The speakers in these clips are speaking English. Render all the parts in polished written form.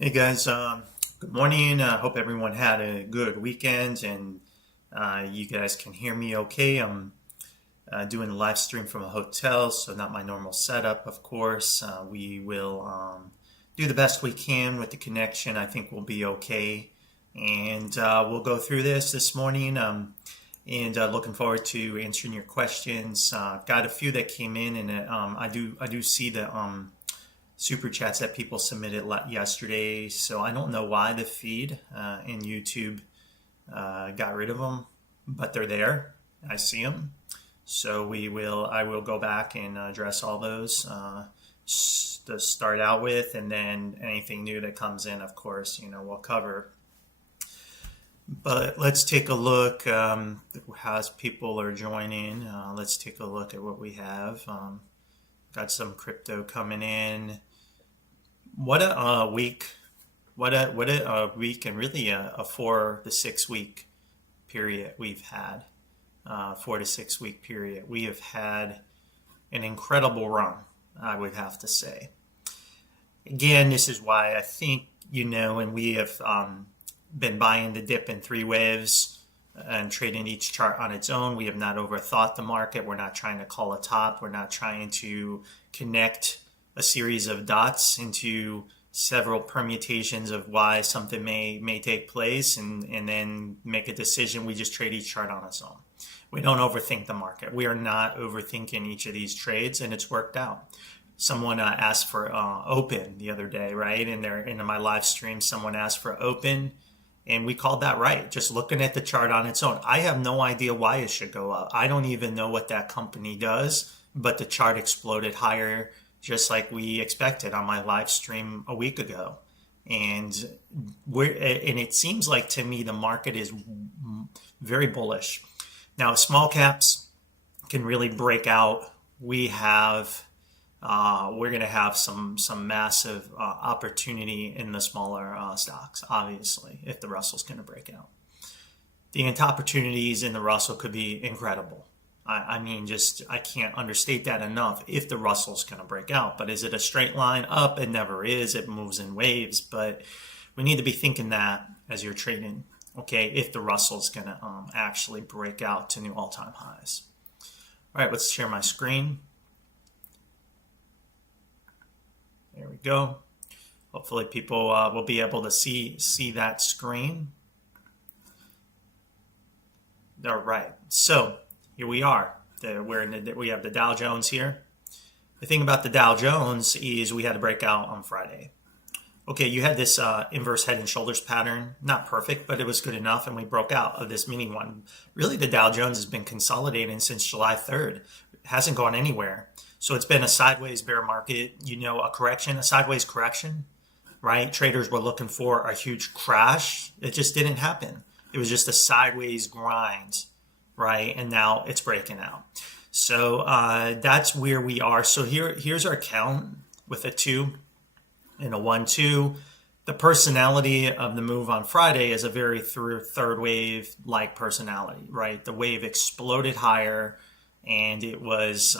Hey guys, good morning. I hope everyone had a good weekend and you guys can hear me okay. I'm doing a live stream from a hotel, so not my normal setup, of course. We will do the best we can with the connection. I think we'll be okay. And we'll go through this morning. And looking forward to answering your questions. Got a few that came in, and I do see the super chats that people submitted yesterday. So I don't know why the feed in YouTube got rid of them, but they're there. I see them. So I will go back and address all those to start out with, and then anything new that comes in, of course, we'll cover. But let's take a look as people are joining. Let's take a look at what we have. Got some crypto coming in. What a week! What a week, and really a 4 to 6 week period we've had. 4 to 6 week period. We have had an incredible run, I would have to say. Again, this is why I think and we have been buying the dip in 3 waves and trading each chart on its own. We have not overthought the market. We're not trying to call a top. We're not trying to connect a series of dots into several permutations of why something may take place and then make a decision. We just trade each chart on its own. We don't overthink the market. We are not overthinking each of these trades, and it's worked out. Someone asked for open the other day, right? In my live stream, someone asked for open, and we called that right. Just looking at the chart on its own. I have no idea why it should go up. I don't even know what that company does, but the chart exploded higher just like we expected on my live stream a week ago. And it seems like to me the market is very bullish. Now, small caps can really break out. We're going to have some massive opportunity in the smaller stocks, obviously, if the Russell's going to break out. The opportunities in the Russell could be incredible. I mean, I can't understate that enough if the Russell's going to break out. But is it a straight line up? It never is. It moves in waves. But we need to be thinking that as you're trading, okay, if the Russell's going to actually break out to new all-time highs. All right, let's share my screen. There we go. Hopefully people will be able to see that screen. All right, so here we are. We have the Dow Jones here. The thing about the Dow Jones is we had a breakout on Friday. Okay, you had this inverse head and shoulders pattern. Not perfect, but it was good enough, and we broke out of this mini one. Really, the Dow Jones has been consolidating since July 3rd. It hasn't gone anywhere. So it's been a sideways bear market, a correction, a sideways correction, right? Traders were looking for a huge crash. It just didn't happen. It was just a sideways grind, right? And now it's breaking out. So that's where we are. So here's our count with a 2 and a 1-2. The personality of the move on Friday is a very third wave like personality, right? The wave exploded higher, and it was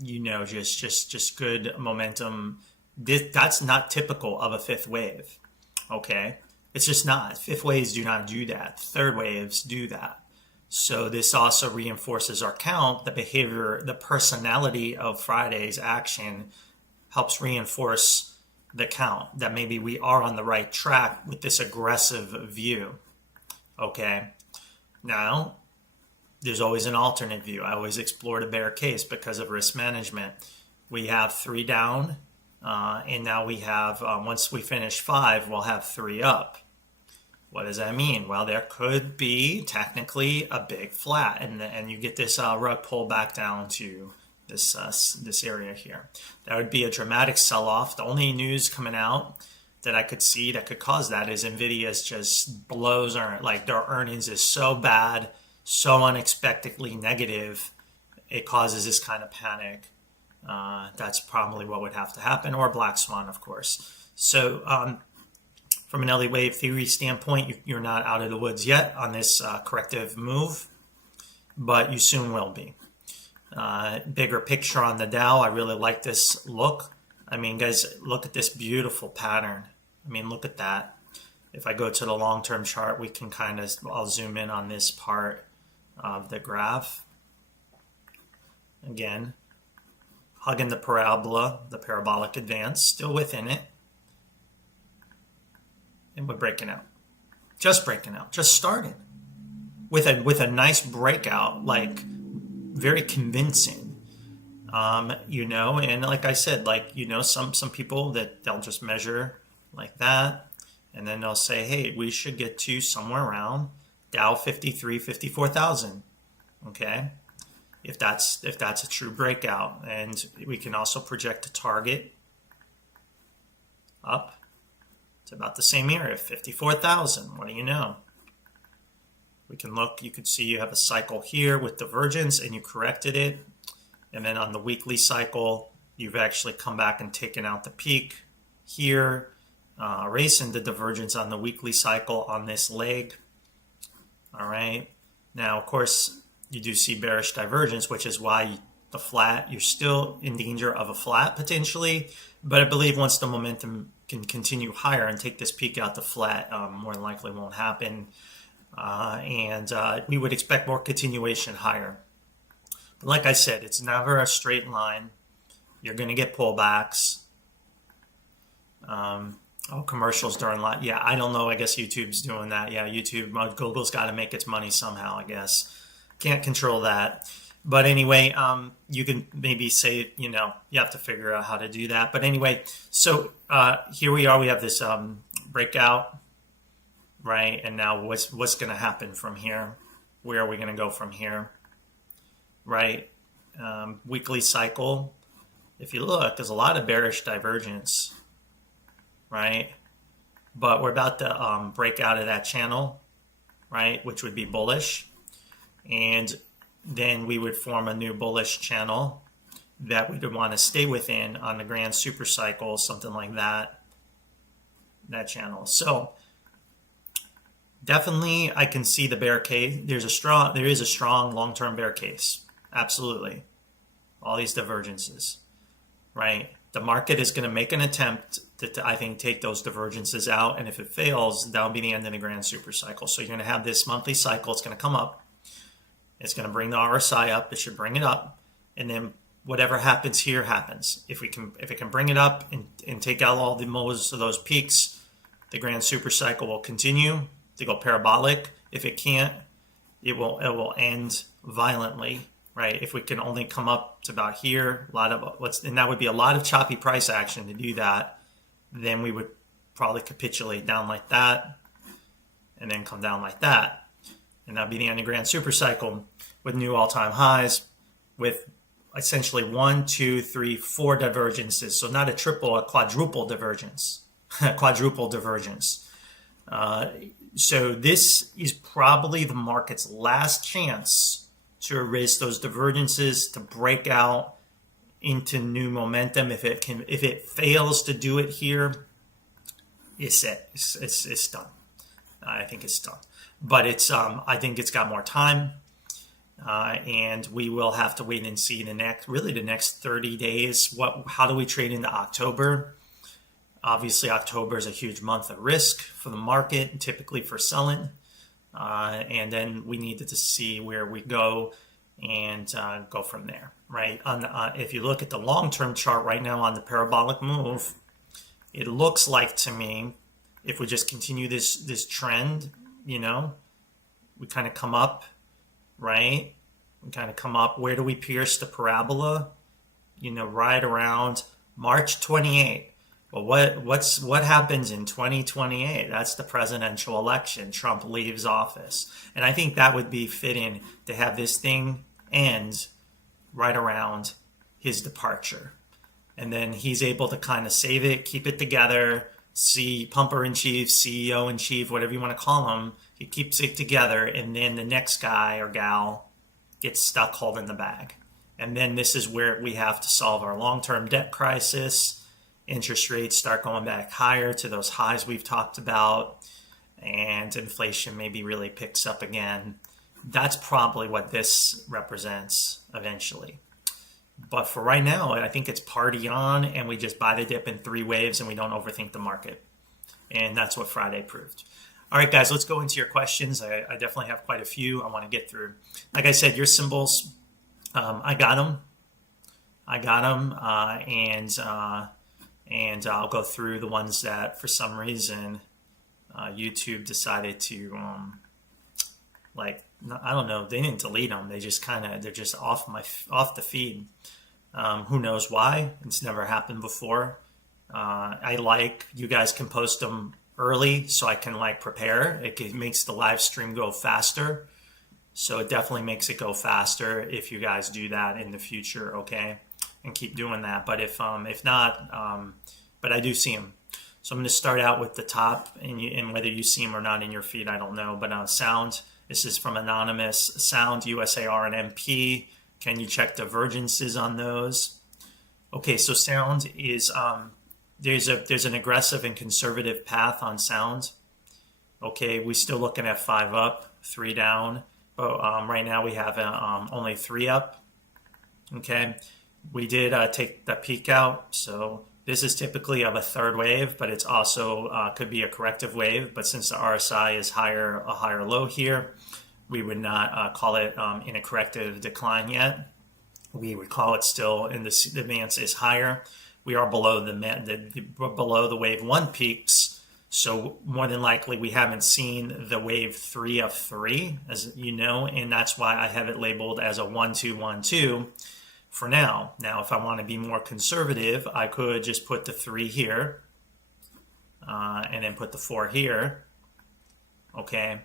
just good momentum. That's not typical of a fifth wave. Okay, it's just not. Fifth waves do not do that. Third waves do that. So this also reinforces our count. The behavior, the personality of Friday's action helps reinforce the count that maybe we are on the right track with this aggressive view. Okay, now there's always an alternate view. I always explore the bear case because of risk management. We have 3 down, and now we have, once we finish 5, we'll have 3 up. What does that mean? Well, there could be technically a big flat, and you get this rug pull back down to this area here. That would be a dramatic sell-off. The only news coming out that I could see that could cause that is NVIDIA's just blows, their earnings is so bad, so unexpectedly negative, it causes this kind of panic. That's probably what would have to happen, or black swan, of course. So from an LE wave theory standpoint, you're not out of the woods yet on this corrective move, but you soon will be. Bigger picture on the Dow, I really like this look. I mean, guys, look at this beautiful pattern. I mean, look at that. If I go to the long-term chart, we can I'll zoom in on this part of the graph. Again, hugging the parabola, the parabolic advance, still within it. And we're breaking out. Just breaking out. Just started. With a nice breakout, like very convincing. And like I said, some people that they'll just measure like that, and then they'll say, hey, we should get to somewhere around Dow 54,000. Okay, if that's a true breakout, and we can also project a target up to about the same area, 54,000. What do you know? We can look. You can see you have a cycle here with divergence, and you corrected it. And then on the weekly cycle, you've actually come back and taken out the peak here, erasing the divergence on the weekly cycle on this leg. All right. Now, of course, you do see bearish divergence, which is why the flat, you're still in danger of a flat potentially. But I believe once the momentum can continue higher and take this peak out, the flat more than likely won't happen. And we would expect more continuation higher. But like I said, it's never a straight line. You're going to get pullbacks. Commercials during live. Yeah, I don't know. I guess YouTube's doing that. Yeah, Google's got to make its money somehow, I guess. Can't control that. But anyway, you can maybe say, you have to figure out how to do that. But anyway, so here we are. We have this breakout, right? And now what's going to happen from here? Where are we going to go from here? Right? Weekly cycle. If you look, there's a lot of bearish divergence, right? But we're about to break out of that channel, right? Which would be bullish. And then we would form a new bullish channel that we would want to stay within on the grand super cycle, something like that channel. So definitely I can see the bear case. There is a strong long-term bear case. Absolutely. All these divergences, right? The market is going to make an attempt to, I think, take those divergences out. And if it fails, that'll be the end of the grand super cycle. So you're going to have this monthly cycle. It's going to come up. It's going to bring the RSI up. It should bring it up. And then whatever happens here happens. If it can bring it up and take out all most of those peaks, the grand super cycle will continue to go parabolic. If it can't, it will end violently. Right, if we can only come up to about here, and that would be a lot of choppy price action to do that, then we would probably capitulate down like that, and then come down like that, and that'd be the end of grand super cycle with new all-time highs, with essentially 1, 2, 3, 4 divergences. So not a triple, a quadruple divergence, quadruple divergence. So this is probably the market's last chance to erase those divergences, to break out into new momentum. If it fails to do it here, it's done. I think it's done. But I think it's got more time, and we will have to wait and see the next 30 days. How do we trade into October? Obviously, October is a huge month of risk for the market, typically for selling. And then we needed to see where we go and go from there, right? If you look at the long-term chart right now on the parabolic move, it looks like to me, if we just continue this trend, we kind of come up, right? We kind of come up. Where do we pierce the parabola? Right around March 28th. Well, what happens in 2028? That's the presidential election. Trump leaves office. And I think that would be fitting to have this thing end right around his departure. And then he's able to kind of save it, keep it together, pumper-in-chief, CEO-in-chief, whatever you want to call him. He keeps it together, and then the next guy or gal gets stuck holding the bag. And then this is where we have to solve our long-term debt crisis. Interest rates start going back higher to those highs we've talked about, and inflation maybe really picks up again. That's probably what this represents eventually. But for right now, I think it's party on, and we just buy the dip in 3 waves, and we don't overthink the market. and that's what Friday proved. All right, guys, let's go into your questions. I definitely have quite a few I want to get through. Like I said, your symbols, I got them. And I'll go through the ones that, for some reason, YouTube decided to, I don't know, they didn't delete them. They're just off the feed. Who knows why? It's never happened before. You guys can post them early so I can prepare. It makes the live stream go faster. So it definitely makes it go faster if you guys do that in the future, okay? And keep doing that. But if not, but I do see them. So I'm going to start out with the top, and whether you see them or not in your feed, I don't know. But sound, this is from Anonymous. Sound, USAR, and MP. Can you check divergences on those? Okay, so sound is, there's an aggressive and conservative path on sound. Okay, we're still looking at 5 up, 3 down. But right now we have only 3 up. Okay, we did take the peak out, so this is typically of a third wave, but it's also could be a corrective wave. But since the RSI is a higher low here, we would not call it in a corrective decline yet. We would call it still in the advance is higher. We are below the wave 1 peaks, so more than likely we haven't seen the wave 3 of 3, as you know, and that's why I have it labeled as a 1 2 1 2 for now. Now, if I want to be more conservative, I could just put the 3 here, and then put the 4 here, okay,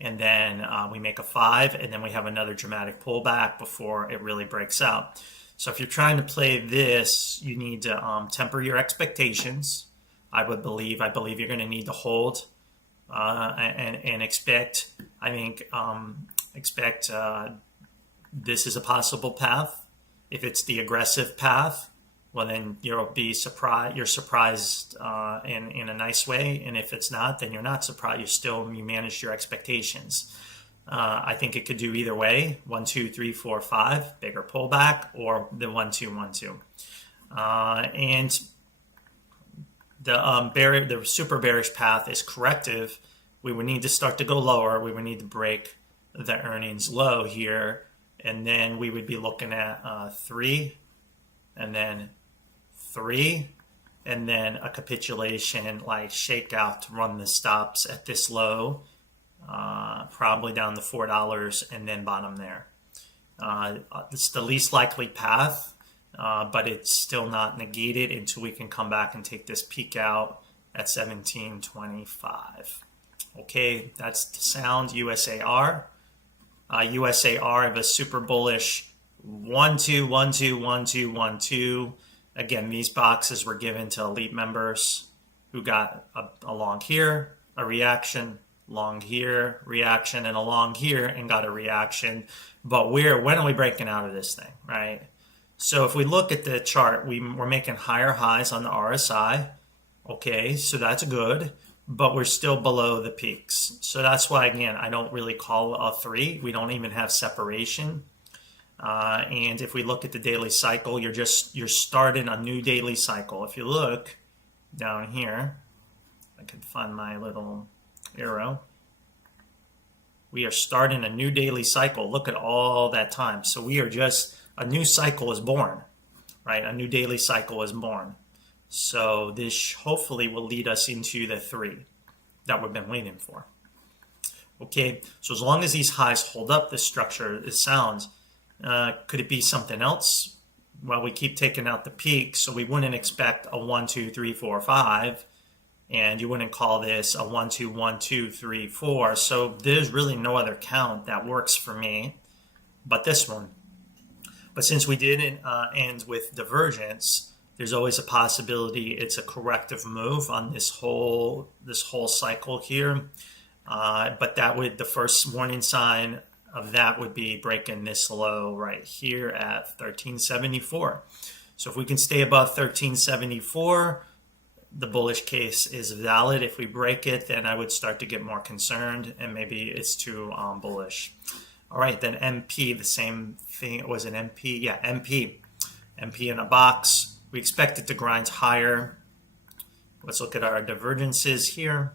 and then we make a 5, and then we have another dramatic pullback before it really breaks out. So if you're trying to play this, you need to temper your expectations. I believe you're going to need to hold and expect. Expect this is a possible path. If it's the aggressive path, well, then you'll be surprised. You're surprised in a nice way, and if it's not, then you're not surprised. You managed your expectations. I think it could do either way: 1 2 3 4 5, bigger pullback, or the 1 2 1 2. And the super bearish path is corrective. We would need to start to go lower. We would need to break the earnings low here, and then we would be looking at 3, and then 3, and then a capitulation shakeout to run the stops at this low, probably down to $4, and then bottom there. It's the least likely path, but it's still not negated until we can come back and take this peak out at 1725. Okay, that's the sound. USAR. USAR of a super bullish 1 2 1 2 1 2 1 2. Again, these boxes were given to elite members who got a long here, a reaction, long here, reaction, and a long here, and got a reaction. But when are we breaking out of this thing, right? So if we look at the chart, we're making higher highs on the RSI. Okay, so that's good, but we're still below the peaks. So that's why, again, I don't really call a 3. We don't even have separation. And if we look at the daily cycle, you're starting a new daily cycle. If you look down here, I could find my little arrow. We are starting a new daily cycle. Look at all that time. So a new cycle is born, right? A new daily cycle is born. So this hopefully will lead us into the 3 that we've been waiting for. Okay, so as long as these highs hold up, this structure, it sounds, could it be something else? Well, we keep taking out the peak, so we wouldn't expect a 1 2 3 4 5, and you wouldn't call this a 1 2 1 2 3 4. So there's really no other count that works for me but this one. But since we didn't end with divergence, there's always a possibility it's a corrective move on this whole cycle here. But the first warning sign of that would be breaking this low right here at 1374. So if we can stay above 1374, the bullish case is valid. If we break it, then I would start to get more concerned, and maybe it's too bullish. All right, then MP, the same thing. It was an MP. Yeah, MP in a box. We expect it to grind higher. Let's look at our divergences here.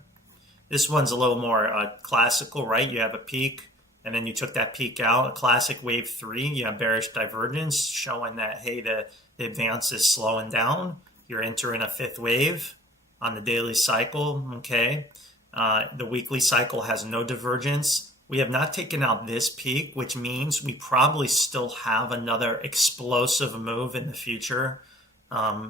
This one's a little more classical, right? You have a peak, and then you took that peak out. A classic wave 3, you have bearish divergence showing that, hey, the advance is slowing down. You're entering a fifth wave on the daily cycle, okay? The weekly cycle has no divergence. We have not taken out this peak, which means we probably still have another explosive move in the future,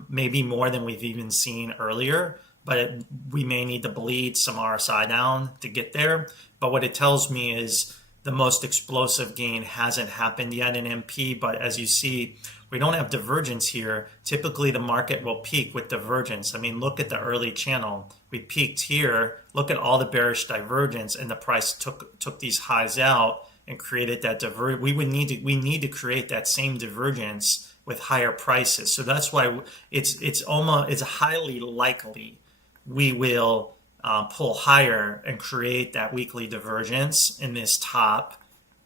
maybe more than we've even seen earlier, but we may need to bleed some RSI down to get there. But what it tells me is the most explosive gain hasn't happened yet in MP, but as you see, we don't have divergence here. Typically, the market will peak with divergence. I mean, look at the early channel. We peaked here. Look at all the bearish divergence, and the price took these highs out and created that divergence. We need to create that same divergence with higher prices. So that's why it's highly likely we will pull higher and create that weekly divergence in this top,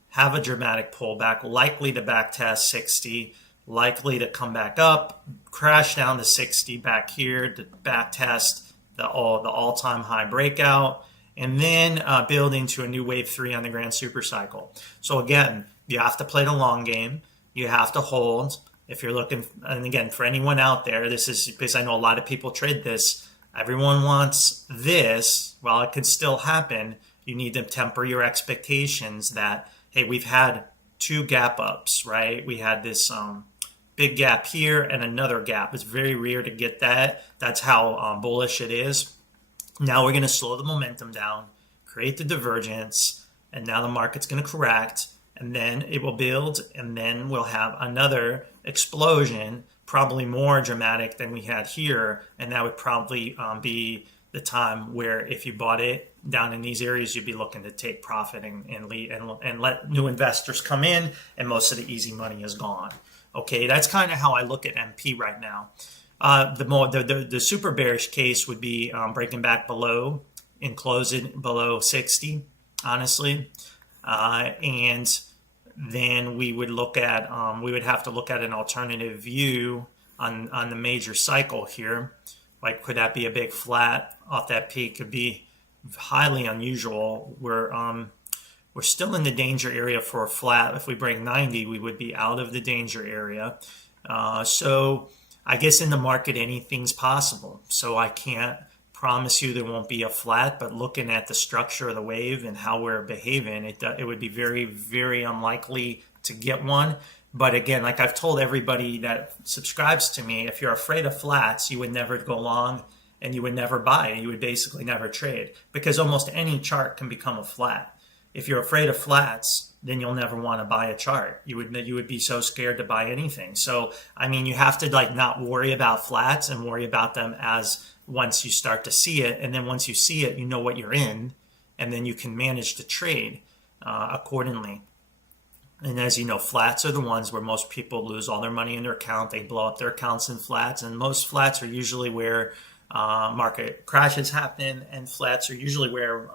have a dramatic pullback, likely to backtest 60, likely to come back up, crash down to 60 back here to backtest the all-time high breakout, and then build into a new wave 3 on the grand super cycle. So again, you have to play the long game. You have to hold. If you're looking, and again, for anyone out there, this is because I know a lot of people trade this. Everyone wants this. While it could still happen, you need to temper your expectations that, hey, we've had 2 gap ups, right? We had this big gap here and another gap. It's very rare to get that. That's how bullish it is. Now we're going to slow the momentum down, create the divergence, and now the market's going to correct, and then it will build, and then we'll have another explosion, probably more dramatic than we had here, and that would probably be the time where if you bought it down in these areas, you'd be looking to take profit and let new investors come in, and most of the easy money is gone. Okay, that's kind of how I look at MP right now. The super bearish case would be breaking back below and closing below 60, honestly, and then we would have to look at an alternative view on the major cycle here. Like, could that be a big flat off that peak? Could be highly unusual. We're still in the danger area for a flat. If we break 90, we would be out of the danger area. So I guess in the market, anything's possible. So I can't promise you there won't be a flat, but looking at the structure of the wave and how we're behaving, it would be very, very unlikely to get one. But again, like I've told everybody that subscribes to me, if you're afraid of flats, you would never go long and you would never buy. You would basically never trade, because almost any chart can become a flat. If you're afraid of flats, then you'll never want to buy a chart. You would be so scared to buy anything. So, I mean, you have to not worry about flats and worry about them as once you start to see it. And then once you see it, you know what you're in, and then you can manage to trade accordingly. And as you know, flats are the ones where most people lose all their money in their account. They blow up their accounts in flats, and most flats are usually where market crashes happen, and flats are usually where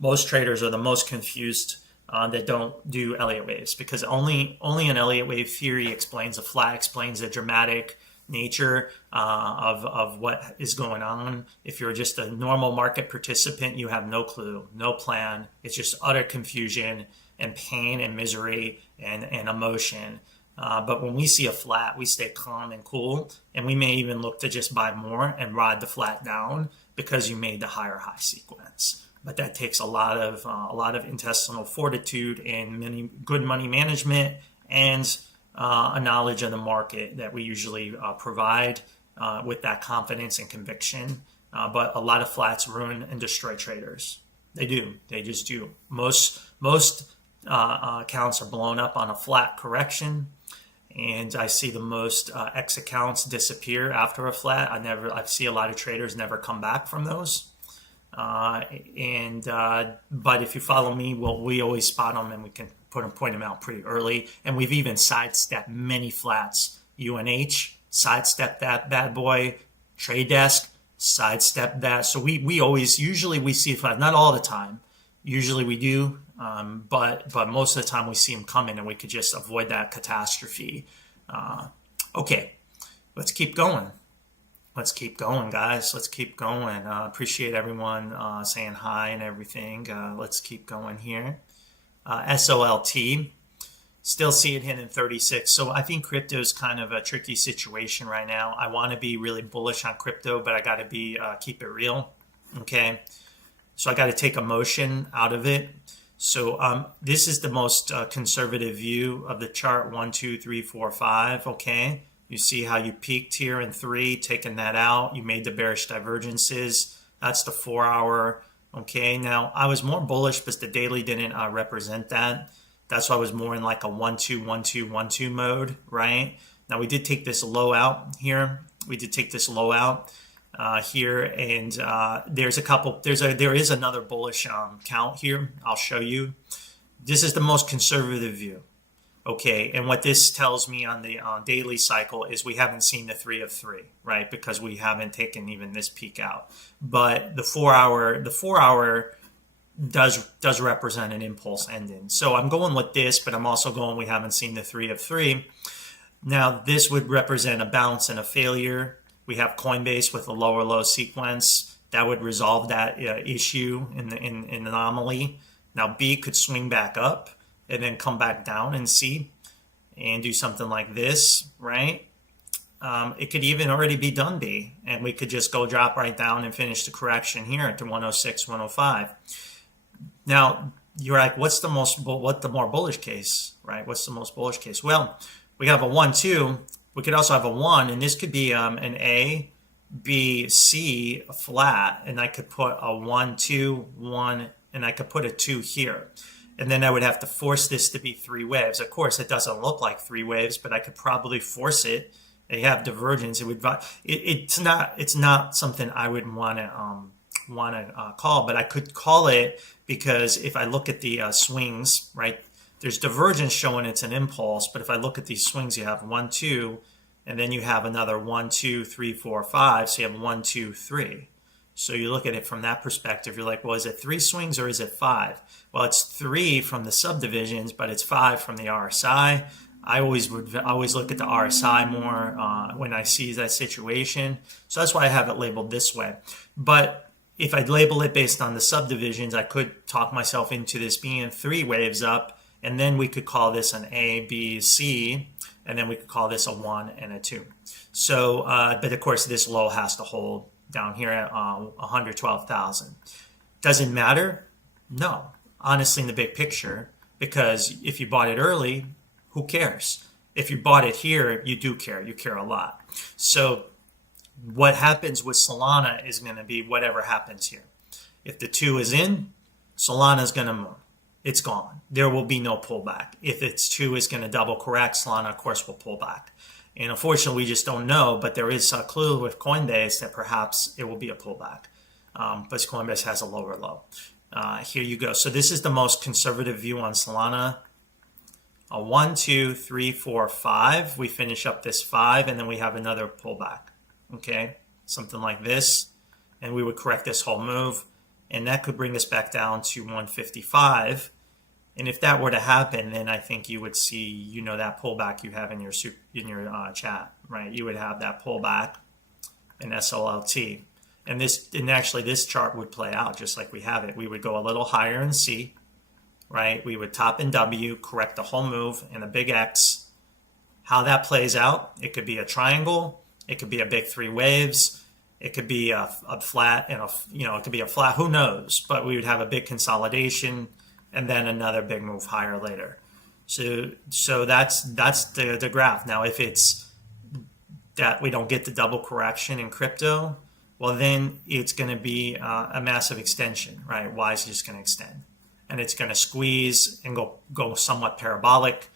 most traders are the most confused that don't do Elliott waves, because only an Elliott wave theory explains a flat, explains the dramatic nature of what is going on. If you're just a normal market participant, you have no clue, no plan. It's just utter confusion and pain and misery and emotion. But when we see a flat, we stay calm and cool, and we may even look to just buy more and ride the flat down because you made the higher high sequence. But that takes a lot of intestinal fortitude and good money management and a knowledge of the market that we usually provide with that confidence and conviction. But a lot of flats ruin and destroy traders. They do. They just do. Most accounts are blown up on a flat correction, and I see the most X accounts disappear after a flat. I see a lot of traders never come back from those. But if you follow me, we always spot them, and we can point them out pretty early. And we've even sidestepped many flats. UNH sidestepped that bad boy. Trade Desk sidestepped that. So usually we see a flat, not all the time. Usually we do, but most of the time we see them coming, and we could just avoid that catastrophe. Okay, let's keep going. Let's keep going, guys. Let's keep going. Appreciate everyone saying hi and everything. Let's keep going here. SOLT, still see it hitting 36. So I think crypto is kind of a tricky situation right now. I want to be really bullish on crypto, but I got to be keep it real. Okay, so I got to take emotion out of it. So this is the most conservative view of the chart. 1, 2, 3, 4, 5. Okay. You see how you peaked here in 3, taking that out. You made the bearish divergences. That's the 4-hour. Okay, now I was more bullish, but the daily didn't represent that. That's why I was more in like a 1, 2, 1, 2, 1, 2 mode, right? Now we did take this low out here. We did take this low out here, and there is another bullish count here. I'll show you. This is the most conservative view. Okay, and what this tells me on the daily cycle is we haven't seen the 3 of 3, right? Because we haven't taken even this peak out. But the 4-hour does represent an impulse ending. So I'm going with this, but I'm also going we haven't seen the 3 of 3. Now this would represent a bounce and a failure. We have Coinbase with a lower low sequence that would resolve that issue in the anomaly. Now B could swing back up and then come back down and see and do something like this, right? It could even already be done B, and we could just go drop right down and finish the correction here at the 106, 105. Now, you're like, what's the more bullish case, right? What's the most bullish case? Well, we have a 1, 2. We could also have a 1, and this could be an A, B, C flat, and I could put a 1, 2, 1, and I could put a 2 here. And then I would have to force this to be 3 waves. Of course, it doesn't look like 3 waves, but I could probably force it. They have divergence. It's not something I would want to call, but I could call it because if I look at the swings, right, there's divergence showing it's an impulse. But if I look at these swings, you have 1, 2, and then you have another 1, 2, 3, 4, 5. So you have 1, 2, 3. So you look at it from that perspective. You're like, well, is it 3 swings or is it 5? Well, it's 3 from the subdivisions, but it's 5 from the RSI. I always look at the RSI more when I see that situation. So that's why I have it labeled this way. But if I'd label it based on the subdivisions, I could talk myself into this being 3 waves up, and then we could call this an A, B, C, and then we could call this a 1 and a 2. So, but of course, this low has to hold down here at 112,000. Does it matter? No, honestly, in the big picture, because if you bought it early, who cares? If you bought it here, you do care. You care a lot. So what happens with Solana is going to be whatever happens here. If the 2 is in, Solana is going to move. It's gone. There will be no pullback. If it's 2 is going to double correct, Solana, of course, will pull back. And unfortunately, we just don't know, but there is a clue with Coinbase that perhaps it will be a pullback. But Coinbase has a lower low. Here you go. So this is the most conservative view on Solana. A 1, 2, 3, 4, 5. We finish up this 5, and then we have another pullback. Okay, something like this. And we would correct this whole move. And that could bring us back down to 155. And if that were to happen, then I think you would see, that pullback you have in your chat, right? You would have that pullback in SOLT. And actually this chart would play out just like we have it. We would go a little higher in C, right? We would top in W, correct the whole move, and a big X. How that plays out, it could be a triangle, it could be a big 3 waves, it could be a flat, and it could be a flat, who knows? But we would have a big consolidation, and then another big move higher later. So that's the graph. Now, if it's that we don't get the double correction in crypto, well, then it's going to be a massive extension, right? Y is just going to extend, and it's going to squeeze and go somewhat parabolic,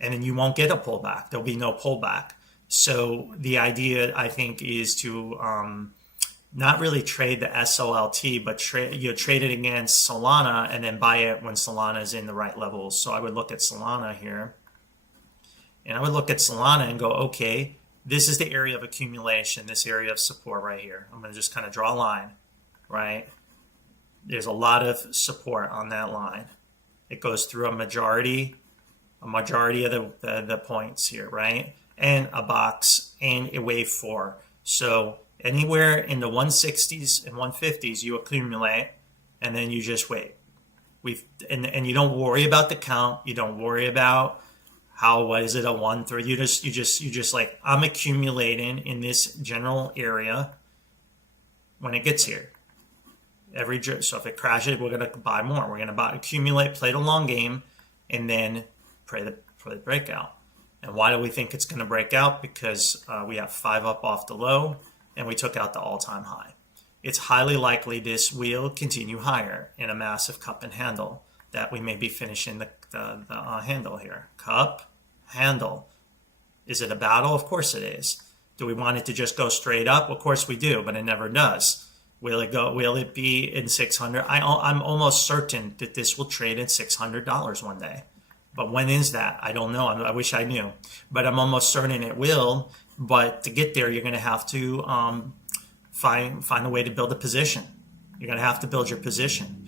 and then you won't get a pullback. There'll be no pullback. So the idea, I think, is to not really trade the SOLT, but trade it against Solana and then buy it when Solana is in the right levels. So I would look at Solana here, and I would look at Solana and go, okay, this is the area of accumulation, this area of support right here. I'm going to just kind of draw a line, right? There's a lot of support on that line. It goes through a majority of the points here, right? And a box and a wave 4. So Anywhere in the 160s and 150s, you accumulate, and then you just wait. And you don't worry about the count. You don't worry about what is it, a 1-3. You just like, I'm accumulating in this general area when it gets here. So if it crashes, we're gonna buy more. We're gonna accumulate, play the long game, and then pray the breakout. And why do we think it's gonna break out? Because we have 5 up off the low, and we took out the all-time high. It's highly likely this will continue higher in a massive cup and handle that we may be finishing the handle here. Cup, handle. Is it a battle? Of course it is. Do we want it to just go straight up? Of course we do, but it never does. Will it be in 600? I'm almost certain that this will trade at $600 one day. But when is that? I don't know. I wish I knew. But I'm almost certain it will. But to get there, you're going to have to find a way to build a position. You're going to have to build your position.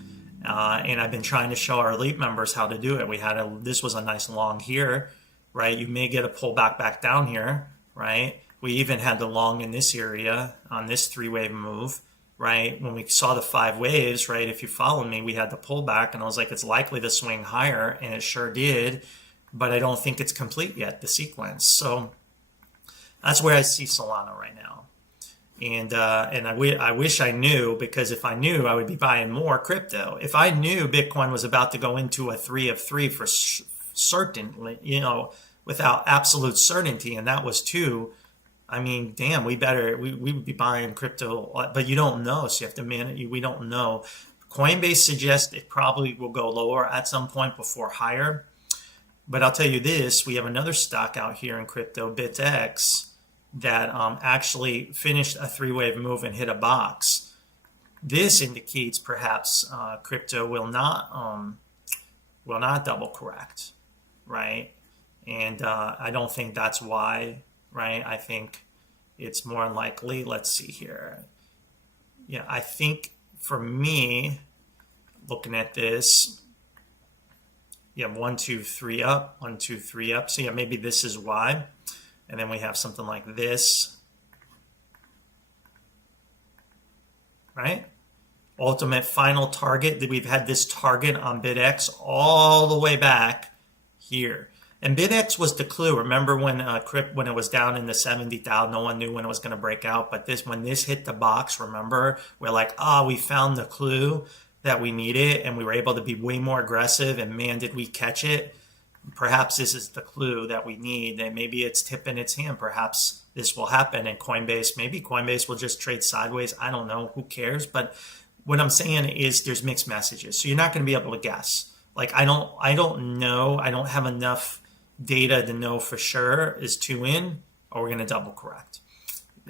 And I've been trying to show our elite members how to do it. This was a nice long here, right? You may get a pullback back down here, right? We even had the long in this area on this 3-wave move, right? When we saw the 5 waves, right? If you follow me, we had the pullback, and I was like, it's likely to swing higher, and it sure did. But I don't think it's complete yet, the sequence. So that's where I see Solana right now. And I wish I knew, because if I knew, I would be buying more crypto. If I knew Bitcoin was about to go into a 3 of 3 for certain, without absolute certainty, and that was 2, I mean, damn, we would be buying crypto, but you don't know, so you have to manage. We don't know. Coinbase suggests it probably will go lower at some point before higher. But I'll tell you this, we have another stock out here in crypto, BitX, that actually finished a 3-wave move and hit a box. This indicates perhaps crypto will not double correct, right? And I don't think that's why, right? I think it's more likely. Let's see here. Yeah, I think for me, looking at this, you have 1, 2, 3 up, 1, 2, 3 up. So yeah, maybe this is why. And then we have something like this, right? Ultimate final target. We've had this target on BitX all the way back here. And BitX was the clue. Remember when when it was down in the 70,000, no one knew when it was going to break out. But when this hit the box, remember, we're like, we found the clue that we needed, and we were able to be way more aggressive. And man, did we catch it? Perhaps this is the clue that we need, and maybe it's tipping its hand. Perhaps this will happen, and maybe Coinbase will just trade sideways. I don't know. Who cares? But what I'm saying is there's mixed messages. So you're not going to be able to guess. Like, I don't know. I don't have enough data to know for sure is 2 in, or we're going to double correct.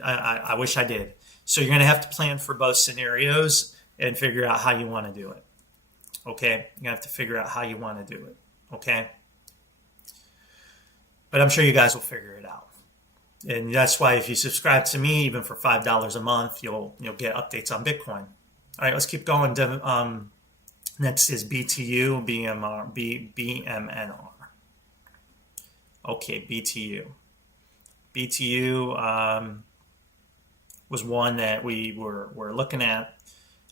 I wish I did. So you're going to have to plan for both scenarios and figure out how you want to do it. Okay? You have to figure out how you want to do it. Okay? But I'm sure you guys will figure it out. And that's why if you subscribe to me, even for $5 a month, you'll get updates on Bitcoin. All right, let's keep going. Next is BTU, BMNR. Okay, BTU. BTU was one that we were looking at.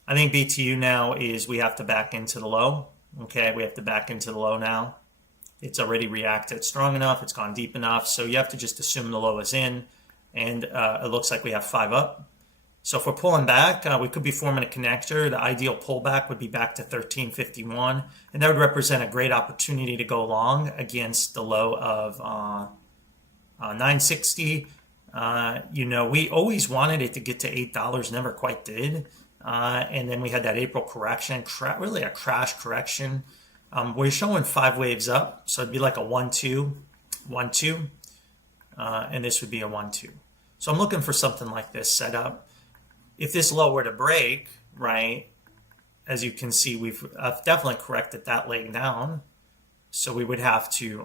I think BTU now is we have to back into the low. Okay, we have to back into the low now. It's already reacted strong enough. It's gone deep enough. So you have to just assume the low is in. And it looks like we have 5 up. So if we're pulling back, we could be forming a connector. The ideal pullback would be back to 1351. And that would represent a great opportunity to go long against the low of 960. We always wanted it to get to $8. Never quite did. And then we had that April correction, really a crash correction. We're showing 5 waves up, so it'd be like a 1-2, 1-2, and this would be a 1-2. So I'm looking for something like this set up. If this low were to break, right, as you can see, we've definitely corrected that leg down. So we would have to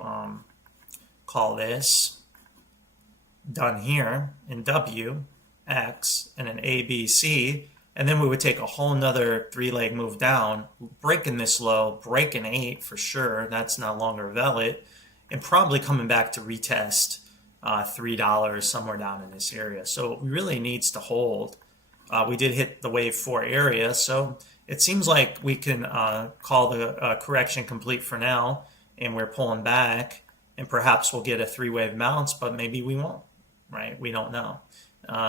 call this done here in W, X, and an A, B, C. And then we would take a whole nother 3-leg move down, breaking this low, breaking 8 for sure. That's no longer valid. And probably coming back to retest $3 somewhere down in this area. So it really needs to hold. We did hit the wave 4 area, so it seems like we can call the correction complete for now, and we're pulling back, and perhaps we'll get a 3-wave bounce, but maybe we won't, right? We don't know.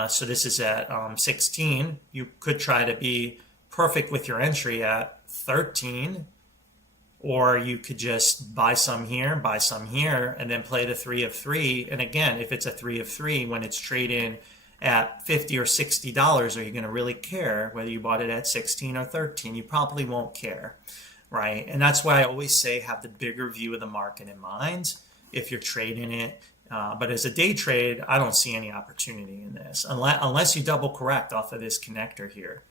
So this is at 16. You could try to be perfect with your entry at 13, or you could just buy some here, and then play the 3 of 3. And again, if it's a 3 of 3, when it's trading at $50 or $60, are you going to really care whether you bought it at 16 or 13? You probably won't care, right? And that's why I always say have the bigger view of the market in mind if you're trading it. But as a day trade, I don't see any opportunity in this unless you double correct off of this connector here,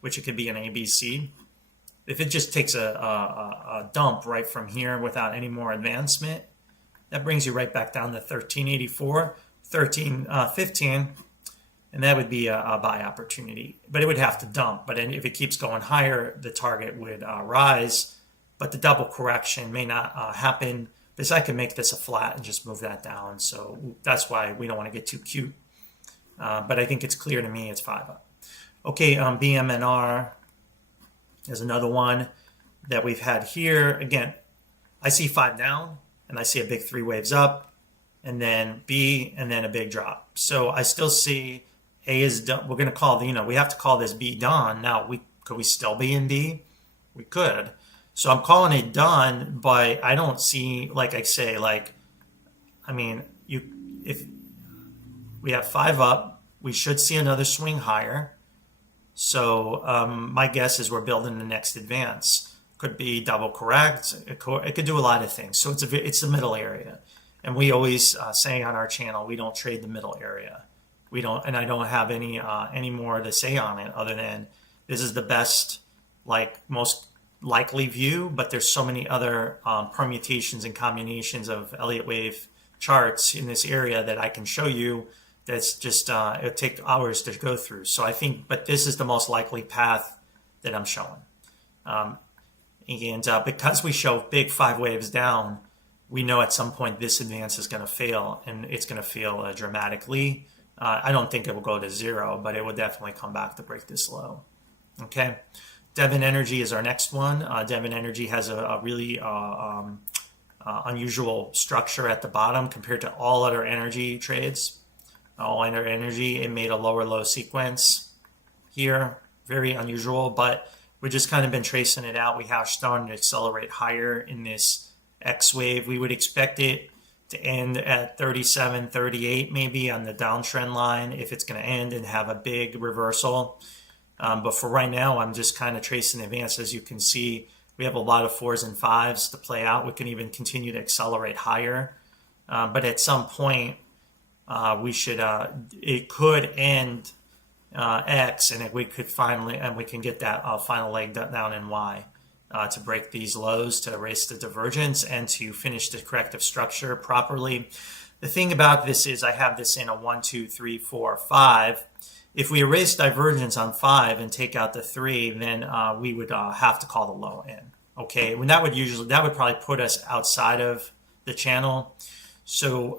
which it could be an ABC. If it just takes a dump right from here without any more advancement, that brings you right back down to 1384, 1315, and that would be a buy opportunity. But it would have to dump. But if it keeps going higher, the target would rise. But the double correction may not happen, because I can make this a flat and just move that down. So that's why we don't want to get too cute. But I think it's clear to me it's 5 up. Okay, BMNR is another one that we've had here. Again, I see 5 down, and I see a big 3 waves up, and then B, and then a big drop. So I still see A is done. We're going to call we have to call this B done. Now, could we still be in B? We could. So I'm calling it done, but I don't see, like I say, if we have 5 up, we should see another swing higher. So my guess is we're building the next advance. Could be double correct. It could do a lot of things. So it's the middle area, and we always say on our channel we don't trade the middle area. We don't, and I don't have any more to say on it other than this is the best, most likely view. But there's so many other permutations and combinations of Elliott wave charts in this area that I can show you. That's just, it'll take hours to go through. So I think, but this is the most likely path that I'm showing. Because we show big 5 waves down, we know at some point this advance is going to fail, and it's going to fail dramatically. I don't think it will go to 0, but it will definitely come back to break this low. Okay. Devon Energy is our next one. Devon Energy has a really unusual structure at the bottom compared to all other energy trades. All other energy, it made a lower low sequence here. Very unusual, but we've just kind of been tracing it out. We have started to accelerate higher in this X wave. We would expect it to end at 37, 38 maybe on the downtrend line if it's going to end and have a big reversal. But for right now, I'm just kind of tracing advance. As you can see, we have a lot of 4s and 5s to play out. We can even continue to accelerate higher. But at some point, we should, it could end X, and we can get that final leg down in Y to break these lows, to erase the divergence, and to finish the corrective structure properly. The thing about this is I have this in a 1, 2, 3, 4, 5. If we erase divergence on 5 and take out the 3, then we would have to call the low in. Okay, when that would probably put us outside of the channel. So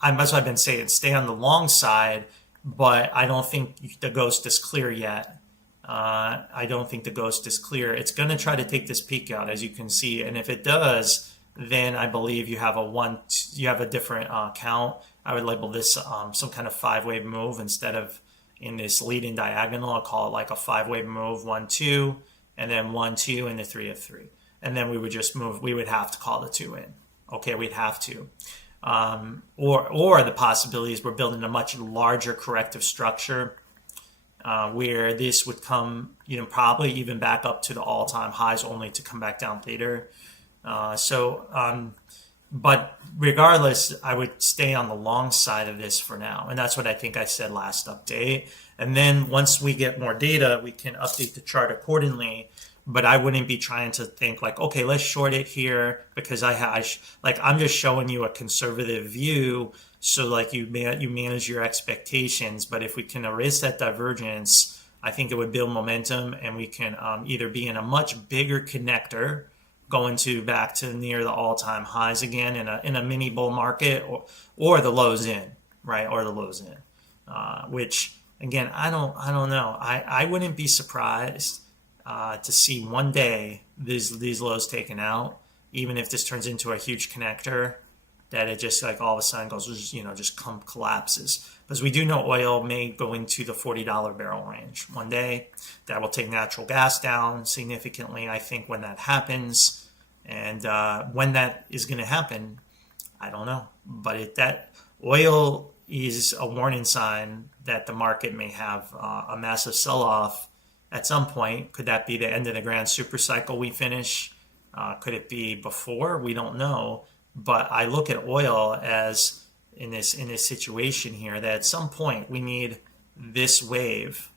that's what I've been saying. Stay on the long side, but I don't think the ghost is clear yet. I don't think the ghost is clear. It's going to try to take this peak out, as you can see, and if it does, then I believe you have a different count. I would label this some kind of 5-wave move instead of in this leading diagonal. I'll call it like a 5-wave move, 1, 2, and then 1, 2, and the 3 of 3, and then we would just move. We would have to call the 2 in. Okay, we'd have to. Or the possibilities we're building a much larger corrective structure where this would come, probably even back up to the all-time highs, only to come back down later. But regardless, I would stay on the long side of this for now, and that's what I think I said last update. And then once we get more data, we can update the chart accordingly. But I wouldn't be trying to think okay, let's short it here, because I'm just showing you a conservative view, so you manage your expectations. But if we can erase that divergence, I think it would build momentum, and we can either be in a much bigger connector, going back to near the all-time highs again in a mini bull market, or the lows in. right, or the lows in, which again, I don't know. I wouldn't be surprised to see one day these lows taken out, even if this turns into a huge connector, that it just like all of a sudden goes, just collapses. Because we do know oil may go into the $40 barrel range one day. That will take natural gas down significantly, I think, when that happens. And when that is going to happen, I don't know. But that oil is a warning sign that the market may have a massive sell-off at some point. Could that be the end of the grand super cycle we finish? Could it be before? We don't know. But I look at oil as in this situation here that at some point we need this wave.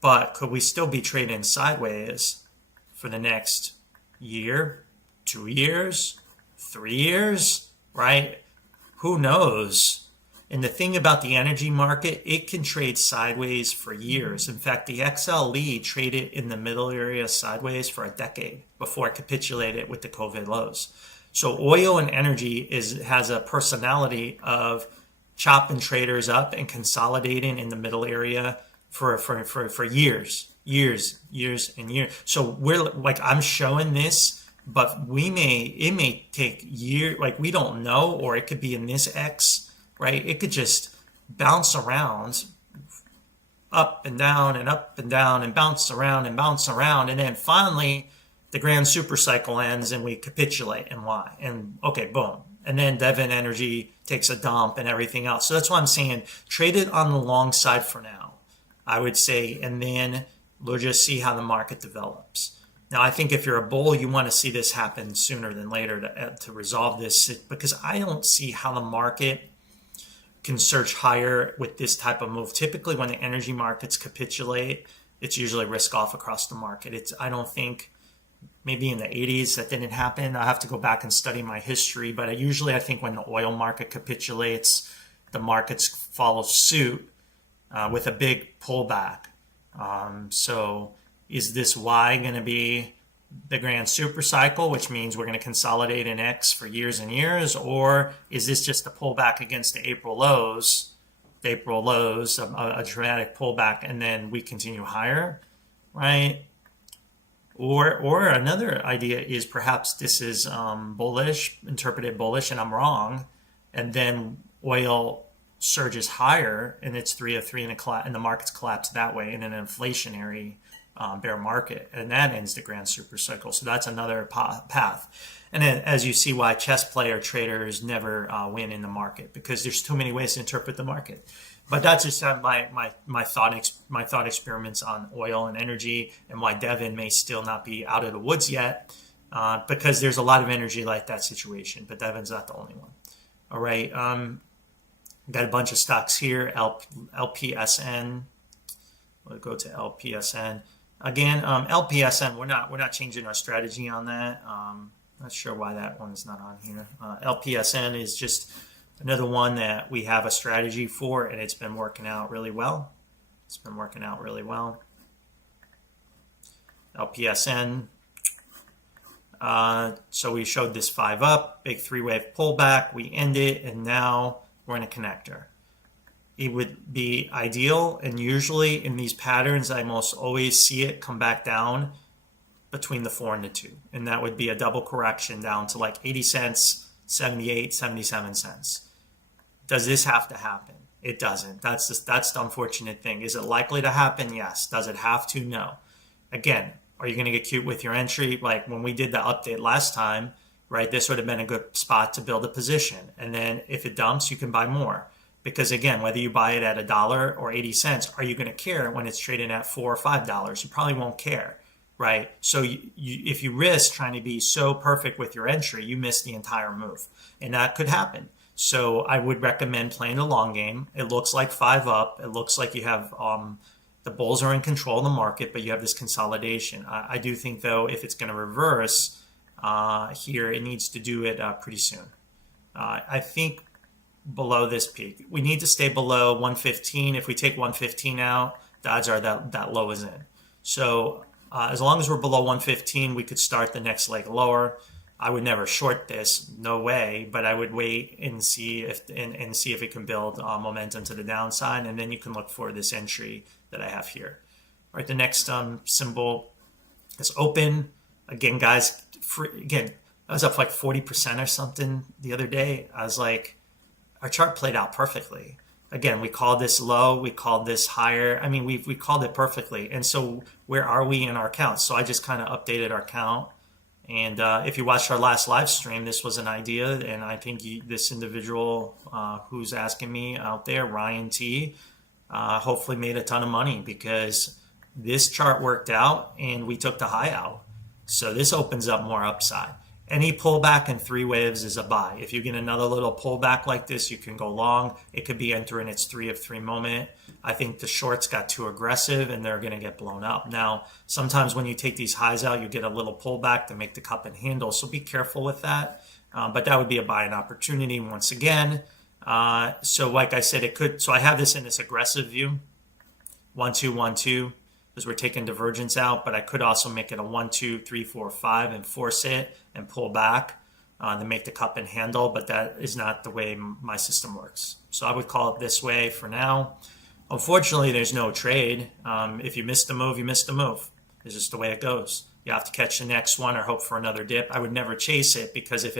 But could we still be trading sideways for the next year, 2 years, 3 years, right? Who knows? And the thing about the energy market, it can trade sideways for years. In fact, the XLE traded in the middle area sideways for a decade before it capitulated with the COVID lows. So oil and energy has a personality of chopping traders up and consolidating in the middle area for years and years. So we're like, I'm showing this, but it may take years, like we don't know, or it could be in this X, right? It could just bounce around up and down and up and down and bounce around and bounce around. And then finally the grand super cycle ends and we capitulate. And why? And okay, boom. And then Devon Energy takes a dump and everything else. So that's why I'm saying trade it on the long side for now, I would say, and then we'll just see how the market develops. Now, I think if you're a bull, you want to see this happen sooner than later to resolve this, because I don't see how the market can surge higher with this type of move. Typically, when the energy markets capitulate, it's usually risk off across the market. I don't think, maybe in the 80s that didn't happen. I have to go back and study my history, but I think when the oil market capitulates, the markets follow suit with a big pullback. So is this Y going to be the grand super cycle, which means we're going to consolidate in X for years and years? Or is this just a pullback against the April lows, a dramatic pullback, and then we continue higher, right? Or another idea is perhaps this is bullish, interpreted bullish, and I'm wrong, and then oil surges higher and it's 303 and the markets collapse that way in an inflationary bear market, and that ends the grand super cycle. So that's another path. And then, as you see, why chess player traders never win in the market, because there's too many ways to interpret the market. But that's just my thought experiments on oil and energy, and why Devon may still not be out of the woods yet, because there's a lot of energy like that situation, but Devon's not the only one. All right, got a bunch of stocks here. LPSN. We'll go to LPSN again. LPSN. We're not changing our strategy on that. Not sure why that one's not on here. LPSN is just another one that we have a strategy for, and it's been working out really well. LPSN. So we showed this 5 up, big 3-wave pullback. We end it, and now we're in a connector. It would be ideal, and usually in these patterns, I most always see it come back down between the 4 and the 2. And that would be a double correction down to like 80 cents, 78, 77 cents. Does this have to happen? It doesn't. That's the unfortunate thing. Is it likely to happen? Yes. Does it have to? No. Again, are you going to get cute with your entry? Like when we did the update last time, right, this would have been a good spot to build a position. And then if it dumps, you can buy more. Because again, whether you buy it at $1 or 80 cents, are you going to care when it's trading at $4 or $5? You probably won't care, right? So if you risk trying to be so perfect with your entry, you miss the entire move. And that could happen. So I would recommend playing the long game. It looks like 5 up. It looks like you have the bulls are in control of the market, but you have this consolidation. I do think, though, if it's going to reverse here, it needs to do it pretty soon. I think below this peak, we need to stay below 115. If we take 115 out, the odds are that low is in. So as long as we're below 115, we could start the next leg lower. I would never short this, no way, but I would wait and see if it can build momentum to the downside, and then you can look for this entry that I have here. All right, the next symbol is open. Again, guys, again, I was up like 40% or something the other day. I was like, our chart played out perfectly. Again, we called this low, we called this higher. I mean, we called it perfectly. And so where are we in our count? So I just kind of updated our count. And if you watched our last live stream, this was an idea. And I think this individual who's asking me out there, Ryan T, hopefully made a ton of money because this chart worked out and we took the high out. So this opens up more upside. Any pullback in 3 waves is a buy. If you get another little pullback like this, you can go long. It could be entering its 3 of 3 moment. I think the shorts got too aggressive and they're going to get blown up. Now, sometimes when you take these highs out, you get a little pullback to make the cup and handle. So be careful with that. But that would be a buying opportunity once again. So like I said, it could. So I have this in this aggressive view, 1, 2, 1, 2. Because we're taking divergence out, but I could also make it a 1, 2, 3, 4, 5 and force it and pull back to make the cup and handle, but that is not the way my system works. So I would call it this way for now. Unfortunately, there's no trade. If you miss the move, you miss the move. It's just the way it goes. You have to catch the next one or hope for another dip. I would never chase it because if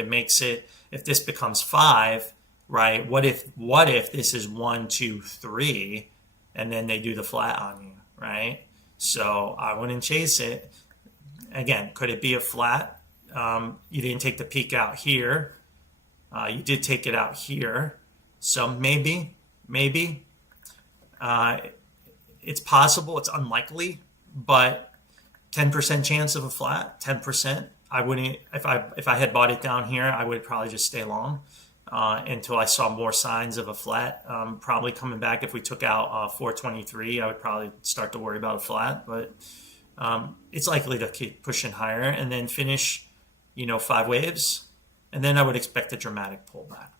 this becomes 5, right? What if this is 1, 2, 3, and then they do the flat on you, right? So I wouldn't chase it. Again, could it be a flat? You didn't take the peak out here. You did take it out here. So maybe. It's possible. It's unlikely, but 10% chance of a flat, 10%. I wouldn't, if I had bought it down here, I would probably just stay long until I saw more signs of a flat. Probably coming back if we took out 423, I would probably start to worry about a flat, but it's likely to keep pushing higher and then finish, 5 waves, and then I would expect a dramatic pullback.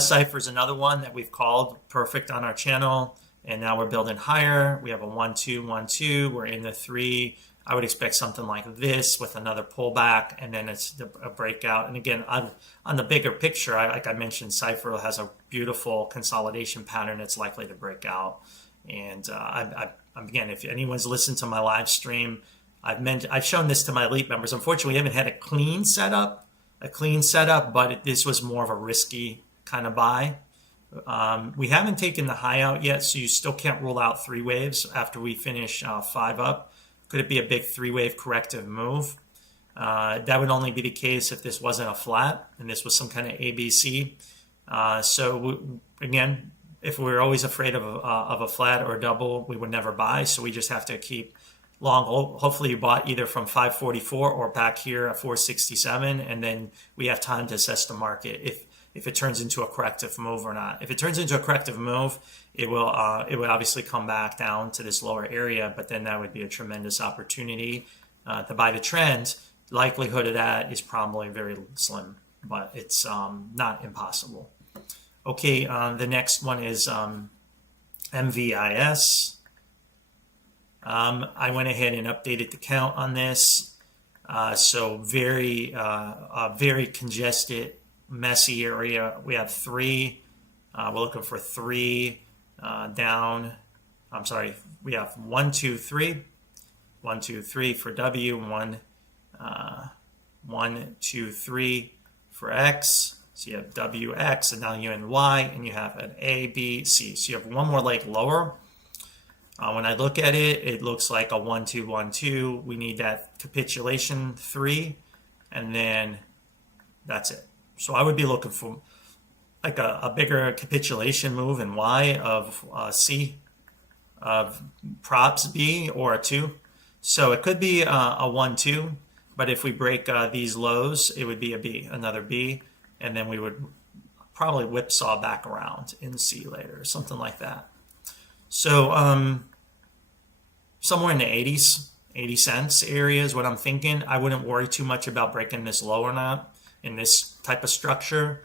Cipher is another one that we've called perfect on our channel, and now we're building higher. We have a 1, 2, 1, 2. We're in the 3. I would expect something like this with another pullback, and then it's a breakout. And again, on the bigger picture, like I mentioned, Cipher has a beautiful consolidation pattern that's likely to break out. And again, if anyone's listened to my live stream, I've shown this to my elite members. Unfortunately, we haven't had a clean setup, but this was more of a risky kind of buy. We haven't taken the high out yet, so you still can't rule out 3 waves after we finish 5 up. Could it be a big 3-wave corrective move? That would only be the case if this wasn't a flat and this was some kind of ABC. Again, if we're always afraid of a flat or a double, we would never buy. So we just have to keep long. Hopefully you bought either from 544 or back here at 467, and then we have time to assess the market if it turns into a corrective move or not. If it turns into a corrective move, it would obviously come back down to this lower area, but then that would be a tremendous opportunity to buy the trend. Likelihood of that is probably very slim, but it's not impossible. Okay, the next one is MVIS. I went ahead and updated the count on this. So very congested, messy area. We have 3. We're looking for 3 down. I'm sorry. We have 1, 2, 3. 1, 2, 3 for W. 1, 2, 3 for X. So you have WX, and now you're in Y, and you have an A, B, C. So you have one more leg lower. When I look at it, it looks like a 1, 2, 1, 2. We need that capitulation 3, and then that's it. So I would be looking for like a bigger capitulation move in Y of C, of props B, or a 2. So it could be a 1, 2, but if we break these lows, it would be a B, another B, and then we would probably whipsaw back around in C later, something like that. So somewhere in the 80s, 80 cents area is what I'm thinking. I wouldn't worry too much about breaking this low or not in this type of structure,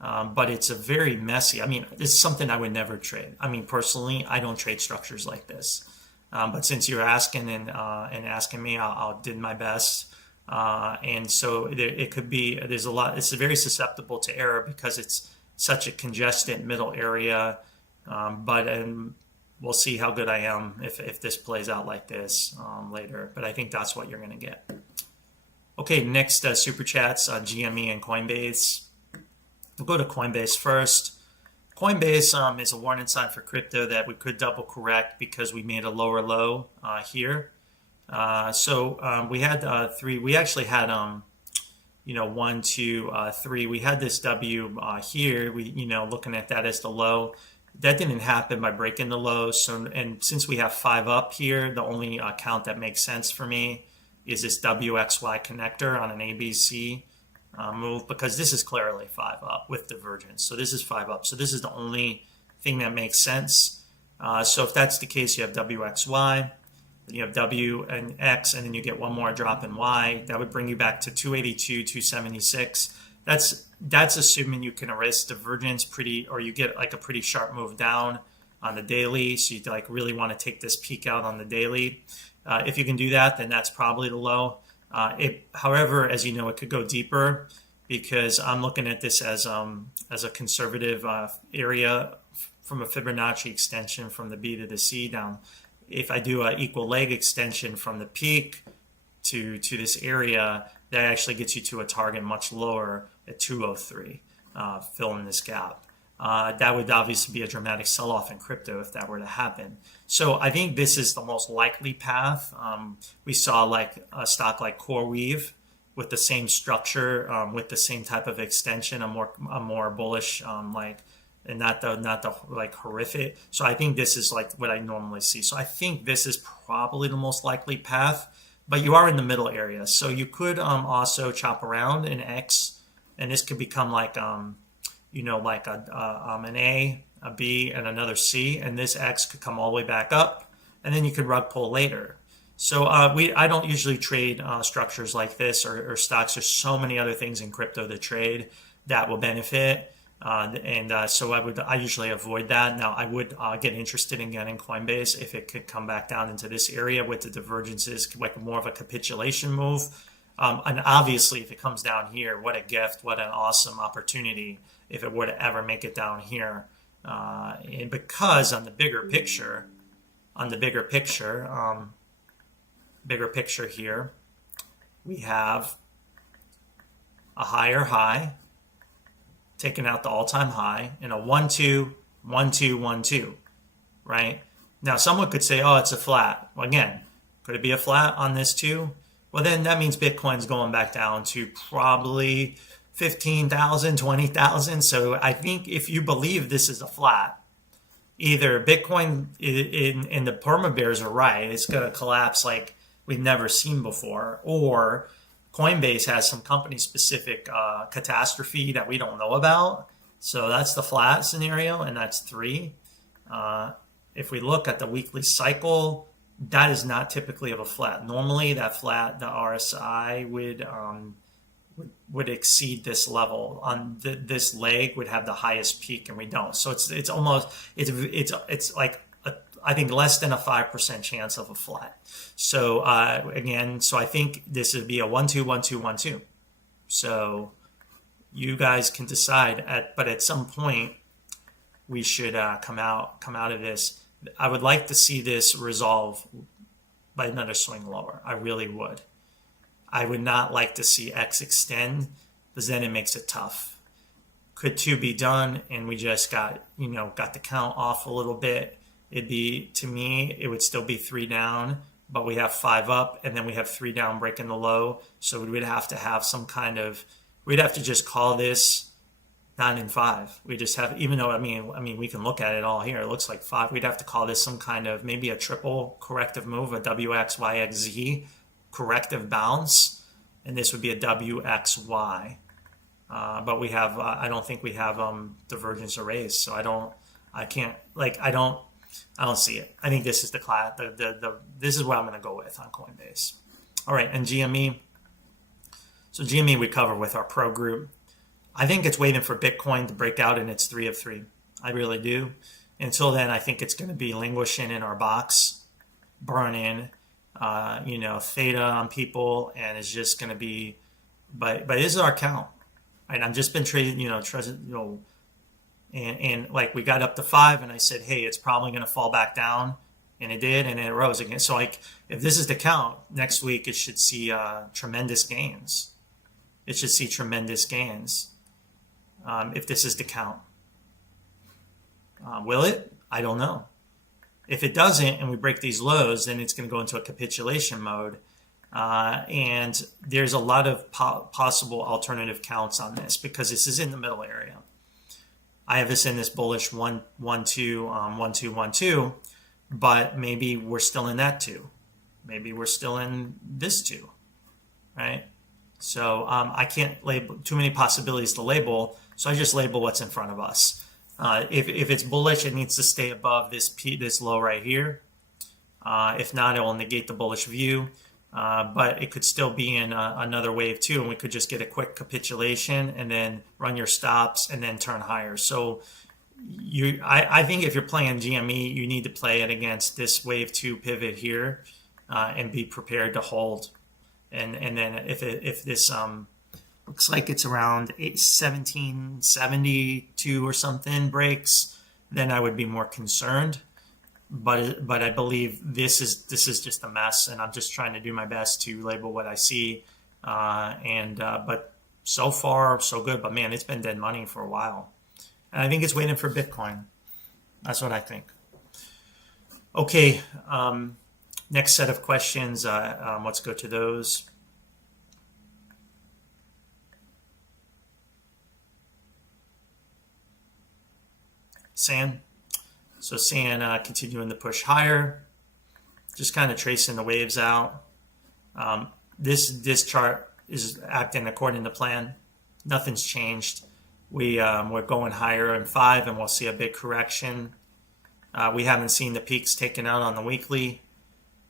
but it's a very messy. I mean, it's something I would never trade. I mean, personally, I don't trade structures like this. But since you're asking and asking me, I'll do my best. And so it could be, there's a lot, it's very susceptible to error because it's such a congested middle area. But we'll see how good I am if this plays out like this later. But I think that's what you're going to get. Okay, next super chats on GME and Coinbase. We'll go to Coinbase first. Coinbase is a warning sign for crypto that we could double correct because we made a lower low here. So we had three. We actually had 1, 2, 3. We had this W here. We looking at that as the low. That didn't happen by breaking the low. So and since we have 5 up here, the only count that makes sense for me is this WXY connector on an ABC move, because this is clearly 5 up with divergence. So this is 5 up. So this is the only thing that makes sense. So if that's the case, you have WXY, then you have W and X, and then you get one more drop in Y. That would bring you back to 282, 276. That's assuming you can erase divergence or you get like a pretty sharp move down on the daily. So you like really want to take this peak out on the daily. If you can do that, then that's probably the low. However, as you know, it could go deeper because I'm looking at this as a conservative area from a Fibonacci extension from the B to the C down. If I do an equal leg extension from the peak to this area, that actually gets you to a target much lower at 203, filling this gap. That would obviously be a dramatic sell-off in crypto if that were to happen. So I think this is the most likely path. We saw like a stock like CoreWeave with the same structure, with the same type of extension, a more bullish, and not the like horrific. So I think this is like what I normally see. So I think this is probably the most likely path, but you are in the middle area. So you could also chop around in X, and this could become like like an A, a B, and another C, and this X could come all the way back up, and then you could rug pull later. So I don't usually trade structures like this or stocks. There's so many other things in crypto to trade that will benefit, so I usually avoid that. Now I would get interested in getting Coinbase if it could come back down into this area with the divergences, like more of a capitulation move. And obviously, if it comes down here, what a gift, what an awesome opportunity if it were to ever make it down here. And because on the bigger picture here, we have a higher high, taking out the all-time high, and a 1, 2, 1, 2, 1, 2, right? Now, someone could say, oh, it's a flat. Well, again, could it be a flat on this too? Well, then that means Bitcoin's going back down to probably 15,000, 20,000. So I think if you believe this is a flat, either Bitcoin in the perma bears are right, it's going to collapse like we've never seen before, or Coinbase has some company-specific catastrophe that we don't know about. So that's the flat scenario, and that's 3. If we look at the weekly cycle, that is not typically of a flat. Normally, that flat, the RSI would exceed this level. On this leg would have the highest peak, and we don't. So it's almost like I think less than a 5% chance of a flat. So again, so I think this would be a 1, 2, 1, 2, 1, 2. So you guys can decide. But at some point, we should come out of this. I would like to see this resolve by another swing lower. I really would. I would not like to see X extend, because then it makes it tough. Could 2 be done, and we just got the count off a little bit? It'd be, to me, it would still be 3 down, but we have 5 up, and then we have 3 down breaking the low. So we would have to have some kind of, we'd have to just call this 9 and 5. We just have, even though I mean we can look at it all here. It looks like 5. We'd have to call this some kind of maybe a triple corrective move, a WXYXZ corrective bounce, and this would be a WXY. But we have, I don't think we have divergence erased, so I don't see it. I think this is the class. This is what I'm going to go with on Coinbase. All right, and GME. So GME we cover with our pro group. I think it's waiting for Bitcoin to break out in its 3 of 3. I really do. Until then, I think it's going to be languishing in our box, burning, theta on people, and it's just going to be, but this is our count, right? I've just been trading, and like we got up to 5, and I said, hey, it's probably going to fall back down, and it did, and it rose again. So like, if this is the count, next week it should see tremendous gains. It should see tremendous gains if this is the count. Will it? I don't know. If it doesn't and we break these lows, then it's going to go into a capitulation mode. And there's a lot of possible alternative counts on this because this is in the middle area. I have this in this bullish 1, 1, 2, 1, 2, 1, 2, but maybe we're still in that 2. Maybe we're still in this 2, right? So I can't label too many possibilities to label, so I just label what's in front of us. If it's bullish, it needs to stay above this low right here. If not, it will negate the bullish view. But it could still be in another wave too, and we could just get a quick capitulation and then run your stops and then turn higher. So I think if you're playing GME, you need to play it against this wave 2 pivot here and be prepared to hold. And then if this looks like it's around 1772 or something breaks, then I would be more concerned. But I believe this is just a mess, and I'm just trying to do my best to label what I see. But so far so good. But man, it's been dead money for a while, and I think it's waiting for Bitcoin. That's what I think. Okay, next set of questions. Let's go to those. San. So San continuing to push higher, just kind of tracing the waves out. This chart is acting according to plan. Nothing's changed. We're going higher in 5, and we'll see a big correction. We haven't seen the peaks taken out on the weekly.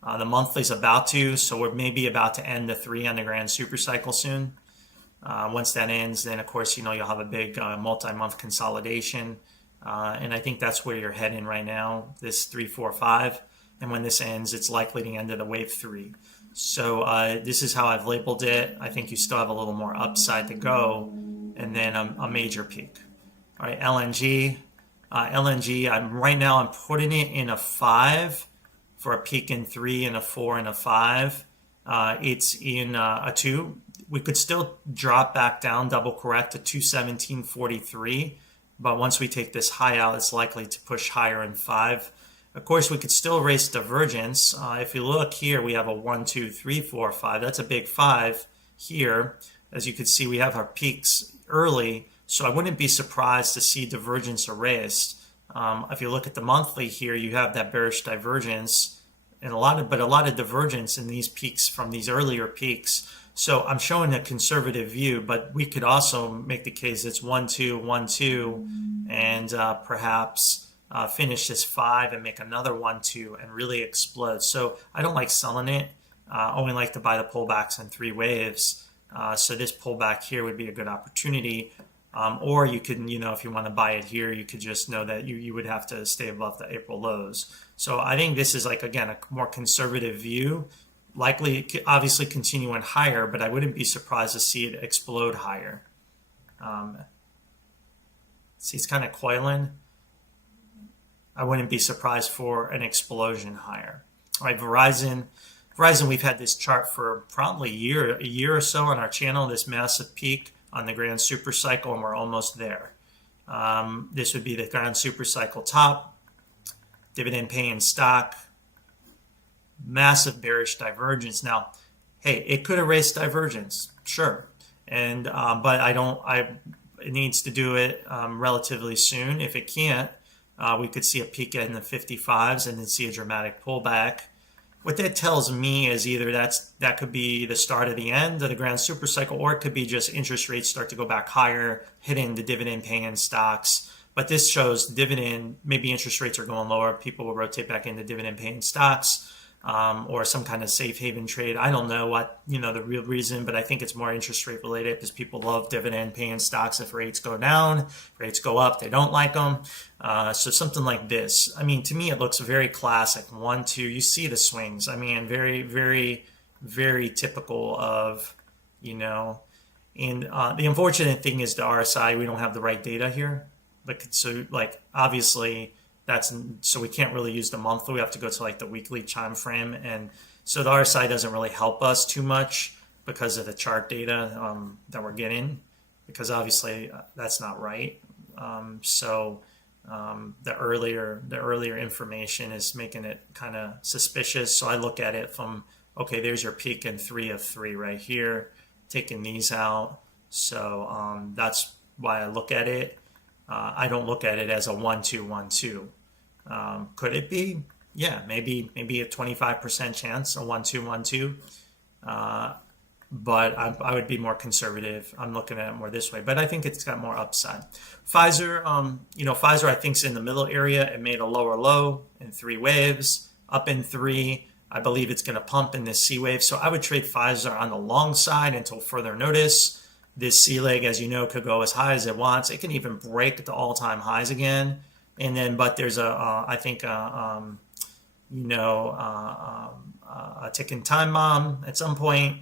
The monthly's about to, so we're maybe about to end the 3 on the grand super cycle soon. Once that ends, then of course you'll have a big multi-month consolidation. And I think that's where you're heading right now, this 3, 4, 5. And when this ends, it's likely the end of the wave 3. So this is how I've labeled it. I think you still have a little more upside to go, and then a major peak. All right, LNG. LNG, right now I'm putting it in a 5 for a peak in 3 and a 4 and a 5. It's in a 2. We could still drop back down, double correct to 217.43. But once we take this high out, it's likely to push higher in 5. Of course, we could still raise divergence. If you look here, we have a 1, 2, 3, 4, 5. That's a big 5 here. As you can see, we have our peaks early, so I wouldn't be surprised to see divergence erased. If you look at the monthly here, you have that bearish divergence and a lot of divergence in these peaks from these earlier peaks. So I'm showing a conservative view, but we could also make the case it's 1, 2, 1, 2, and perhaps finish this 5 and make another 1, 2 and really explode. So I don't like selling it. I only like to buy the pullbacks in 3 waves. So this pullback here would be a good opportunity. Or you could, if you want to buy it here, you could just know that you would have to stay above the April lows. So I think this is again, a more conservative view. Likely, obviously, continuing higher, but I wouldn't be surprised to see it explode higher. See, it's kind of coiling. I wouldn't be surprised for an explosion higher. All right, Verizon, we've had this chart for probably a year or so on our channel, this massive peak on the grand super cycle, and we're almost there. This would be the grand super cycle top, dividend paying stock. Massive bearish divergence. Now, hey, it could erase divergence, sure, and but it needs to do it relatively soon. If it can't, we could see a peak in the 55s and then see a dramatic pullback. What that tells me is either that could be the start of the end of the grand super cycle, or it could be just interest rates start to go back higher, hitting the dividend paying stocks. But this shows maybe interest rates are going lower, people will rotate back into dividend paying stocks. or some kind of safe haven trade. I don't know what, the real reason, but I think it's more interest rate related because people love dividend paying stocks. If rates go down, if rates go up, they don't like them. So something like this. I mean, to me, it looks very classic. 1, 2, you see the swings. I mean, very, very, very typical of, and the unfortunate thing is the RSI, we don't have the right data here. So obviously, so we can't really use the monthly. We have to go to like the weekly time frame, and so the RSI doesn't really help us too much because of the chart data that we're getting, because obviously that's not right. The earlier information is making it kind of suspicious. So I look at it from, okay, there's your peak in 3 of 3 right here, taking these out. So that's why I look at it. I don't look at it as a 1, 2, 1, 2. Could it be? Yeah, maybe a 25% chance, a 1, 2, 1, 2. But I would be more conservative. I'm looking at it more this way, but I think it's got more upside. Pfizer, Pfizer I think is in the middle area. It made a lower low in 3 waves, up in 3. I believe it's going to pump in this C wave. So I would trade Pfizer on the long side until further notice. This C leg, as you know, could go as high as it wants. It can even break the all-time highs again. And then, but there's a ticking time bomb at some point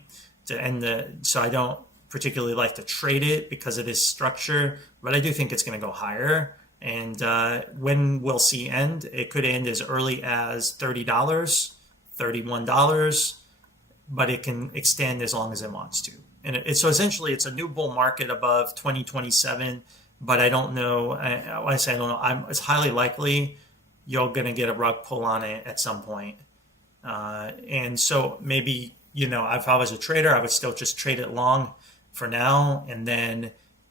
to end so I don't particularly like to trade it because of this structure, but I do think it's going to go higher. And when we'll see end, it could end as early as $30, $31, but it can extend as long as it wants to. And so essentially, it's a new bull market above 2027. But I don't know. When I say I don't know, it's highly likely you're going to get a rug pull on it at some point. And so maybe, if I was a trader, I would still just trade it long for now,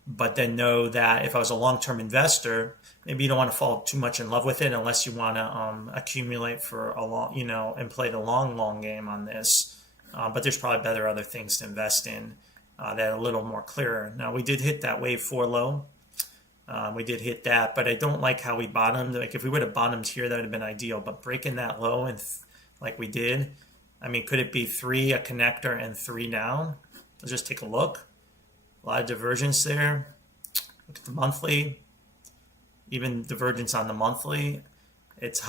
but then know that if I was a long-term investor, maybe you don't want to fall too much in love with it unless you want to accumulate for a long, and play the long game on this. But there's probably better other things to invest in that are a little more clearer. Now, we did hit that wave 4 low. We did hit that, but I don't like how we bottomed. Like if we would have bottomed here, that would have been ideal. But breaking that low and like we did, I mean, could it be 3 a connector and 3 down? Let's just take a look. A lot of divergence there. Look at the monthly. Even divergence on the monthly. It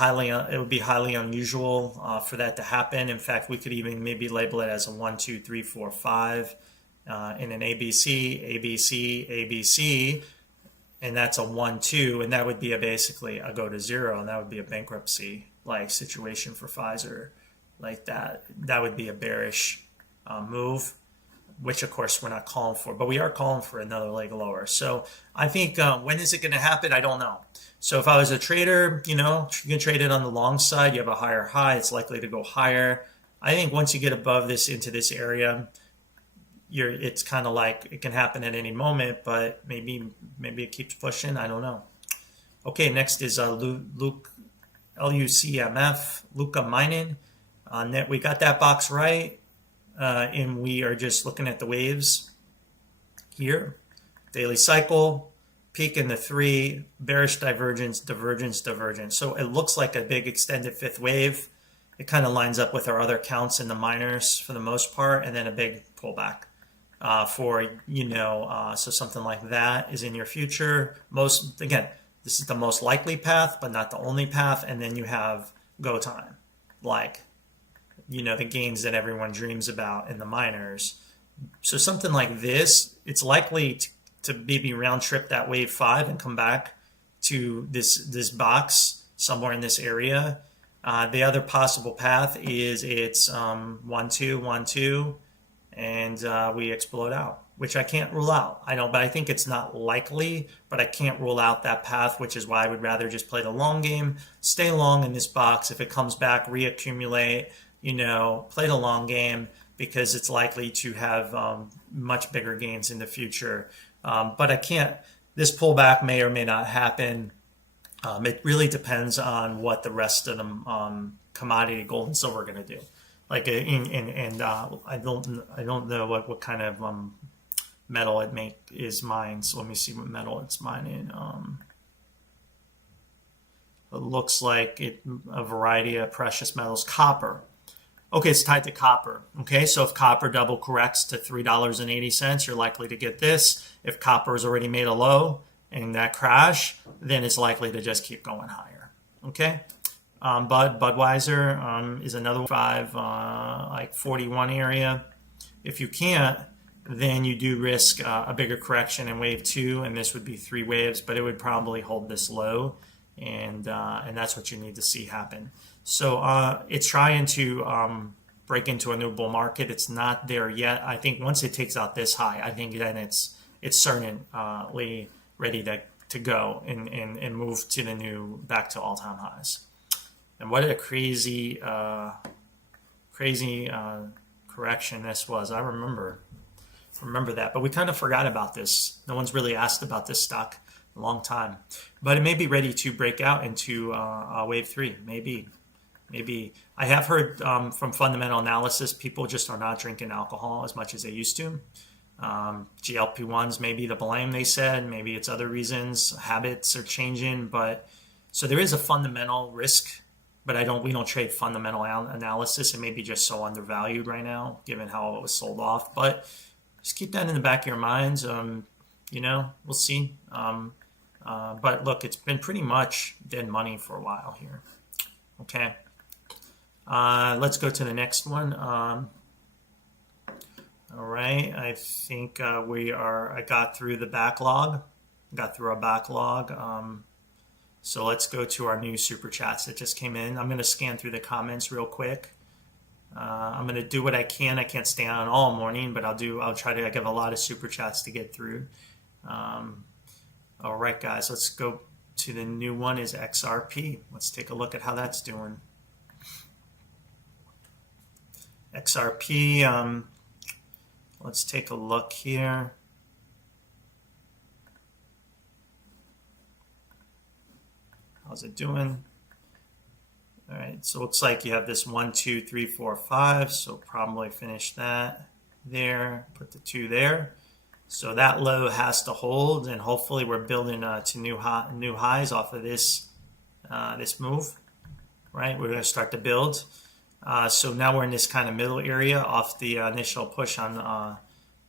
would be highly unusual for that to happen. In fact, we could even maybe label it as a 1, 2, 3, 4, 5 in an ABC, ABC, ABC. And that's a 1, 2, and that would be basically a go to 0, and that would be a bankruptcy like situation for Pfizer, like that. That would be a bearish move, which of course we're not calling for, but we are calling for another leg lower. So I think when is it going to happen? I don't know. So if I was a trader, you can trade it on the long side. You have a higher high; it's likely to go higher. I think once you get above this into this area, it's kind of like it can happen at any moment, but maybe it keeps pushing. I don't know. Okay, next is LUCMF, Luca Mining. We got that box right, and we are just looking at the waves here. Daily cycle, peak in the 3, bearish divergence, divergence, divergence. So it looks like a big extended 5th wave. It kind of lines up with our other counts in the miners for the most part, and then a big pullback. So something like that is in your future. Again, this is the most likely path, but not the only path. And then you have go time, the gains that everyone dreams about in the miners. So something like this, it's likely to maybe round trip that wave 5 and come back to this box somewhere in this area. The other possible path is it's 1, 2, 1, 2. And we explode out, which I can't rule out. But I think it's not likely, but I can't rule out that path, which is why I would rather just play the long game, stay long in this box. If it comes back, reaccumulate, play the long game, because it's likely to have much bigger gains in the future. But this pullback may or may not happen. It really depends on what the rest of the commodity, gold and silver, are going to do. I don't know what kind of metal is mined. So let me see what metal it's mining. It looks like a variety of precious metals. Copper. Okay, it's tied to copper. Okay, so if copper double corrects to $3.80, you're likely to get this. If copper has already made a low and that crash, then it's likely to just keep going higher. Okay, Budweiser is another 5, like 41 area. If you can't, then you do risk a bigger correction in wave 2, and this would be 3 waves, but it would probably hold this low, and that's what you need to see happen. So it's trying to break into a new bull market. It's not there yet. I think once it takes out this high, I think then it's certainly ready to go and move to the new, back to all-time highs. And what a crazy correction this was. I remember that, but we kind of forgot about this. No one's really asked about this stock in a long time, but it may be ready to break out into wave 3. Maybe I have heard from fundamental analysis, people just are not drinking alcohol as much as they used to. GLP-1s may be the blame, they said. Maybe it's other reasons. Habits are changing, but so there is a fundamental risk. But we don't trade fundamental analysis. It may be just so undervalued right now, given how it was sold off. But just keep that in the back of your minds. We'll see. But look, it's been pretty much dead money for a while here. Okay. Let's go to the next one. All right. I think I got through the backlog. Got through our backlog. So let's go to our new super chats that just came in. I'm going to scan through the comments real quick. I'm going to do what I can. I can't stay on all morning, but I'll try to. I have a lot of super chats to get through. All right, guys, let's go to the new one is XRP. Let's take a look at how that's doing. XRP, let's take a look here. How's it doing? All right, so it looks like you have this 1, 2, 3, 4, 5. So probably finish that there. Put the 2 there. So that low has to hold, and hopefully we're building to new highs off of this move. Right, we're going to start to build. So now we're in this kind of middle area off the initial push on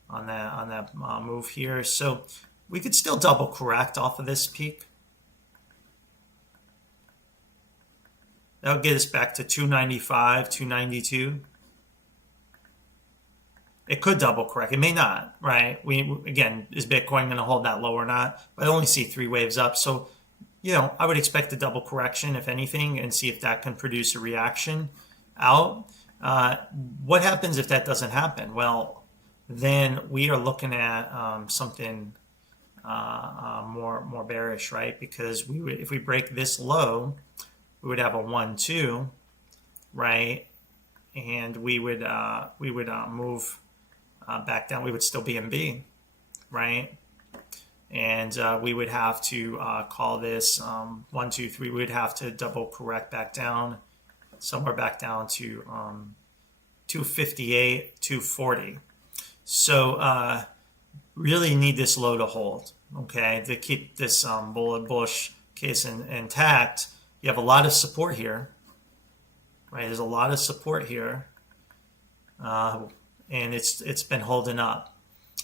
that move here. So we could still double correct off of this peak. That'll get us back to 295, 292. It could double correct. It may not, right? Again, is Bitcoin going to hold that low or not? But I only see 3 waves up. So, I would expect a double correction, if anything, and see if that can produce a reaction out. What happens if that doesn't happen? Well, then we are looking at something more bearish, right? Because if we break this low, we would have a 1, 2, right? And we would move back down. We would still be in B, right? And we would have to call this 1, 2, 3. We would have to double correct back down, somewhere back down to 258, 240. So really need this low to hold, okay, to keep this bullish case intact. You have a lot of support here, right? There's a lot of support here, and it's been holding up.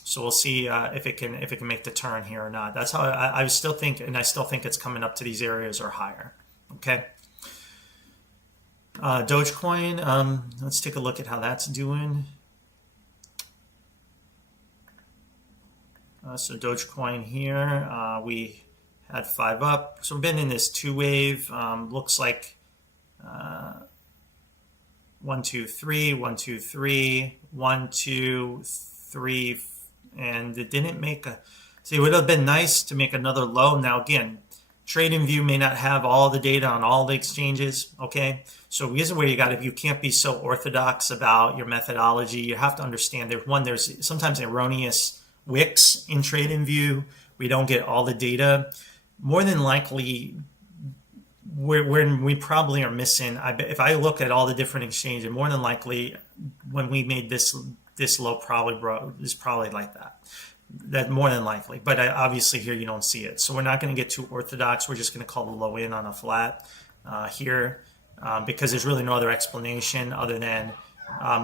So we'll see if it can make the turn here or not. That's how I still think, and I still think it's coming up to these areas or higher. Okay. Dogecoin. Let's take a look at how that's doing. So Dogecoin here, we had 5 up. So we've been in this 2 wave. Looks like 1, 2, 3, 1, 2, 3, 1, 2, 3, and it didn't make a. See, it would have been nice to make another low. Now again, TradingView may not have all the data on all the exchanges. Okay, so here's where you can't be so orthodox about your methodology. You have to understand there's sometimes erroneous wicks in TradingView. We don't get all the data. More than likely, we probably are missing. If I look at all the different exchanges, more than likely, when we made this low, is probably like that. That more than likely. But obviously here you don't see it. So we're not going to get too orthodox. We're just going to call the low in on a flat here because there's really no other explanation other than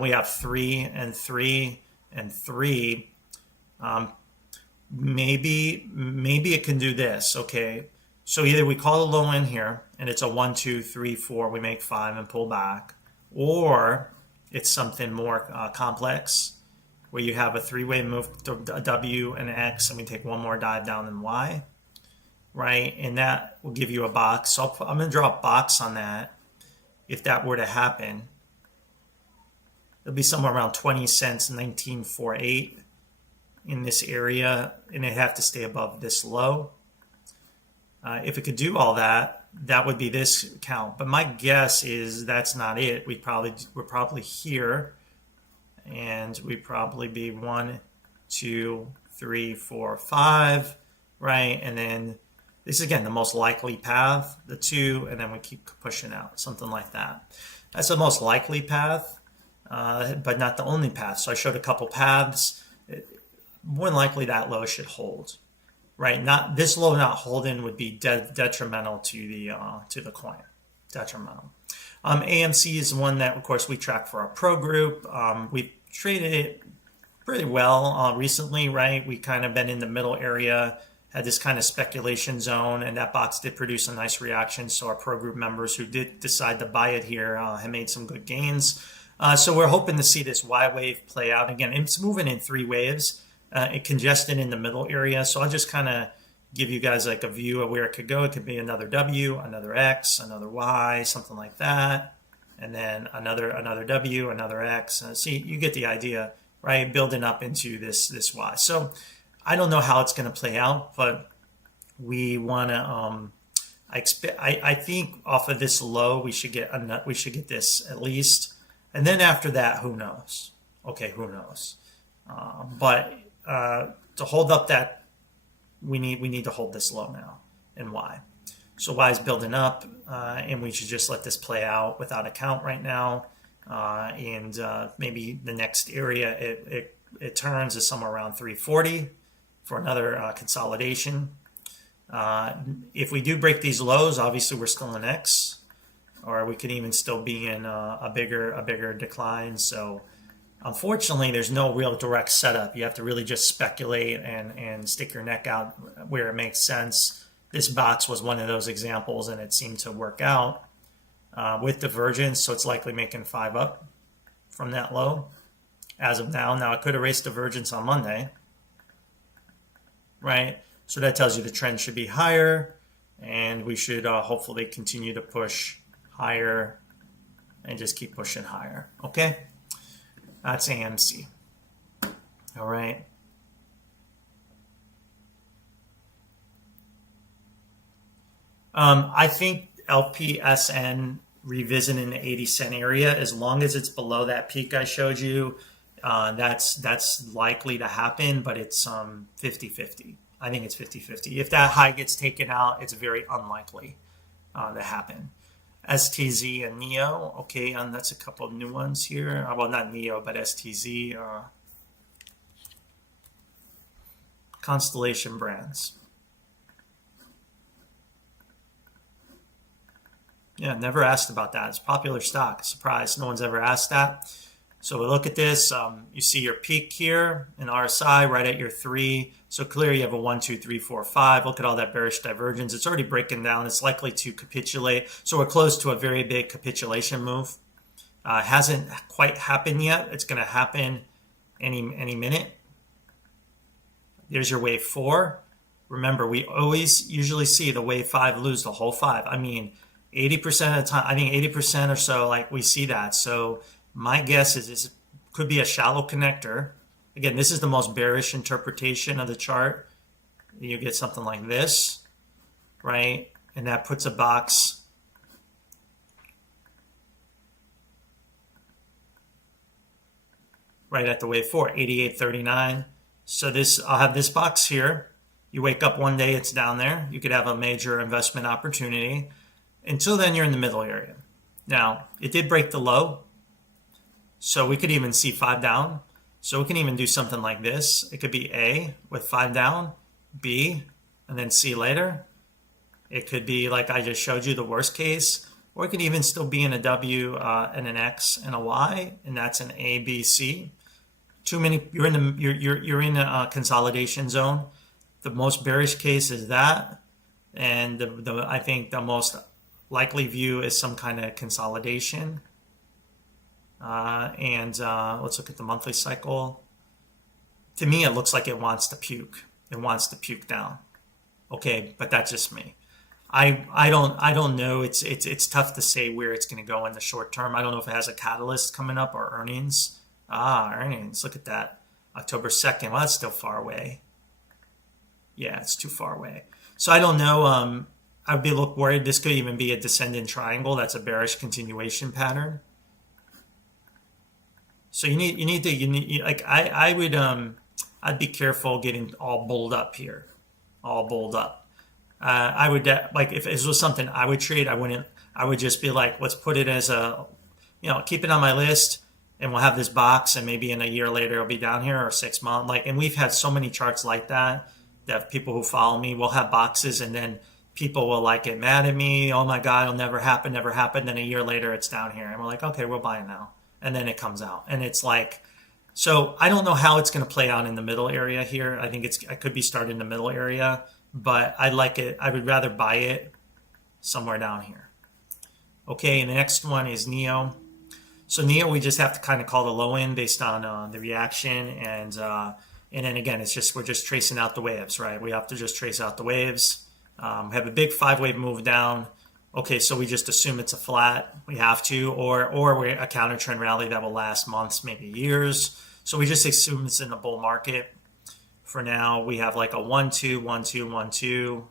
We have 3 and 3 and 3. Maybe it can do this. Okay, so either we call a low in here and it's a 1, 2, 3, 4. We make 5 and pull back, or it's something more complex where you have a three-way move, a W and an X, and we take one more dive down in Y, right? And that will give you a box. So I'm going to draw a box on that. If that were to happen, it'll be somewhere around 20 cents, 1948 in this area, and it'd have to stay above this low. If it could do all that, that would be this count. But my guess is that's not it. We're probably here, and we'd probably be 1, 2, 3, 4, 5, right? And then this is, again, the most likely path, the 2, and then we keep pushing out, something like that. That's the most likely path, but not the only path. So I showed a couple paths. More than likely that low should hold, right? Not this low not holding would be detrimental to the coin, detrimental. AMC is one that, of course, we track for our pro group. We've traded it pretty well recently, right? We kind of been in the middle area, had this kind of speculation zone, and that box did produce a nice reaction. So our pro group members who did decide to buy it here have made some good gains. So we're hoping to see this Y wave play out. Again, it's moving in 3 waves. It congested in the middle area. So I'll just kind of give you guys like a view of where it could go. It could be another W, another X, another Y, something like that. And then another W, another X. See, you get the idea, right? Building up into this Y. So I don't know how it's going to play out, but we want to. I think off of this low, we should get this at least, and then after that, who knows? Okay, who knows? But to hold up that, we need to hold this low now, and why? So Y is building up, and we should just let this play out without a count right now, and maybe the next area it turns is somewhere around 340 for another consolidation. If we do break these lows, obviously we're still in X, or we could even still be in a bigger decline. So unfortunately, there's no real direct setup. You have to really just speculate and stick your neck out where it makes sense. This box was one of those examples, and it seemed to work out with divergence. So it's likely making 5 up from that low as of now. Now, it could erase divergence on Monday, right? So that tells you the trend should be higher, and we should hopefully continue to push higher and just keep pushing higher. Okay, that's AMC. All right. I think LPSN revisiting the 80-cent area, as long as it's below that peak I showed you, that's likely to happen, but it's 50-50. I think it's 50-50. If that high gets taken out, it's very unlikely to happen. STZ and NEO, okay, and that's a couple of new ones here. Well, not NEO, but STZ. Constellation Brands. Yeah, never asked about that. It's a popular stock. Surprise, no one's ever asked that. So we look at this. You see your peak here in RSI right at your 3. So clearly you have a 1, 2, 3, 4, 5. Look at all that bearish divergence. It's already breaking down. It's likely to capitulate. So we're close to a very big capitulation move. Hasn't quite happened yet. It's going to happen any minute. There's your wave 4. Remember, we always usually see the wave 5 lose the whole 5. I mean, 80% of the time, I think 80% or so, like we see that. So my guess is this could be a shallow connector. Again, this is the most bearish interpretation of the chart. You get something like this, right? And that puts a box right at the wave 4, 88.39. So this, I'll have this box here. You wake up one day, it's down there. You could have a major investment opportunity. Until then, you're in the middle area. Now, it did break the low. So we could even see 5 down. So we can even do something like this. It could be A with 5 down, B, and then C later. It could be like I just showed you, the worst case, or it could even still be in a W and an X and a Y, and that's an A, B, C. Too many. You're in a consolidation zone. The most bearish case is that, and I think the most likely view is some kind of consolidation. Let's look at the monthly cycle. To me, it looks like it wants to puke. It wants to puke down. Okay, but that's just me. I don't know. It's tough to say where it's going to go in the short term. I don't know if it has a catalyst coming up or earnings. Earnings. Look at that. October 2nd. Well, that's still far away. Yeah, it's too far away. So I don't know. I'd be a little worried. This could even be a descendant triangle. That's a bearish continuation pattern. So I'd be careful getting all bulled up here, all bulled up. I would like if this was something I would trade. I would just be like, let's put it as a, keep it on my list, and we'll have this box, and maybe in a year later it'll be down here, or 6 months. And we've had so many charts like that people who follow me will have boxes, and then people will get mad at me. Oh my God, it'll never happen, never happen. Then a year later it's down here, and we're like, okay, we'll buy it now. And then it comes out, and it's so I don't know how it's going to play out in the middle area here. I think I could be starting in the middle area, but I like it. I would rather buy it somewhere down here. Okay, and the next one is NEO. So NEO, we just have to kind of call the low end based on the reaction, and then again, we're just tracing out the waves, right? We have to just trace out the waves. We have a big 5-wave move down. Okay, so we just assume it's a flat. We have to, or we're a counter trend rally that will last months, maybe years. So we just assume it's in a bull market. For now, we have a 1, 2, 1, 2, 1, 2,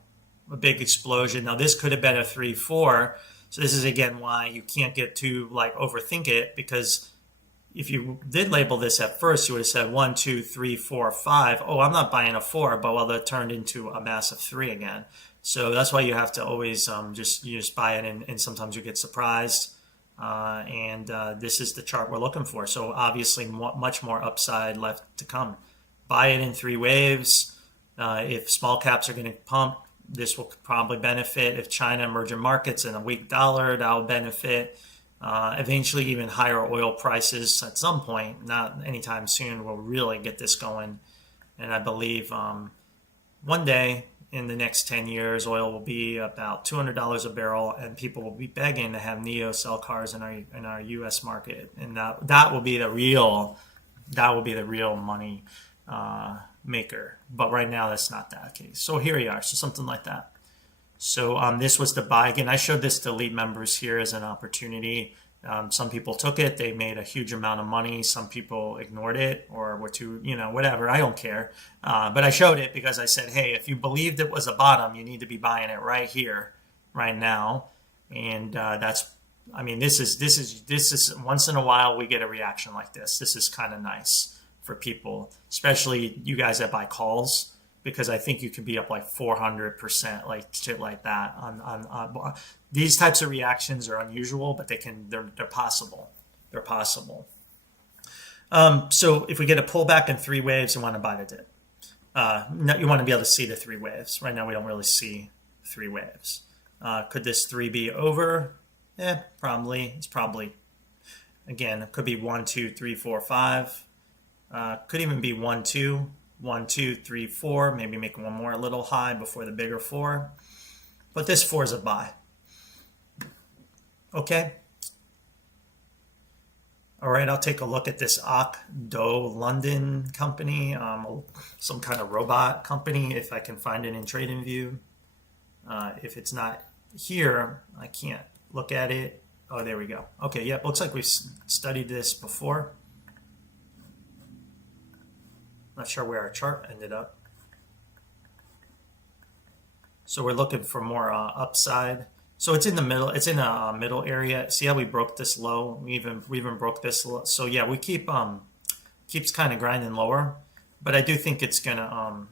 a big explosion. Now this could have been a 3, 4. So this is again why you can't get too overthink it, because if you did label this at first, you would have said 1, 2, 3, 4, 5. Oh, I'm not buying a 4, but well, that turned into a massive 3 again. So that's why you have to always just buy it, and sometimes you get surprised. This is the chart we're looking for. So obviously much more upside left to come. Buy it in 3 waves. If small caps are going to pump, this will probably benefit. If China, emerging markets, and a weak dollar, that will benefit. Eventually, even higher oil prices at some point, not anytime soon, will really get this going. And I believe one day, in the next 10 years, oil will be about $200 a barrel, and people will be begging to have NEO sell cars in our U.S. market, and that will be the real money maker. But right now, that's not that case. So here we are. So something like that. So this was the buy. Again, I showed this to elite members here as an opportunity. Some people took it. They made a huge amount of money. Some people ignored it or were too, whatever. I don't care. But I showed it because I said, hey, if you believed it was a bottom, you need to be buying it right here, right now. And this is once in a while we get a reaction like this. This is kind of nice for people, especially you guys that buy calls, because I think you can be up 400%, shit like that. On these types of reactions are unusual, but they're possible. They're possible. So if we get a pullback in 3 waves, you want to buy the dip. You want to be able to see the 3 waves. Right now, we don't really see 3 waves. Could this 3 be over? Probably. It's probably, again, it could be 1, 2, 3, 4, 5. Could even be 1, 2. 1, 2, 3, 4. Maybe make one more a little high before the bigger 4. But this 4 is a buy. Okay. All right, I'll take a look at this Dow London company, some kind of robot company, if I can find it in TradingView. If it's not here, I can't look at it. Oh, there we go. Okay, yeah, looks like we've studied this before. Not sure where our chart ended up. So we're looking for more upside. So it's in the middle. It's in a middle area. See how we broke this low? We even broke this low. So yeah, we keeps kind of grinding lower, but I do think it's gonna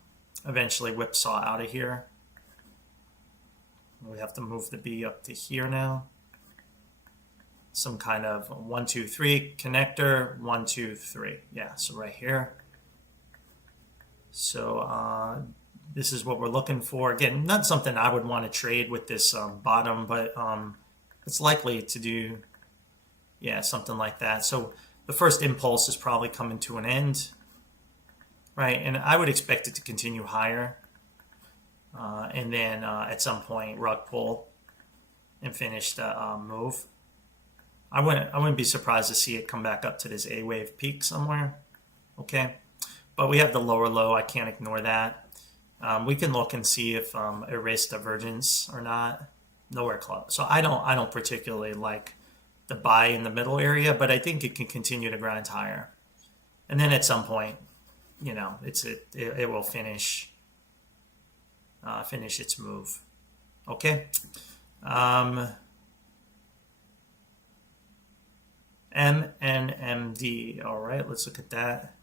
eventually whipsaw out of here. We have to move the B up to here now. Some kind of 1, 2, 3 connector. 1, 2, 3. Yeah. So right here. So this is what we're looking for. Again, not something I would want to trade with this bottom, but it's likely to do, yeah, something like that. So the first impulse is probably coming to an end, right? And I would expect it to continue higher, and then at some point rug pull and finish the move. I wouldn't be surprised to see it come back up to this A wave peak somewhere. Okay, but we have the lower low. I can't ignore that. We can look and see if erase divergence or not. Nowhere close. So I don't particularly like the buy in the middle area, but I think it can continue to grind higher. And then at some point, you know, it will finish its move. Okay. MNMD. All right, let's look at that.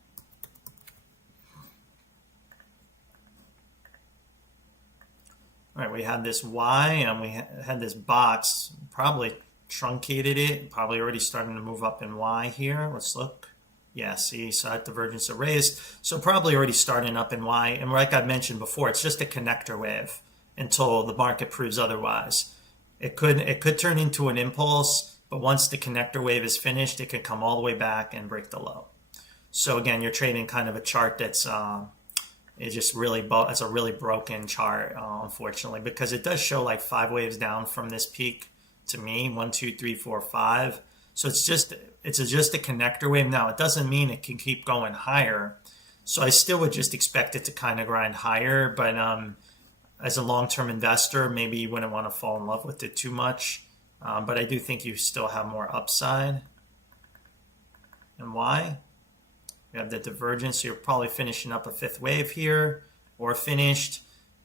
All right, we had this Y and we had this box, probably truncated it, probably already starting to move up in Y here. Let's look. Yeah, see, so that divergence erased. So probably already starting up in Y. And like I mentioned before, it's just a connector wave until the market proves otherwise. It could turn into an impulse, but once the connector wave is finished, it can come all the way back and break the low. So again, you're trading kind of a chart that's it's just really it's a really broken chart, unfortunately, because it does show like 5 waves down from this peak to me, 1, 2, 3, 4, 5. So it's just a connector wave. Now it doesn't mean it can keep going higher. So I still would just expect it to kind of grind higher, but as a long-term investor, maybe you wouldn't want to fall in love with it too much. But I do think you still have more upside. And why? You have the divergence, so you're probably finishing up a 5th wave here, or finished,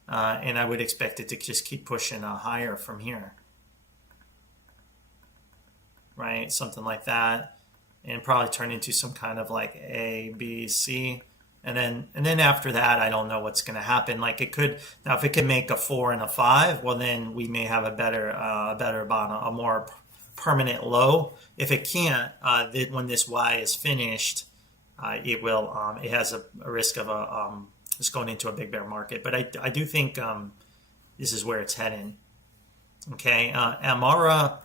and I would expect it to just keep pushing higher from here, right? Something like that, and probably turn into some kind of like A, B, C, and then after that, I don't know what's going to happen. Like it could now, if it can make a 4 and a 5, well then we may have a better bottom, a more permanent low. If it can't, when this Y is finished, it will. It has a risk of just going into a big bear market. But I do think this is where it's heading. Okay, Amara,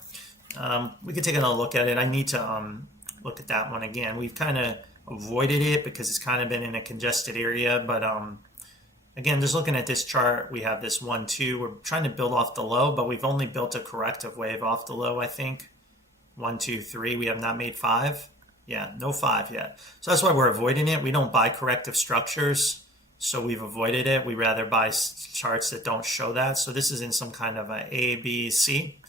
we could take another look at it. I need to look at that one again. We've kind of avoided it because it's kind of been in a congested area. But again, just looking at this chart, we have this 1, 2. We're trying to build off the low, but we've only built a corrective wave off the low. I think 1, 2, 3. We have not made 5. Yeah, no 5 yet. So that's why we're avoiding it. We don't buy corrective structures, so we've avoided it. We rather buy charts that don't show that. So this is in some kind of A, B, C.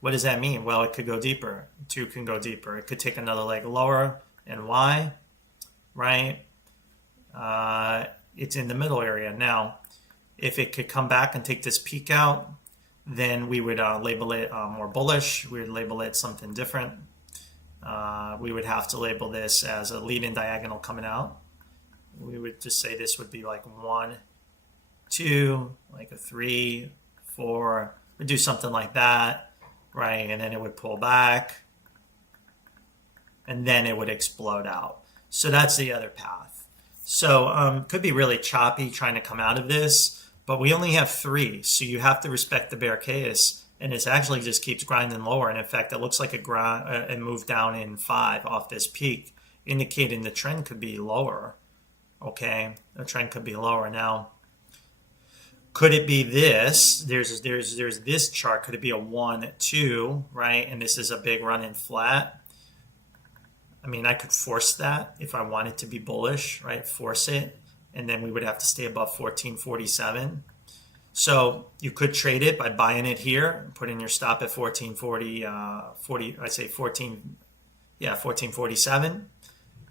What does that mean? Well, it could go deeper. 2 can go deeper. It could take another leg lower and Y, right? It's in the middle area. Now, if it could come back and take this peak out, then we would label it more bullish. We would label it something different. We would have to label this as a lead-in diagonal coming out. We would just say this would be like 1, 2, like a 3, 4. We'd do something like that, right? And then it would pull back, and then it would explode out. So that's the other path. So could be really choppy trying to come out of this, but we only have 3, so you have to respect the bear case. And it actually just keeps grinding lower. And in fact, it looks like it moved down in 5 off this peak, indicating the trend could be lower. Okay, the trend could be lower. Now, could it be this? There's this chart. Could it be a 1, 2, right? And this is a big run-in flat. I mean, I could force that if I wanted to be bullish, right? Force it, and then we would have to stay above 1447. So you could trade it by buying it here, putting your stop at 1440, I'd say 1447,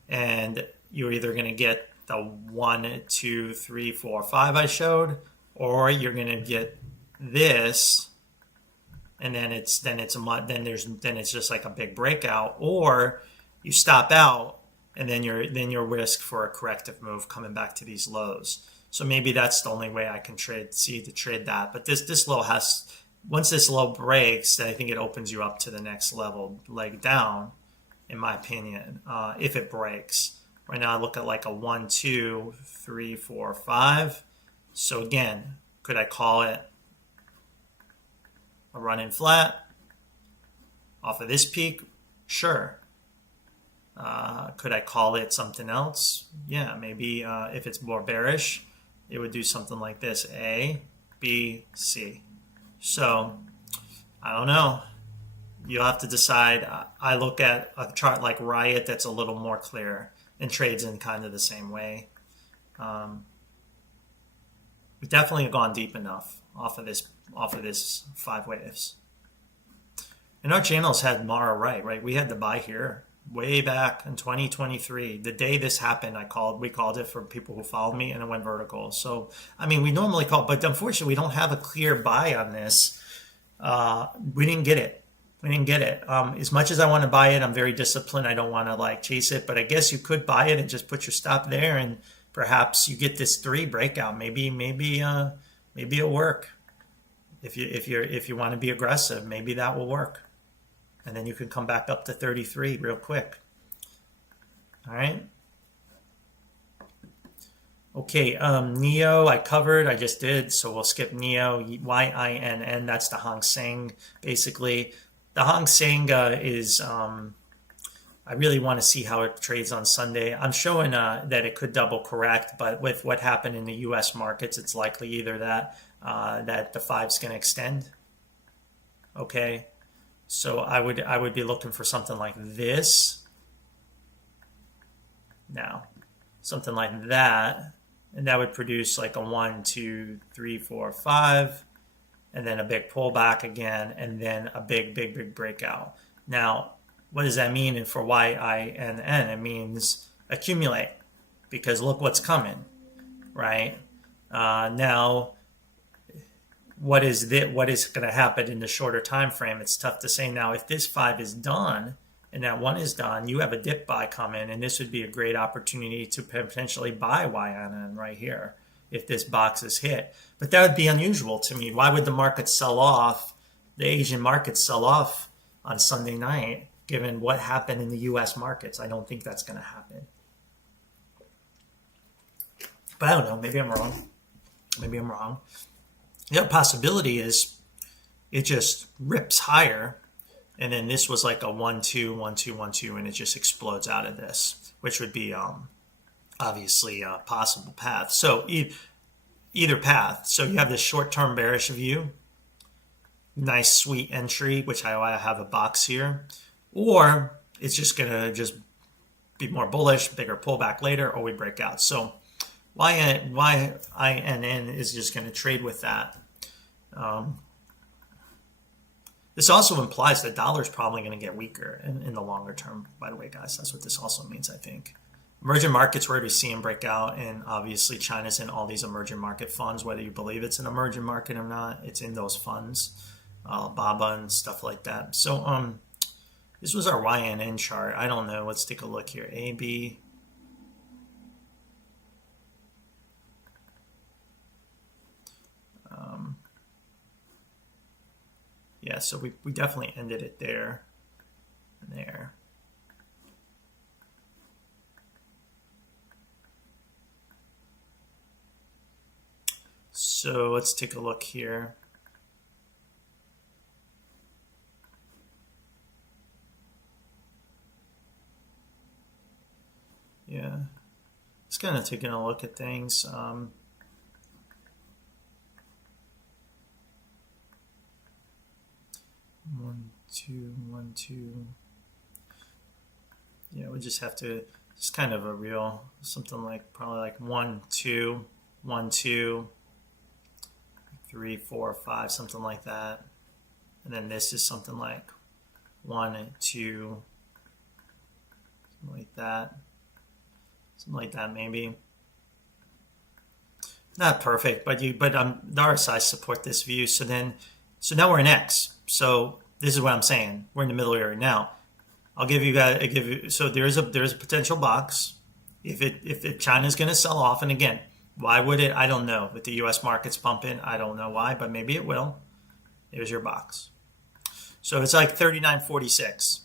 and you're either going to get the 1, 2, 3, 4, 5 I showed, or you're going to get this, and then it's just like a big breakout, or you stop out, and then you're risk for a corrective move coming back to these lows. So maybe that's the only way I can trade that. But this low once this low breaks, then I think it opens you up to the next level, leg down, in my opinion, if it breaks. Right now I look at like a 1, 2, 3, 4, 5. So again, could I call it a run-in flat? Off of this peak, sure. Could I call it something else? Yeah, maybe if it's more bearish, it would do something like this: A, B, C. So I don't know. You'll have to decide. I look at a chart like Riot that's a little more clear and trades in kind of the same way. We've definitely gone deep enough off of this 5 waves. And our channels had Mara right? We had the buy here way back in 2023. The day this happened, we called it for people who followed me, and it went vertical. So, I mean, we normally call, but unfortunately, we don't have a clear buy on this. We didn't get it. As much as I want to buy it, I'm very disciplined. I don't want to like chase it, but I guess you could buy it and just put your stop there, and perhaps you get this 3 breakout. Maybe it'll work. If you want to be aggressive, maybe that will work. And then you can come back up to 33 real quick. All right. Okay, NEO I covered, I just did, so we'll skip NEO. YINN, that's the Hang Seng, basically. The Hang Seng is, I really want to see how it trades on Sunday. I'm showing that it could double correct, but with what happened in the U.S. markets, it's likely either that the 5's going to extend. Okay. So I would be looking for something like this. Now, something like that, and that would produce like a 1, 2, 3, 4, 5, and then a big pullback again, and then a big breakout. Now, what does that mean? And for YINN, it means accumulate, because look what's coming, right? Now, what is going to happen in the shorter time frame? It's tough to say. Now, if this 5 is done and that 1 is done, you have a dip buy coming, and this would be a great opportunity to potentially buy YNN right here if this box is hit. But that would be unusual to me. Why would the market sell off, the Asian markets sell off on Sunday night, given what happened in the U.S. markets? I don't think that's going to happen. But I don't know. Maybe I'm wrong. The other possibility is it just rips higher, and then this was like a 1, 2, 1, 2, 1, 2, and it just explodes out of this, which would be obviously a possible path. So either path. So you have this short-term bearish view, nice sweet entry, which I have a box here, or it's just going to just be more bullish, bigger pullback later, or we break out. So YINN is just going to trade with that. This also implies the dollar is probably going to get weaker in the longer term, by the way, guys. That's what this also means, I think. Emerging markets, where we see them break out, and obviously China's in all these emerging market funds, whether you believe it's an emerging market or not, it's in those funds, BABA and stuff like that. So this was our YNN chart. I don't know. Let's take a look here. AB. Yeah, so we definitely ended it there and there. So let's take a look here. Yeah, just kind of taking a look at things. 1, 2, 1, 2. Yeah, we just have to, just kind of a real, something like probably like 1, 2, 1, 2, 3, 4, 5, something like that. And then this is something like 1, 2, something like that. Something like that, maybe. Not perfect, but the RSI support this view. So now we're in X. So this is what I'm saying. We're in the middle area now. So there is a potential box. If China's going to sell off, and again, why would it? I don't know. With the U.S. markets pumping, I don't know why, but maybe it will. There's your box. So it's like 39.46.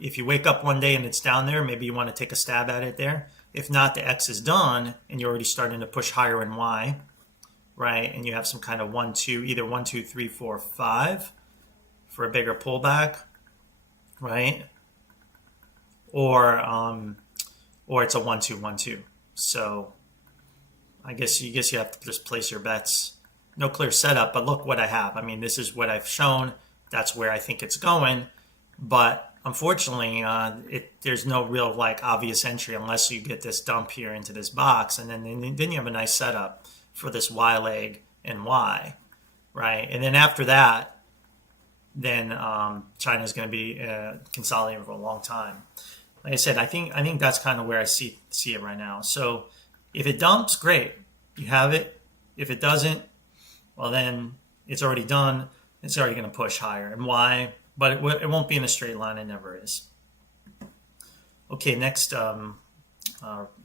If you wake up one day and it's down there, maybe you want to take a stab at it there. If not, the X is done, and you're already starting to push higher in Y, right? And you have some kind of 1, 2, either 1, 2, 3, 4, 5 for a bigger pullback, right? Or it's a 1-2-1-2. So I guess you have to just place your bets. No clear setup, but look what I have. I mean, this is what I've shown. That's where I think it's going. But unfortunately, there's no real like obvious entry unless you get this dump here into this box, and then you have a nice setup for this Y leg and Y, right? And then after that, then China's going to be consolidating for a long time. Like I said, I think that's kind of where I see it right now. So if it dumps, great, you have it. If it doesn't, well then it's already done. It's already going to push higher. And why? But it won't be in a straight line. It never is. Okay, next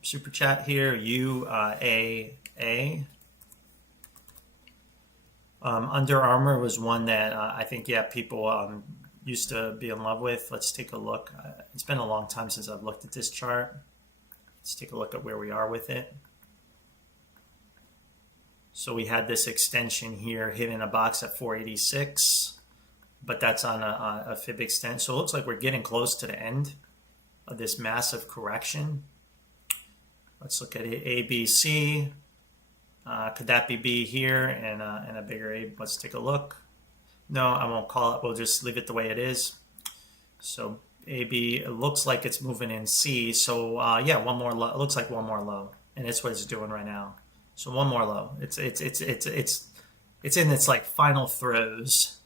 super chat here. UAA. Under Armour was one that I think people used to be in love with. Let's take a look. It's been a long time since I've looked at this chart. Let's take a look at where we are with it. So we had this extension here hitting a box at 486, but that's on a fib extent. So it looks like we're getting close to the end of this massive correction. Let's look at it. A, B, C. Could that be B here and a bigger A? Let's take a look. No, I won't call it. We'll just leave it the way it is. So A, B, it looks like it's moving in C. So yeah, one more low. It looks like one more low, and it's what it's doing right now. So one more low. It's in its like final throes.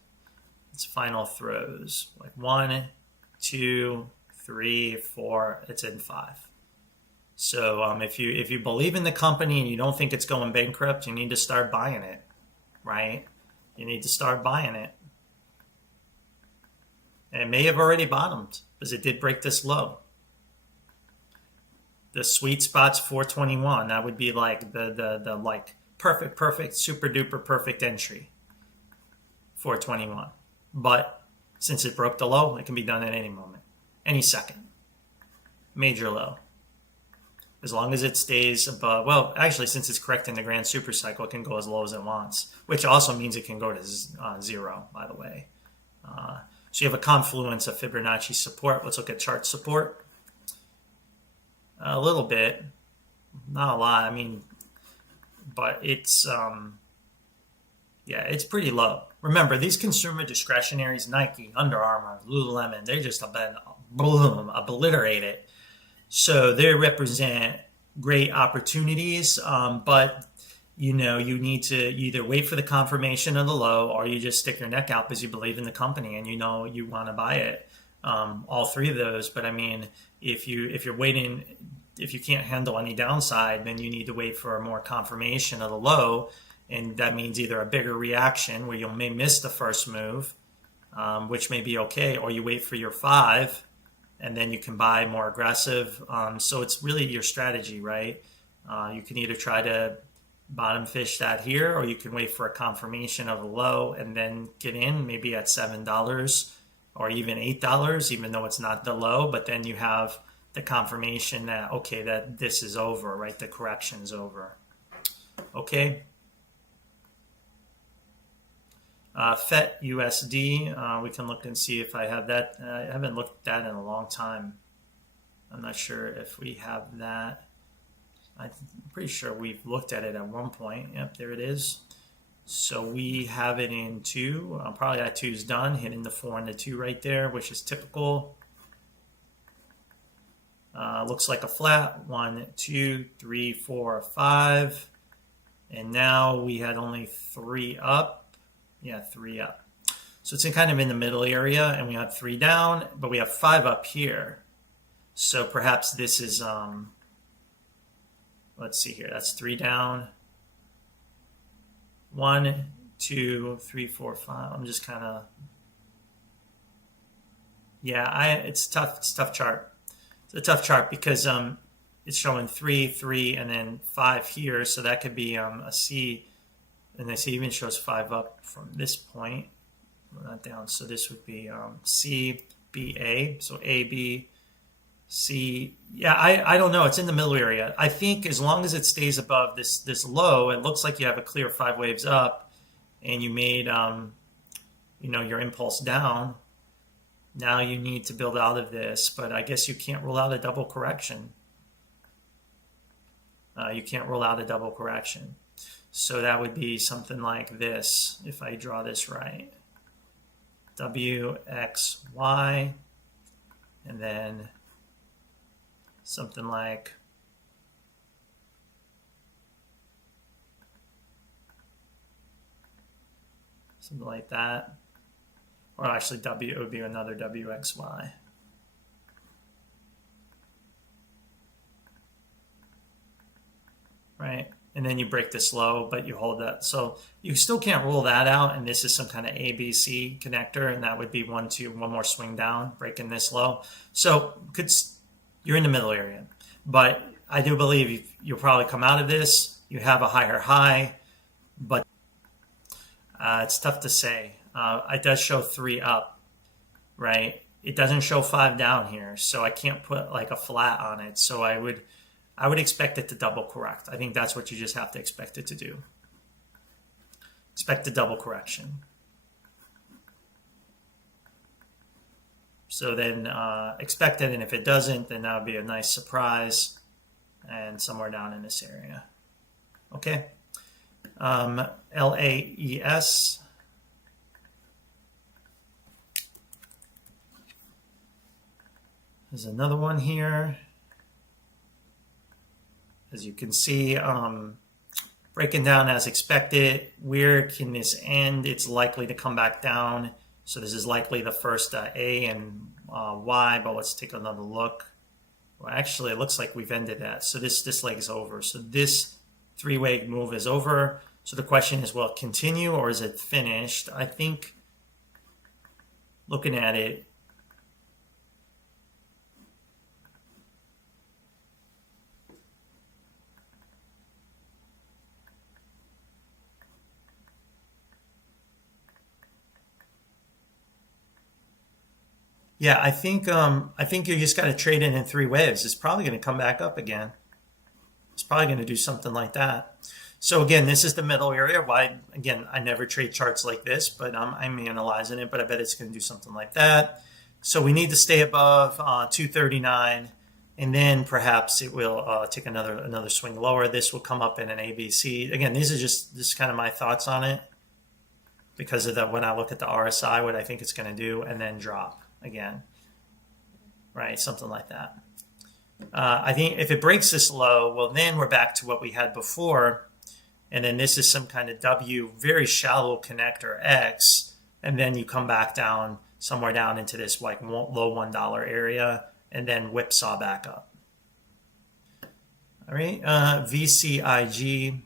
It's final throws. Like 1, 2, 3, 4. It's in 5. So if you believe in the company and you don't think it's going bankrupt, you need to start buying it, right? You need to start buying it. And it may have already bottomed because it did break this low. The sweet spot's 421. That would be like the like perfect, super duper perfect entry. 421. But since it broke the low, it can be done at any moment, any second. Major low. As long as it stays above, well, actually, since it's correcting the grand super cycle, it can go as low as it wants, which also means it can go to 0, by the way. So you have a confluence of Fibonacci support. Let's look at chart support. A little bit, not a lot. I mean, but it's, yeah, it's pretty low. Remember, these consumer discretionaries, Nike, Under Armour, Lululemon, they're just obliterated. So they represent great opportunities, but you need to either wait for the confirmation of the low, or you just stick your neck out because you believe in the company and you want to buy it. All three of those. But I mean, if you're waiting, if you can't handle any downside, then you need to wait for a more confirmation of the low, and that means either a bigger reaction where you may miss the first move, which may be okay, or you wait for your 5. And then you can buy more aggressive. So it's really your strategy, right? You can either try to bottom fish that here, or you can wait for a confirmation of a low and then get in maybe at $7 or even $8, even though it's not the low. But then you have the confirmation that, okay, that this is over, right? The correction's over. Okay. FET USD, we can look and see if I have that. I haven't looked at that in a long time. I'm not sure if we have that. I'm pretty sure we've looked at it at one point. Yep, there it is. So we have it in 2. Probably that 2 is done, hitting the 4 and the 2 right there, which is typical. Looks like a flat. 1, 2, 3, 4, 5. And now we had only 3 up. Yeah, 3 up. So it's kind of in the middle area, and we have 3 down, but we have 5 up here. So perhaps this is, let's see here. That's 3 down. 1, 2, 3, 4, 5. I'm just kind of, yeah, it's tough. It's a tough chart. It's a tough chart because it's showing 3, 3, and then 5 here. So that could be a C. And this even shows 5 up from this point, not down. So this would be C, B, A. So A, B, C. Yeah, I don't know. It's in the middle area. I think as long as it stays above this low, it looks like you have a clear 5 waves up, and you made your impulse down. Now you need to build out of this, but I guess you can't rule out a double correction. You can't rule out a double correction. So that would be something like this, if I draw this right. W, X, Y, and then something like that. Or actually W, it would be another WXY. Right? And then you break this low, but you hold that. So you still can't rule that out, and this is some kind of ABC connector, and that would be one more swing down, breaking this low. So you're in the middle area. But I do believe you'll probably come out of this. You have a higher high, but it's tough to say. It does show 3 up, right? It doesn't show 5 down here, so I can't put like a flat on it. So I would expect it to double correct. I think that's what you just have to expect it to do. Expect a double correction. So then expect it, and if it doesn't, then that would be a nice surprise and somewhere down in this area. Okay. LAES. There's another one here. As you can see, breaking down as expected. Where can this end? It's likely to come back down. So this is likely the first A and Y, but let's take another look. Well, actually, it looks like we've ended that. So this leg is over. So this 3-way move is over. So the question is, will it continue or is it finished? I think looking at it, yeah, I think you just got to trade it in 3 waves. It's probably going to come back up again. It's probably going to do something like that. So again, this is the middle area. Why? Again, I never trade charts like this, but I'm analyzing it. But I bet it's going to do something like that. So we need to stay above 239, and then perhaps it will take another swing lower. This will come up in an ABC. Again, these are just kind of my thoughts on it because of when I look at the RSI, what I think it's going to do, and then drop again, right? Something like that. I think if it breaks this low, well, then we're back to what we had before. And then this is some kind of W, very shallow connector X. And then you come back down somewhere down into this like low $1 area and then whipsaw back up. All right, VCIG.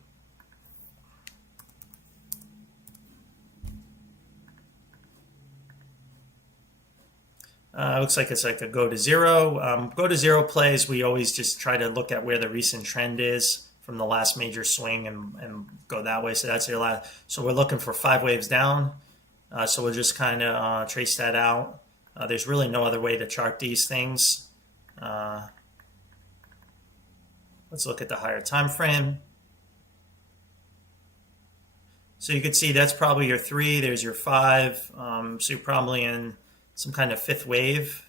Looks like it's like a go to zero. Go to zero plays, we always just try to look at where the recent trend is from the last major swing and go that way. So that's your last. So we're looking for 5 waves down. So we'll just kind of trace that out. There's really no other way to chart these things. Let's look at the higher time frame. So you can see that's probably your 3. There's your 5. So you're probably in some kind of 5th wave.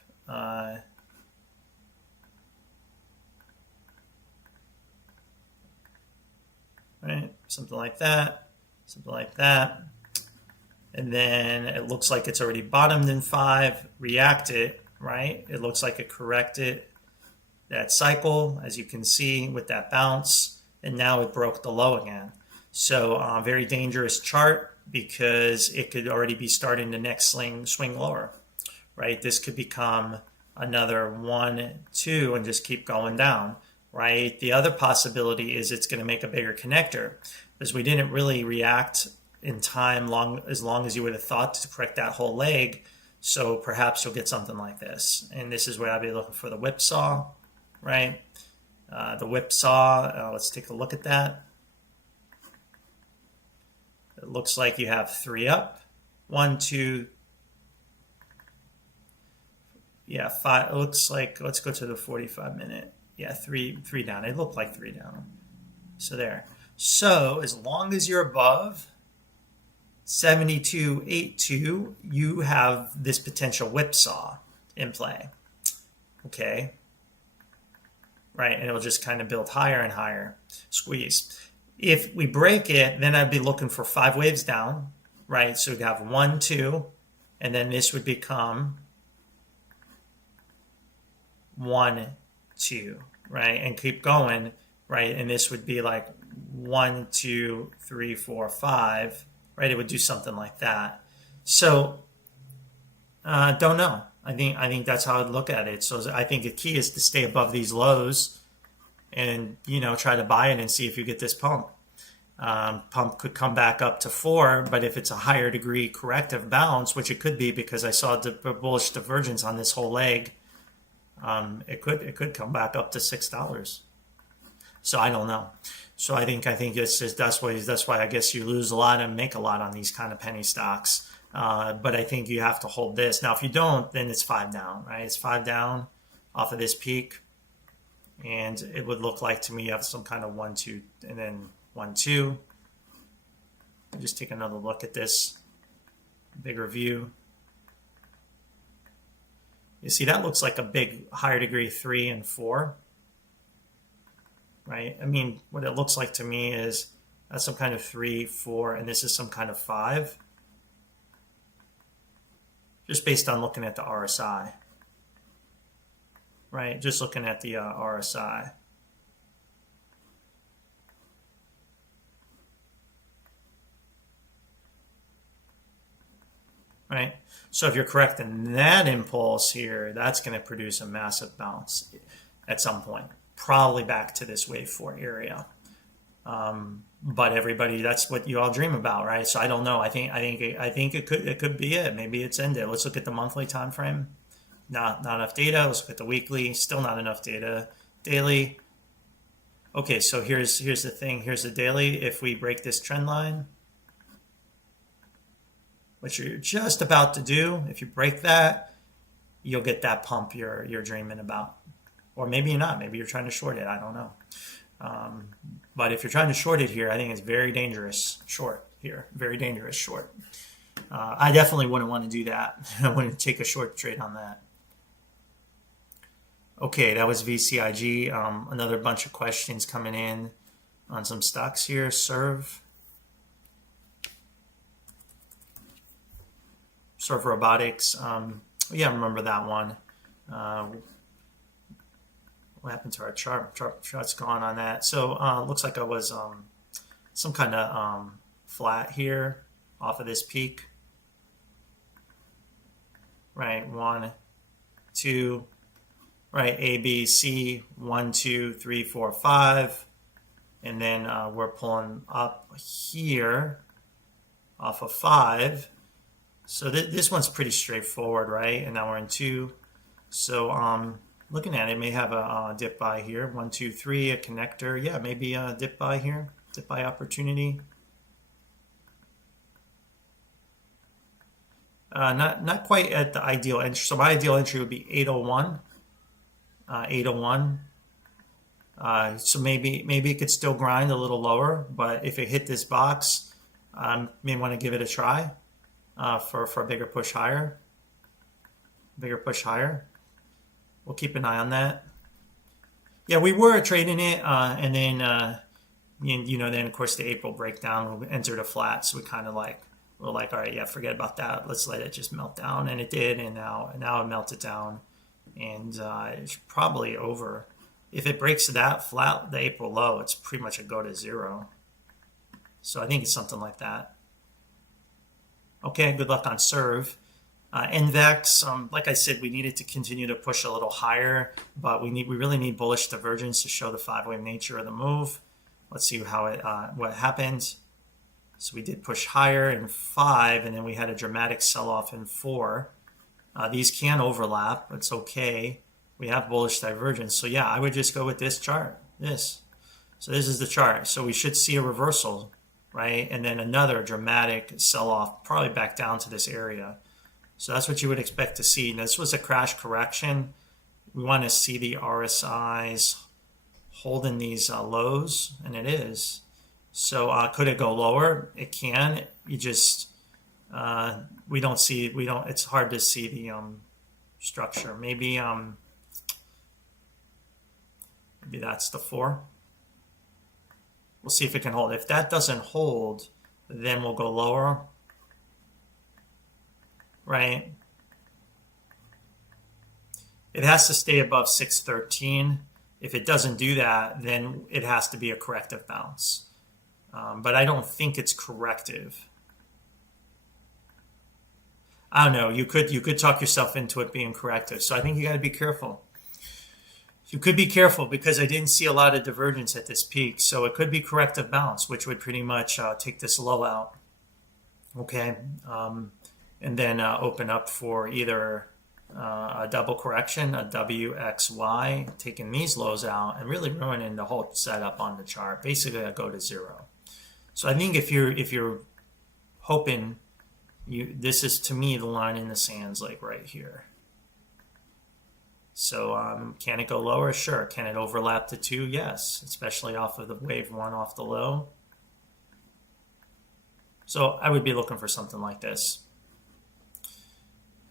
Right, something like that, something like that. And then it looks like it's already bottomed in 5, reacted, right? It looks like it corrected that cycle, as you can see with that bounce, and now it broke the low again. So very dangerous chart because it could already be starting the next swing lower, right? This could become another 1, 2, and just keep going down, right? The other possibility is it's going to make a bigger connector because we didn't really react in time as long as you would have thought to correct that whole leg. So perhaps you'll get something like this. And this is where I'll be looking for the whipsaw, right? The whipsaw, let's take a look at that. It looks like you have 3 up, 1, 2, yeah, 5. It looks like, let's go to the 45-minute. Yeah, 3 down. It looked like 3 down. So there. So as long as you're above 72.82, you have this potential whipsaw in play. Okay. Right, and it'll just kind of build higher and higher, squeeze. If we break it, then I'd be looking for 5 waves down, right? So we'd have 1, 2, and then this would become 1, 2, right? And keep going, right? And this would be like 1, 2, 3, 4, 5, right? It would do something like that. So, don't know. I think that's how I'd look at it. So I think the key is to stay above these lows and, try to buy it and see if you get this pump. Pump could come back up to 4, but if it's a higher degree corrective bounce, which it could be because I saw the bullish divergence on this whole leg, it could come back up to $6. So I don't know. So I think it's just that's why I guess you lose a lot and make a lot on these kind of penny stocks. But I think you have to hold this. Now, if you don't, then it's 5 down, right? It's 5 down off of this peak. And it would look like to me you have some kind of 1, 2, and then 1, 2. Just take another look at this bigger view. You see, that looks like a big higher degree 3 and 4. Right? I mean, what it looks like to me is that's some kind of 3, 4, and this is some kind of 5. Just based on looking at the RSI, right? Just looking at the RSI. Right? So if you're correct in that impulse here, that's going to produce a massive bounce at some point, probably back to this wave 4 area. But everybody, that's what you all dream about, right? So I don't know. I think it could be it. Maybe it's ended. Let's look at the monthly time frame. Not enough data. Let's look at the weekly. Still not enough data. Daily. Okay, so here's the thing. Here's the daily. If we break this trend line, which you're just about to do, if you break that, you'll get that pump you're dreaming about. Or maybe you're not. Maybe you're trying to short it. I don't know. But if you're trying to short it here, I think it's very dangerous short here. Very dangerous short. I definitely wouldn't want to do that. I wouldn't take a short trade on that. Okay, that was VCIG. Another bunch of questions coming in on some stocks here. Serve Robotics. Yeah, I remember that one. What happened to our chart? Chart's gone on that. So looks like I was some kind of flat here off of this peak. Right, 1, 2, right, A, B, C, 1, 2, 3, 4, 5. And then we're pulling up here off of 5. So this one's pretty straightforward, right? And now we're in 2. So looking at it, may have a dip buy here. 1, 2, 3, a connector. Yeah, maybe a dip buy here. Dip buy opportunity. Not quite at the ideal entry. So my ideal entry would be 801. 801. So maybe it could still grind a little lower, but if it hit this box, may want to give it a try for a bigger push higher. Bigger push higher. We'll keep an eye on that. Yeah, we were trading it, and then then of course the April breakdown, we entered a flat, so we're like, all right, yeah, forget about that. Let's let it just melt down, and it did, and now it melted down, and it's probably over. If it breaks that flat, the April low, it's pretty much a go to zero. So I think it's something like that. Okay, good luck on Serve. NVEX, like I said, we needed to continue to push a little higher, but we really need bullish divergence to show the 5-wave nature of the move. Let's see what happened. So we did push higher in 5, and then we had a dramatic sell-off in 4. These can overlap. It's okay. We have bullish divergence. So yeah, I would just go with this chart. So this is the chart. So we should see a reversal, right? And then another dramatic sell-off, probably back down to this area. So that's what you would expect to see. Now, this was a crash correction. We want to see the RSIs holding these lows, and it is. So could it go lower? It can. You just We don't see, it's hard to see the structure. Maybe that's the 4. We'll see if it can hold. If that doesn't hold, then we'll go lower, right? It has to stay above 613. If it doesn't do that, then it has to be a corrective bounce. But I don't think it's corrective. I don't know. You could talk yourself into it being corrective. So I think you got to be careful. You could be careful because I didn't see a lot of divergence at this peak. So it could be corrective bounce, which would pretty much take this low out. Okay. And then open up for either a double correction, a WXY, taking these lows out and really ruining the whole setup on the chart. Basically, I go to 0. So I think if you're hoping, this is to me the line in the sands, like right here. So can it go lower? Sure. Can it overlap the 2? Yes, especially off of the wave 1 off the low. So I would be looking for something like this.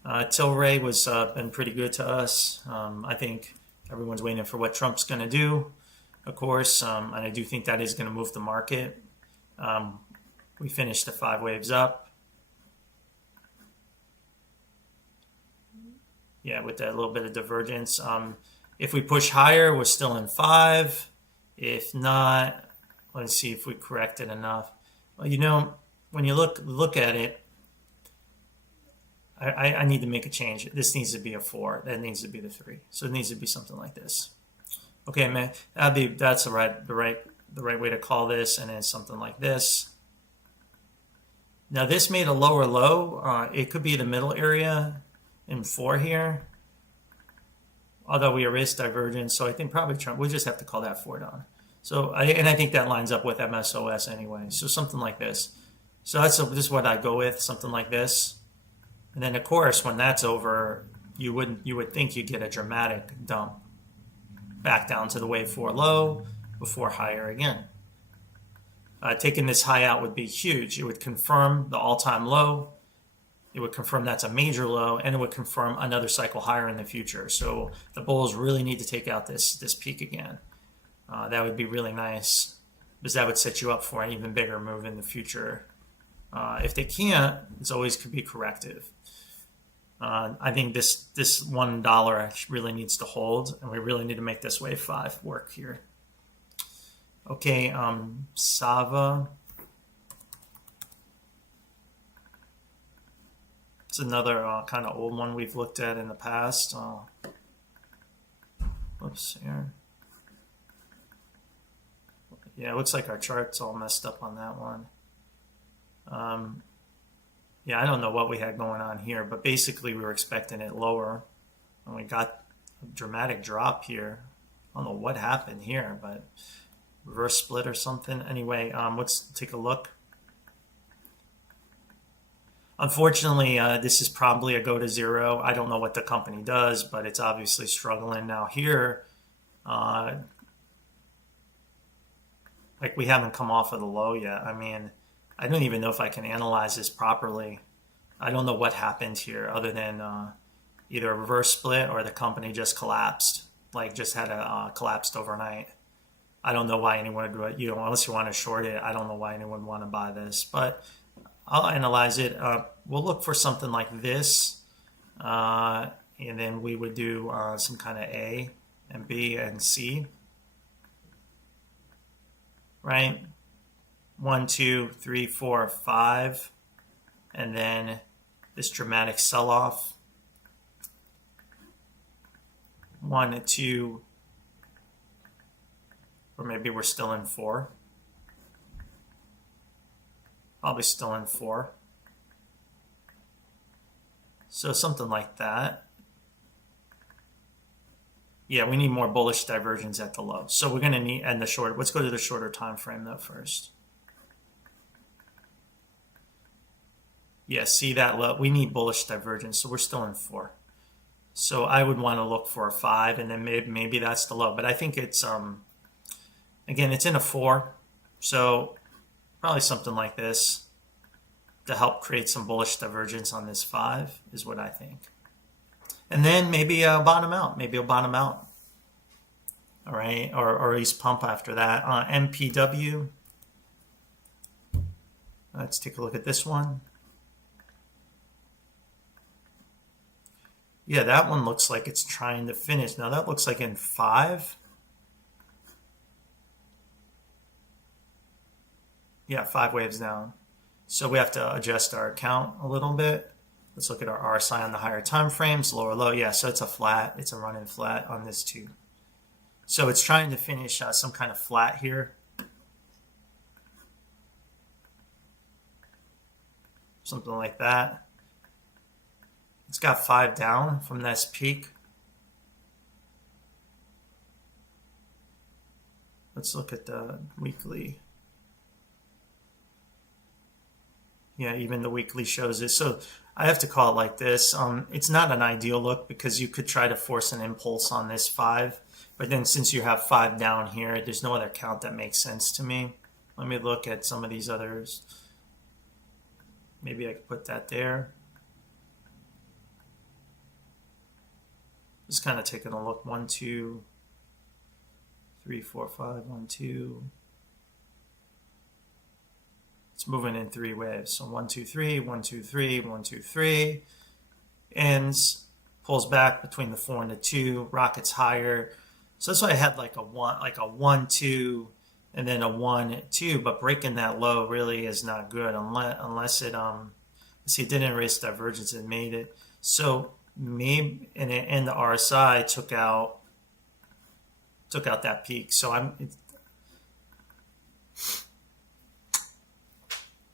Tilray was been pretty good to us. I think everyone's waiting for what Trump's going to do, of course, and I do think that is going to move the market. We finished the 5 waves up. Yeah, with that little bit of divergence. If we push higher, we're still in 5. If not, let's see if we correct it enough. Well, when you look at it, I need to make a change. This needs to be a 4. That needs to be the 3. So it needs to be something like this. Okay, man, that's the right way to call this, and then something like this. Now this made a lower low. It could be the middle area in 4 here. Although we erased divergence, so I think probably Trump. We'll just have to call that 4 down. So I think that lines up with MSOS anyway. So something like this. So this is what I go with. Something like this. And then, of course, when that's over, you would think you'd get a dramatic dump back down to the wave 4 low before higher again. Taking this high out would be huge. It would confirm the all-time low. It would confirm that's a major low, and it would confirm another cycle higher in the future. So the bulls really need to take out this peak again. That would be really nice because that would set you up for an even bigger move in the future. If they can't, it's always could be corrective. I think this $1 really needs to hold, and we really need to make this wave 5 work here. Okay, Sava. It's another kind of old one we've looked at in the past. Whoops, here. Yeah, it looks like our chart's all messed up on that one. Yeah, I don't know what we had going on here, but basically we were expecting it lower, and we got a dramatic drop here. I don't know what happened here, but reverse split or something. Anyway, let's take a look. Unfortunately, this is probably a go to 0. I don't know what the company does, but it's obviously struggling now here. Like we haven't come off of the low yet. I mean, I don't even know if I can analyze this properly. I don't know what happened here other than either a reverse split or the company just collapsed, like just had a collapsed overnight. I don't know why anyone would, unless you want to short it, I don't know why anyone would want to buy this, but I'll analyze it. We'll look for something like this, and then we would do some kind of A and B and C, right? 1, 2, 3, 4, 5, and then this dramatic sell-off. 1, 2, or maybe we're still in 4. Probably still in 4. So something like that. Yeah, we need more bullish divergence at the low. So we're going to need, and the short, let's go to the shorter time frame though first. Yeah, see that low? We need bullish divergence, so we're still in 4. So I would want to look for a 5, and then maybe that's the low. But I think it's, again, it's in a 4. So probably something like this. to help create some bullish divergence on this 5 is what I think. And then maybe bottom out. Maybe it'll bottom out. All right, or at least pump after that. MPW. Let's take a look at this one. Yeah, that one looks like it's trying to finish. Now that looks like in 5. Yeah, 5 waves down. So we have to adjust our count a little bit. Let's look at our RSI on the higher time frames, lower low. Yeah, so it's a flat. It's a running flat on this too. So it's trying to finish some kind of flat here. Something like that. It's got 5 down from this peak. Let's look at the weekly. Yeah, even the weekly shows it. So I have to call it like this. It's not an ideal look because you could try to force an impulse on this 5. But then since you have 5 down here, there's no other count that makes sense to me. Let me look at some of these others. Maybe I could put that there. Just kind of taking a look. 1, 2, 3, 4, 5. 1, 2. It's moving in 3 waves. So 1, 2, 3, 1, 2, 3, 1, 2, 3. Ends, pulls back between the 4 and the 2, rockets higher. So that's why I had like a 1, 2, and then a 1, 2. But breaking that low really is not good unless it see, it didn't erase divergence. It made it. So maybe and the RSI took out that peak. So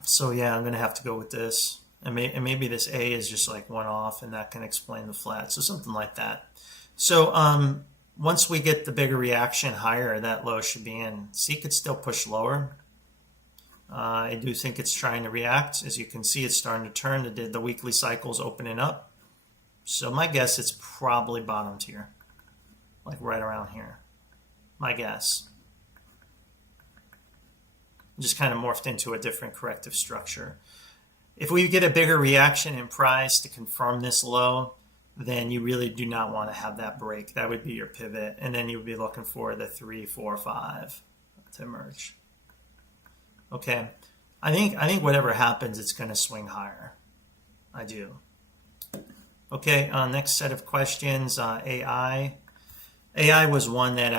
So yeah, I'm gonna have to go with this, and maybe this A is just like one off, and that can explain the flat. So something like that. So once we get the bigger reaction higher, that low should be in. C could still push lower. I do think it's trying to react. As you can see, it's starting to turn. The weekly cycle's opening up. So my guess, it's probably bottomed here, like right around here. My guess. Just kind of morphed into a different corrective structure. If we get a bigger reaction in price to confirm this low, then you really do not want to have that break. That would be your pivot, and then you would be looking for the 3, 4, 5 to emerge. Okay, I think whatever happens, it's going to swing higher. I do. Okay, next set of questions. AI. AI was one that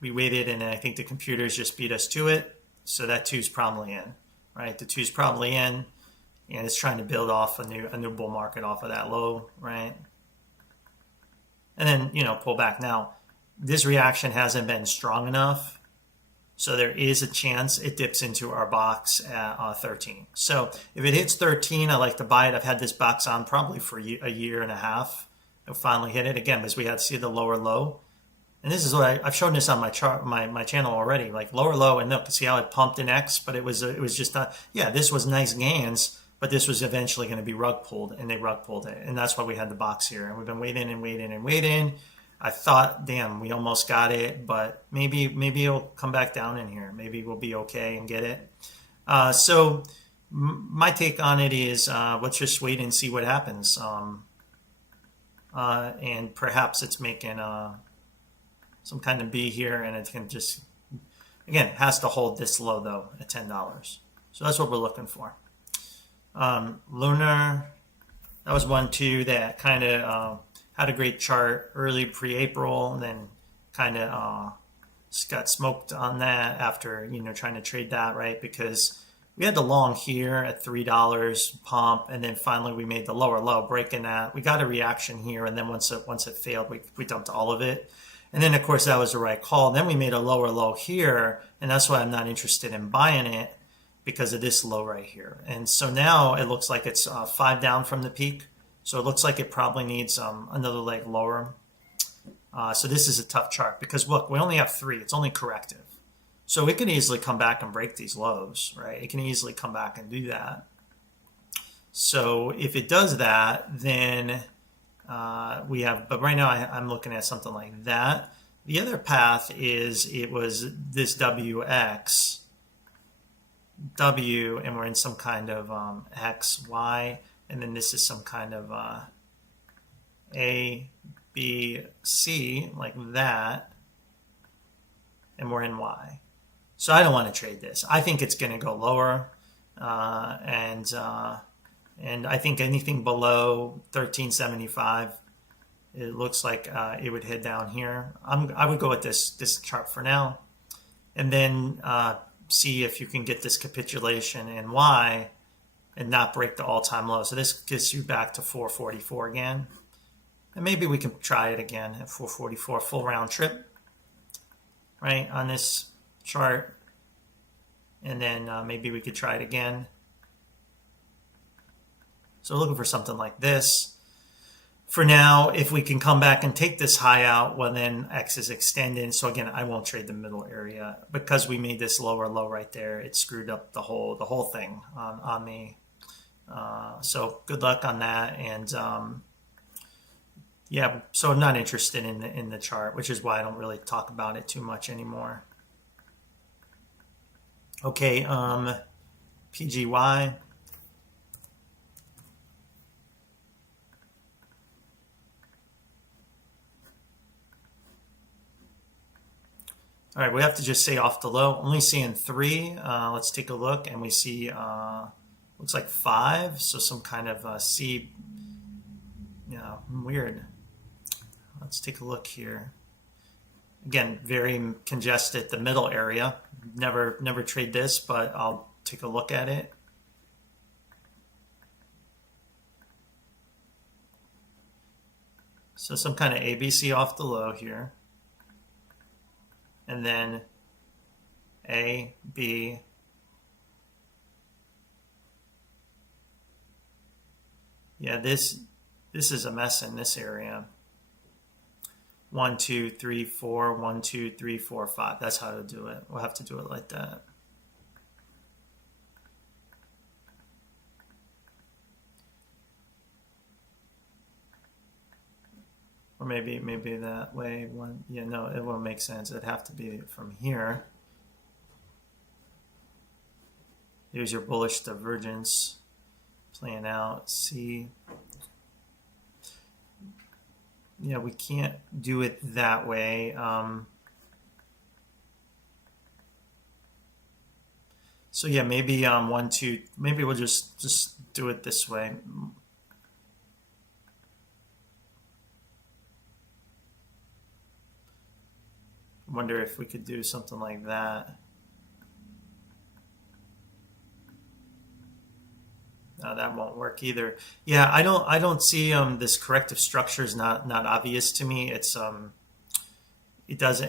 we waited, and I think the computers just beat us to it. So that 2's probably in, right? The 2's probably in, and it's trying to build off a new bull market off of that low, right? And then pull back. Now, this reaction hasn't been strong enough, so there is a chance it dips into our box at 13. So if it hits 13, I like to buy it. I've had this box on probably for a year and a half. It'll finally hit it again because we had to see the lower low. And this is what I've shown this on my chart, my channel already, like lower low, and look, see how it pumped in X, but it was just not. Yeah, this was nice gains, but this was eventually going to be rug pulled, and they rug pulled it, and that's why we had the box here, and we've been waiting and waiting and waiting. I thought, damn, we almost got it, but maybe it'll come back down in here. Maybe we'll be okay and get it. So my take on it is let's just wait and see what happens, and perhaps it's making some kind of B here, and it can just, again, it has to hold this low though at $10. So that's what we're looking for. Lunar, that was one too that kind of had a great chart early pre-April, and then kind of got smoked on that after trying to trade that, right? Because we had the long here at $3 pump, and then finally we made the lower low, breaking that. We got a reaction here, and then once it failed, we dumped all of it. And then, of course, that was the right call. Then we made a lower low here, and that's why I'm not interested in buying it, because of this low right here. And so now it looks like it's 5 down from the peak. So it looks like it probably needs another leg lower. So this is a tough chart because, look, we only have 3. It's only corrective. So it can easily come back and break these lows, right? It can easily come back and do that. So if it does that, then we have, but right now I'm looking at something like that. The other path is it was this WX W, and we're in some kind of X, Y, and then this is some kind of A, B, C, like that, and we're in Y. So I don't want to trade this. I think it's going to go lower, and I think anything below 1375, it looks like it would head down here. I would go with this chart for now, and then see if you can get this capitulation in Y and not break the all-time low. So this gets you back to 444 again. And maybe we can try it again at 444, full round trip, right, on this chart. And then maybe we could try it again. So looking for something like this. For now, if we can come back and take this high out, well, then X is extended. So again, I won't trade the middle area because we made this lower low right there. It screwed up the whole thing on me. So good luck on that. And yeah, so I'm not interested in the chart, which is why I don't really talk about it too much anymore. Okay, PGY. All right, we have to just say off the low. Only seeing 3. Let's take a look, and we see looks like 5. So some kind of C. Yeah, weird. Let's take a look here. Again, very congested. The middle area. Never trade this, but I'll take a look at it. So some kind of ABC off the low here. And then A, B, yeah, this is a mess in this area. 1, 2, 3, 4, 1, 2, 3, 4, 5. That's how to do it. We'll have to do it like that. Or maybe that way. Yeah, no, it won't make sense. It'd have to be from here. Here's your bullish divergence playing out. C. Yeah, we can't do it that way. So yeah, maybe 1, 2. Maybe we'll just do it this way. Wonder if we could do something like that. No, that won't work either. Yeah, I don't see this corrective structure is not obvious to me. It's it has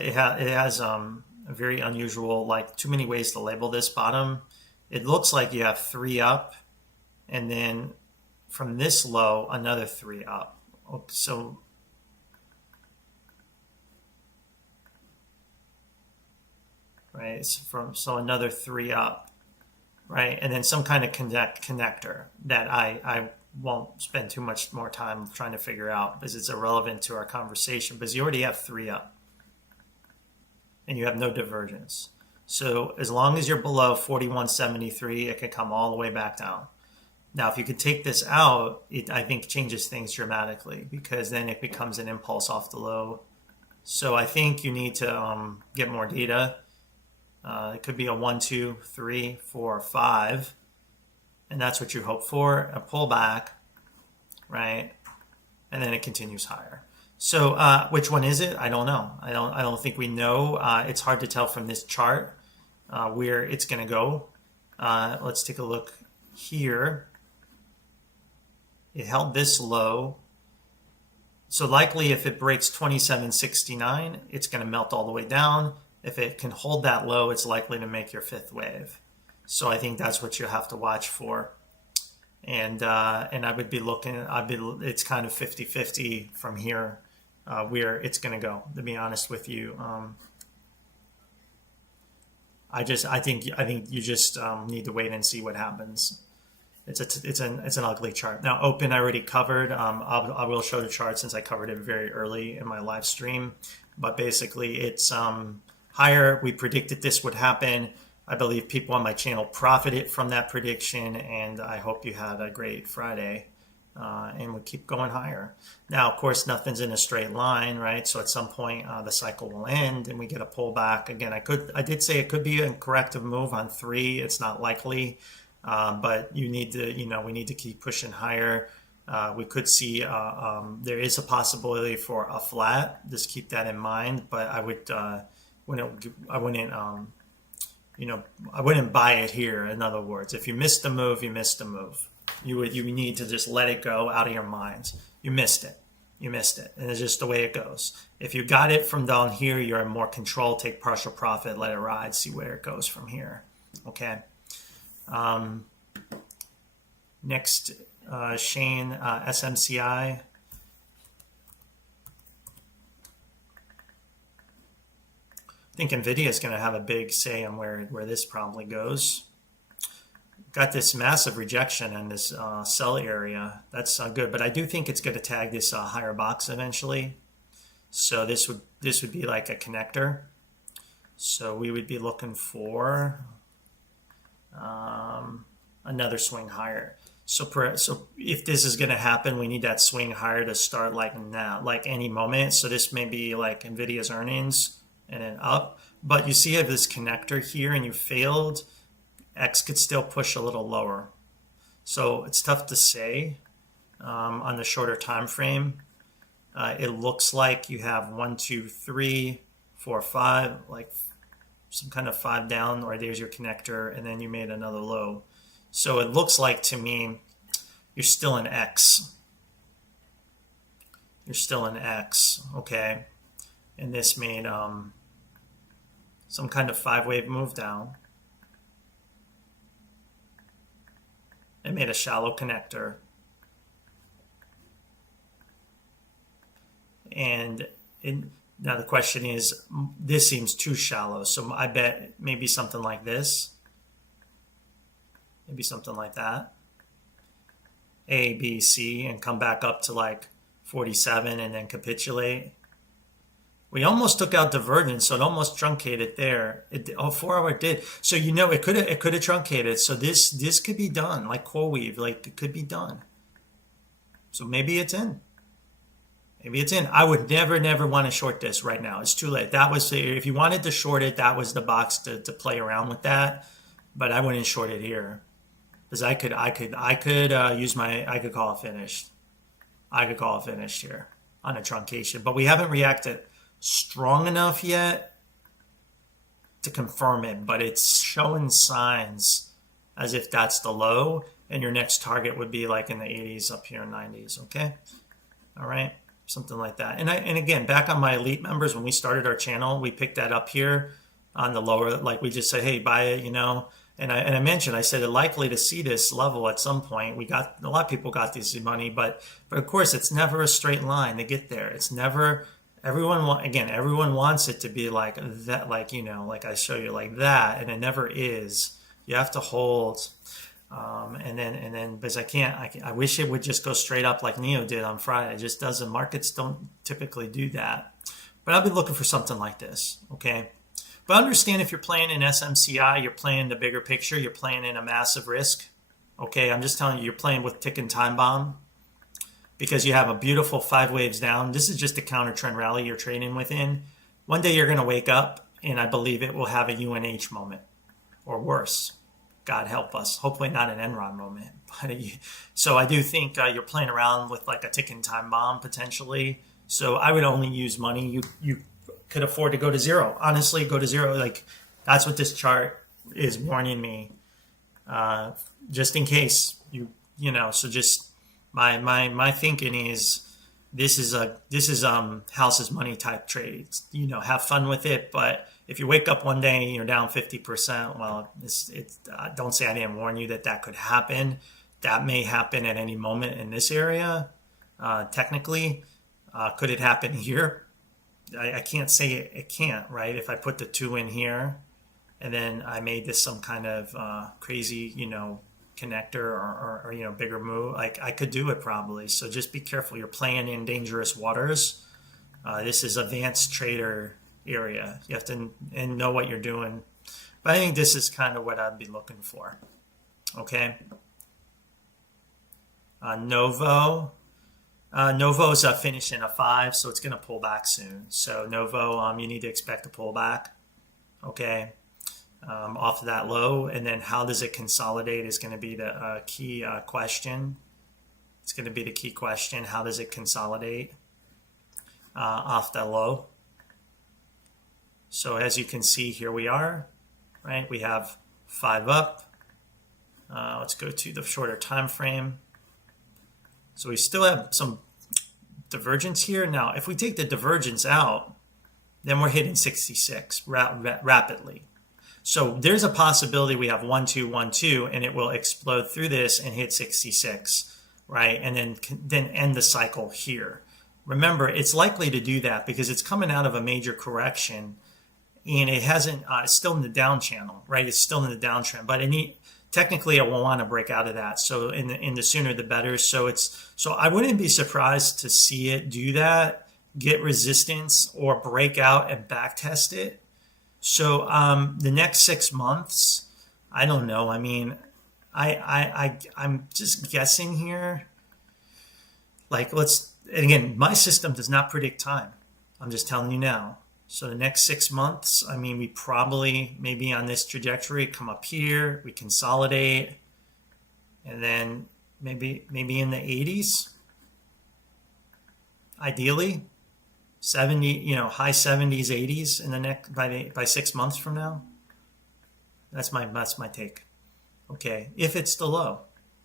a very unusual, like, too many ways to label this bottom. It looks like you have 3 up, and then from this low another 3 up. So right, so another 3 up, right, and then some kind of connector that I won't spend too much more time trying to figure out because it's irrelevant to our conversation, because you already have 3 up and you have no divergence. So as long as you're below 41.73, it can come all the way back down. Now, if you could take this out, it, I think, changes things dramatically, because then it becomes an impulse off the low. So I think you need to get more data. It could be a 1, 2, 3, 4, 5, and that's what you hope for. A pullback, right, and then it continues higher. So which one is it? I don't know. I don't think we know. It's hard to tell from this chart where it's going to go. Let's take a look here. It held this low. So likely if it breaks 27.69, it's going to melt all the way down. If it can hold that low, it's likely to make your 5th wave. So I think that's what you have to watch for. And I would be looking, it's kind of 50-50 from here where it's going to go, to be honest with you. I think you just need to wait and see what happens. It's an ugly chart. Now, Open I already covered. I will show the chart since I covered it very early in my live stream. But basically, it's higher. We predicted this would happen. I believe people on my channel profited from that prediction, and I hope you had a great Friday. And we keep going higher. Now, of course, nothing's in a straight line, right? So at some point, the cycle will end, and we get a pullback. Again, I did say it could be a corrective move on 3. It's not likely, but we need to keep pushing higher. We could see there is a possibility for a flat. Just keep that in mind. But I wouldn't buy it here. In other words, if you missed the move, you missed the move. You need to just let it go out of your minds. You missed it. And it's just the way it goes. If you got it from down here, you're in more control. Take partial profit, let it ride, see where it goes from here. Okay. Next, Shane, SMCI. I think NVIDIA is going to have a big say on where this probably goes. Got this massive rejection in this sell area. That's good, but I do think it's going to tag this higher box eventually. So this would be like a connector. So we would be looking for another swing higher. So if this is going to happen, we need that swing higher to start like now, like any moment. So this may be like NVIDIA's earnings and then up. But you see you have this connector here and you failed. X could still push a little lower. So it's tough to say on the shorter time frame. It looks like you have 1, 2, 3, 4, 5, like some kind of 5 down, or there's your connector, and then you made another low. So it looks like to me you're still in X. Okay? And this made some kind of 5-wave move down. It made a shallow connector. And now the question is, this seems too shallow. So I bet maybe something like this. Maybe something like that. A, B, C, and come back up to like 47 and then capitulate. We almost took out divergence, so it almost truncated there. 4 hour did. So it could have truncated. So this could be done, like CoreWeave, like it could be done. So maybe it's in. I would never want to short this right now. It's too late. That was, if you wanted to short it, that was the box to play around with that. But I wouldn't short it here, because I could call it finished. I could call it finished here on a truncation, but we haven't reacted strong enough yet to confirm it, but it's showing signs as if that's the low, and your next target would be like in the 80s up here in 90s. Okay, all right, something like that. And again, back on my elite members, when we started our channel, we picked that up here on the lower, like we just said, hey, buy it, and I mentioned, I said it's likely to see this level at some point. A lot of people got this money, but of course it's never a straight line to get there. It's never. Everyone wants it to be like that, like I show you, like that, and it never is. You have to hold, and then because I wish it would just go straight up like Neo did on Friday. It just doesn't. Markets don't typically do that, but I'll be looking for something like this. Okay, but understand, if you're playing in SMCI, you're playing the bigger picture. You're playing in a massive risk. Okay, I'm just telling you, you're playing with ticking time bomb. Because you have a beautiful 5 waves down. This is just a counter trend rally you're trading within. One day you're going to wake up, and I believe it will have a UNH moment, or worse. God help us. Hopefully not an Enron moment. So I do think you're playing around with like a ticking time bomb potentially. So I would only use money you could afford to go to zero. Honestly, go to zero. Like, that's what this chart is warning me. Just in case so just. My thinking is this is house's money type trades. Have fun with it, but if you wake up one day and you're down 50%, well, don't say I didn't warn you that could happen. That may happen at any moment in this area. Technically, could it happen here? I can't say it can't, right? If I put the 2 in here, and then I made this some kind of crazy, connector or bigger move, like I could do it probably. So just be careful. You're playing in dangerous waters. This is advanced trader area. You have to know what you're doing. But I think this is kind of what I'd be looking for. Okay. Novo. Novo's finishing a 5, so it's going to pull back soon. So Novo, you need to expect a pullback. Okay. Off of that low. And then how does it consolidate is going to be the key question. It's going to be the key question. How does it consolidate off that low? So as you can see, here we are, right? We have 5 up. Let's go to the shorter time frame. So we still have some divergence here. Now, if we take the divergence out, then we're hitting 66 rapidly. So there's a possibility we have 1, 2, 1, 2, and it will explode through this and hit 66, right? And then end the cycle here. Remember, it's likely to do that because it's coming out of a major correction, and it hasn't. It's still in the down channel, right? It's still in the downtrend, but technically, it will want to break out of that. So in the sooner the better. So I wouldn't be surprised to see it do that, get resistance, or break out and back test it. So the next 6 months, I don't know. I mean, I'm just guessing here. Like and again, my system does not predict time. I'm just telling you now. So the next 6 months, I mean, we probably maybe on this trajectory come up here, we consolidate, and then maybe in the 80s, ideally, 70, high 70s, 80s in the next by 6 months from now. That's my take. Okay, if it's the low,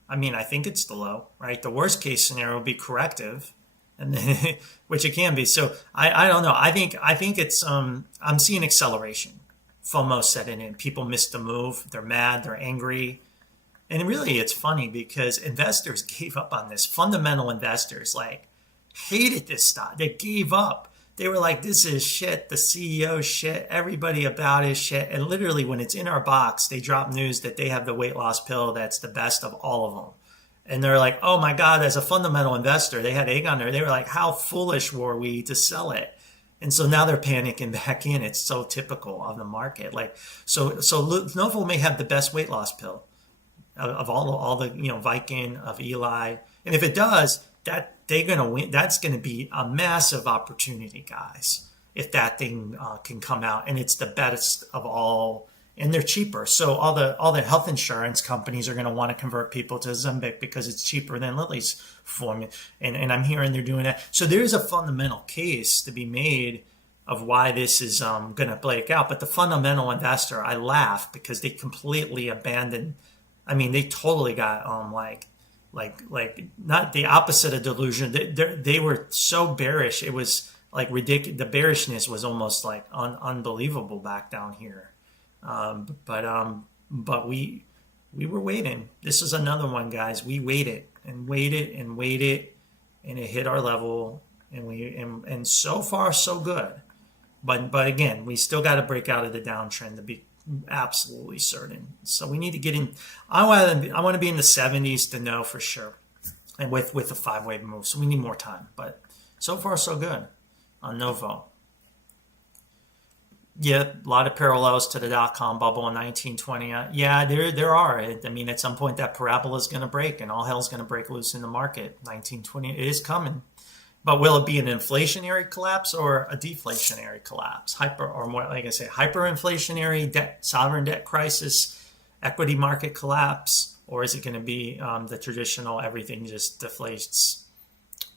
I mean, I think it's the low, right? The worst case scenario will be corrective. And then, which it can be. So I don't know. I think it's I'm seeing acceleration. FOMO setting in. People missed the move. They're mad. They're angry. And really, it's funny because investors gave up on this. Fundamental investors hated this stock. They gave up. They were like, "This is shit. The CEO shit. Everybody about is shit." And literally, when it's in our box, they drop news that they have the weight loss pill that's the best of all of them. And they're like, oh my God, as a fundamental investor, they had egg on there. They were like, how foolish were we to sell it? And so now they're panicking back in. It's so typical of the market. So Novo may have the best weight loss pill of all the, Viking, of Eli. And if it does, that they're going to win. That's going to be a massive opportunity, guys, if that thing can come out. And it's the best of all. And they're cheaper. So all the health insurance companies are going to want to convert people to Ozempic because it's cheaper than Lilly's formula. And I'm hearing they're doing that. So there's a fundamental case to be made of why this is going to break out. But the fundamental investor, I laugh because they completely abandoned. I mean, they totally got not the opposite of delusion. They were so bearish. It was like ridiculous. The bearishness was almost like unbelievable back down here. But we were waiting. This is another one, guys. We waited and waited and waited, and it hit our level, and so far so good. But again, we still got to break out of the downtrend to be absolutely certain. So we need to get in. I want to be in the 70s to know for sure, and with a 5-wave move. So we need more time. But so far so good on Novo. Yeah, a lot of parallels to the dot-com bubble in 1920. Yeah, there are. I mean, at some point that parabola is going to break and all hell's going to break loose in the market. 1920, it is coming. But will it be an inflationary collapse or a deflationary collapse? Hyperinflationary debt, sovereign debt crisis, equity market collapse, or is it going to be the traditional everything just deflates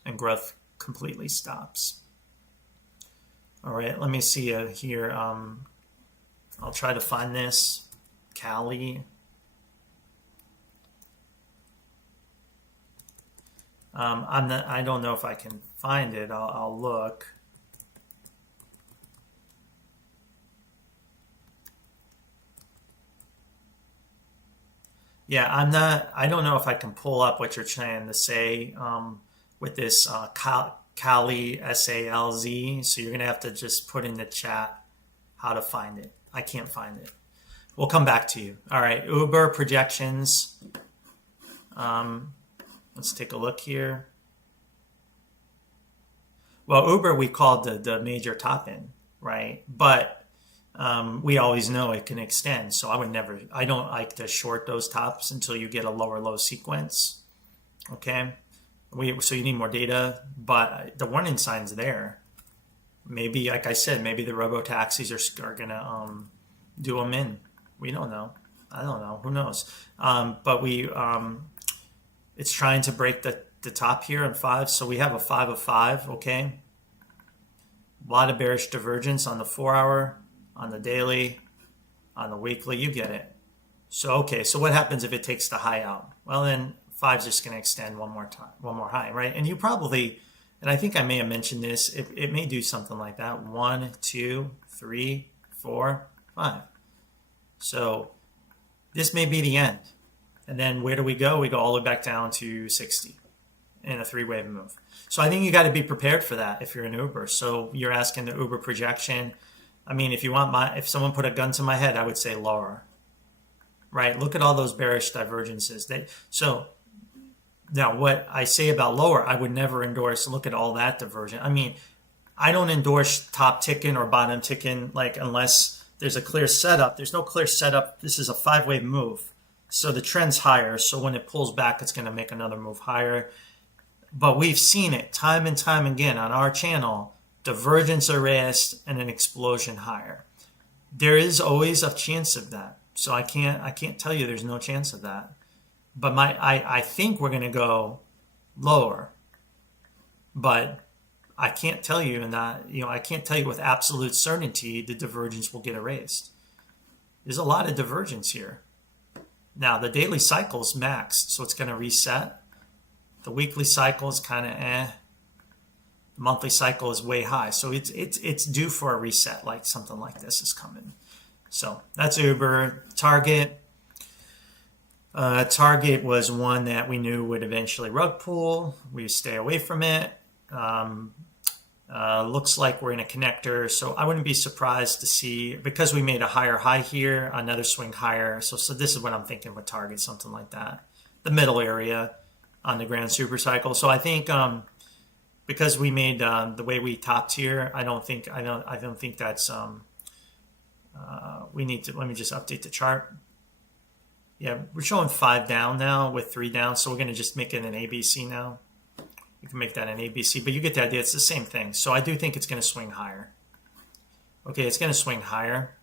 and growth completely stops? All right, let me see here. I'll try to find this. Cali. I don't know if I can find it. I'll look. Yeah, I don't know if I can pull up what you're trying to say with this Cali, SALZ. So you're going to have to just put in the chat how to find it. I can't find it. We'll come back to you. All right, Uber projections. Let's take a look here. Well, Uber we called the major top end, right? But we always know it can extend. So I don't like to short those tops until you get a lower low sequence. Okay. So you need more data, but the warning sign's there. Maybe, like I said, maybe the robo-taxis are going to do them in. We don't know. I don't know. Who knows? But it's trying to break the top here on 5. So we have a 5 of 5, okay? A lot of bearish divergence on the 4-hour, on the daily, on the weekly. You get it. So, okay, so what happens if it takes the high out? Well, then 5's just going to extend one more high, right? And you probably, and I think I may have mentioned this, it may do something like that. 1, 2, 3, 4, 5. So this may be the end. And then where do we go? We go all the way back down to 60 in a 3-wave move. So I think you got to be prepared for that if you're an Uber. So you're asking the Uber projection. I mean, if someone put a gun to my head, I would say lower. Right? Look at all those bearish divergences. So now what I say about lower, I would never endorse. Look at all that divergence. I mean, I don't endorse top ticking or bottom ticking unless there's a clear setup. There's no clear setup. This is a 5-wave move. So the trend's higher. So when it pulls back, it's going to make another move higher. But we've seen it time and time again on our channel, divergence erased and an explosion higher. There is always a chance of that. So I can't tell you there's no chance of that. But I think we're going to go lower. But I can't tell you I can't tell you with absolute certainty the divergence will get erased. There's a lot of divergence here. Now the daily cycle is maxed, so it's going to reset. The weekly cycle is kind of The monthly cycle is way high, so it's due for a reset. Like something like this is coming. So that's Uber. Target. Target was one that we knew would eventually rug pull. We stay away from it. Looks like we're in a connector, so I wouldn't be surprised to see, because we made a higher high here, another swing higher. So this is what I'm thinking with Target, something like that. The middle area on the grand super cycle. So I think because we made the way we topped here, I don't think that's we need to. Let me just update the chart. Yeah, we're showing 5 down now with 3 down, so we're going to just make it an ABC now. You can make that an ABC, but you get the idea. It's the same thing. So I do think it's going to swing higher. Okay, it's going to swing higher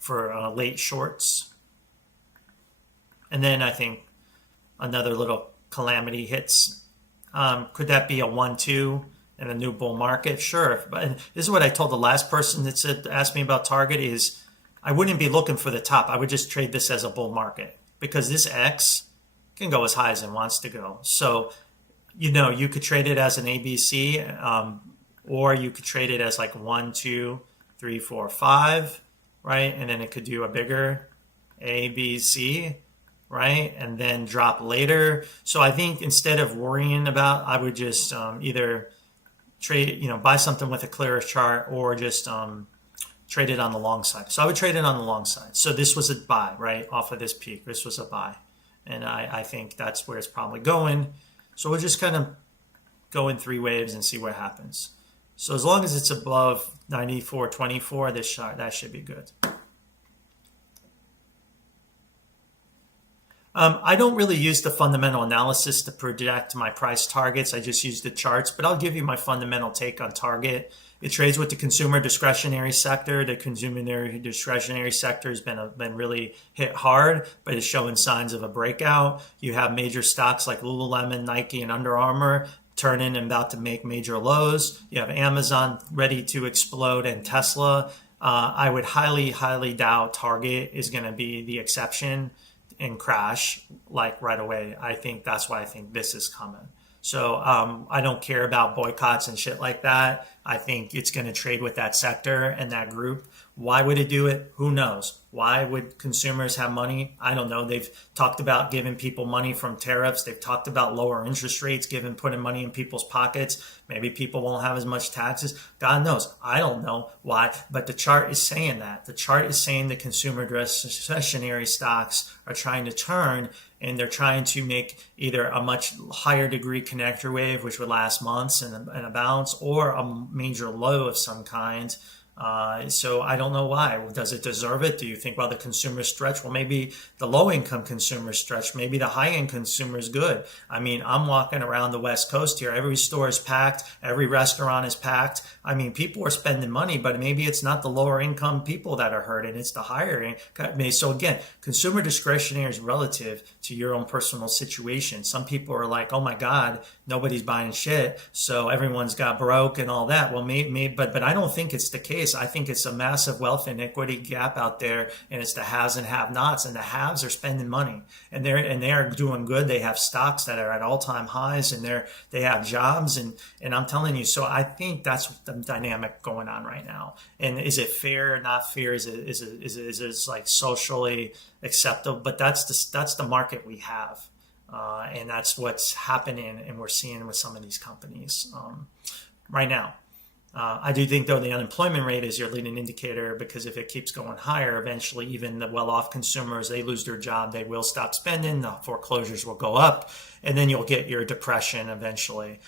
for late shorts. And then I think another little calamity hits. Could that be a 1-2 and a new bull market? Sure. But this is what I told the last person that asked me about Target is I wouldn't be looking for the top. I would just trade this as a bull market because this X can go as high as it wants to go. So, you could trade it as an ABC, or you could trade it as like 1, 2, 3, 4, 5, right? And then it could do a bigger ABC, right? And then drop later. So I think instead of worrying about, I would just either trade, buy something with a clearer chart, or just trade it on the long side. So I would trade it on the long side. So this was a buy, right? Off of this peak, this was a buy. And I think that's where it's probably going. So we'll just kind of go in 3 waves and see what happens. So as long as it's above 94.24, that should be good. I don't really use the fundamental analysis to project my price targets. I just use the charts, but I'll give you my fundamental take on Target. It trades with the consumer discretionary sector. The consumer discretionary sector has been really hit hard, but is showing signs of a breakout. You have major stocks like Lululemon, Nike, and Under Armour turning and about to make major lows. You have Amazon ready to explode, and Tesla. I would highly, highly doubt Target is going to be the exception and crash like right away. I think that's why I think this is coming. So I don't care about boycotts and shit like that. I think it's going to trade with that sector and that group. Why would it do it? Who knows? Why would consumers have money? I don't know. They've talked about giving people money from tariffs. They've talked about lower interest rates, putting money in people's pockets. Maybe people won't have as much taxes. God knows. I don't know why, but the chart is saying that. The chart is saying the consumer discretionary stocks are trying to turn, and they're trying to make either a much higher degree connector wave, which would last months and a bounce, or a major low of some kind. So I don't know why. Does it deserve it? Do you think, well, the consumer stretch? Well, maybe the low-income consumer stretch. Maybe the high-end consumer is good. I mean, I'm walking around the West Coast here. Every store is packed. Every restaurant is packed. I mean, people are spending money, but maybe it's not the lower-income people that are hurting. It's the higher income. So again, consumer discretionary is relative to your own personal situation. Some people are like, oh my God, nobody's buying shit, so everyone's got broke and all that. Well, but I don't think it's the case. I think it's a massive wealth inequity gap out there, and it's the haves and have-nots. And the haves are spending money, and they are doing good. They have stocks that are at all-time highs, and they have jobs, and I'm telling you. So I think that's the dynamic going on right now. And is it fair? Not fair? Is it like socially acceptable? But that's the market we have. And that's what's happening, and we're seeing with some of these companies right now. I do think, though, the unemployment rate is your leading indicator, because if it keeps going higher, eventually even the well-off consumers, they lose their job, they will stop spending, the foreclosures will go up, and then you'll get your depression eventually.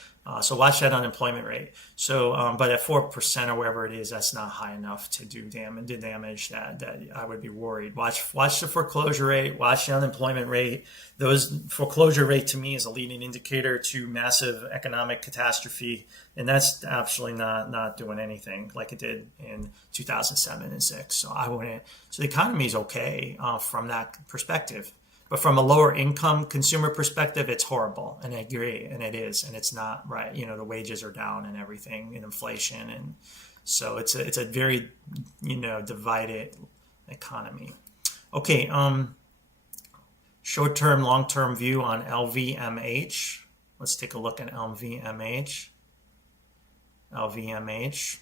So watch that unemployment rate. So, but at 4% or wherever it is, that's not high enough to do damage that I would be worried. Watch the foreclosure rate, watch the unemployment rate. Those foreclosure rate to me is a leading indicator to massive economic catastrophe, and that's absolutely not doing anything like it did in 2007 and 6. So I wouldn't. So the economy is okay from that perspective. But from a lower income consumer perspective, it's horrible, and I agree, and it is, and it's not right. You know, the wages are down and everything, and inflation, and so it's a very, divided economy. Okay, short-term, long-term view on LVMH. Let's take a look at LVMH. LVMH.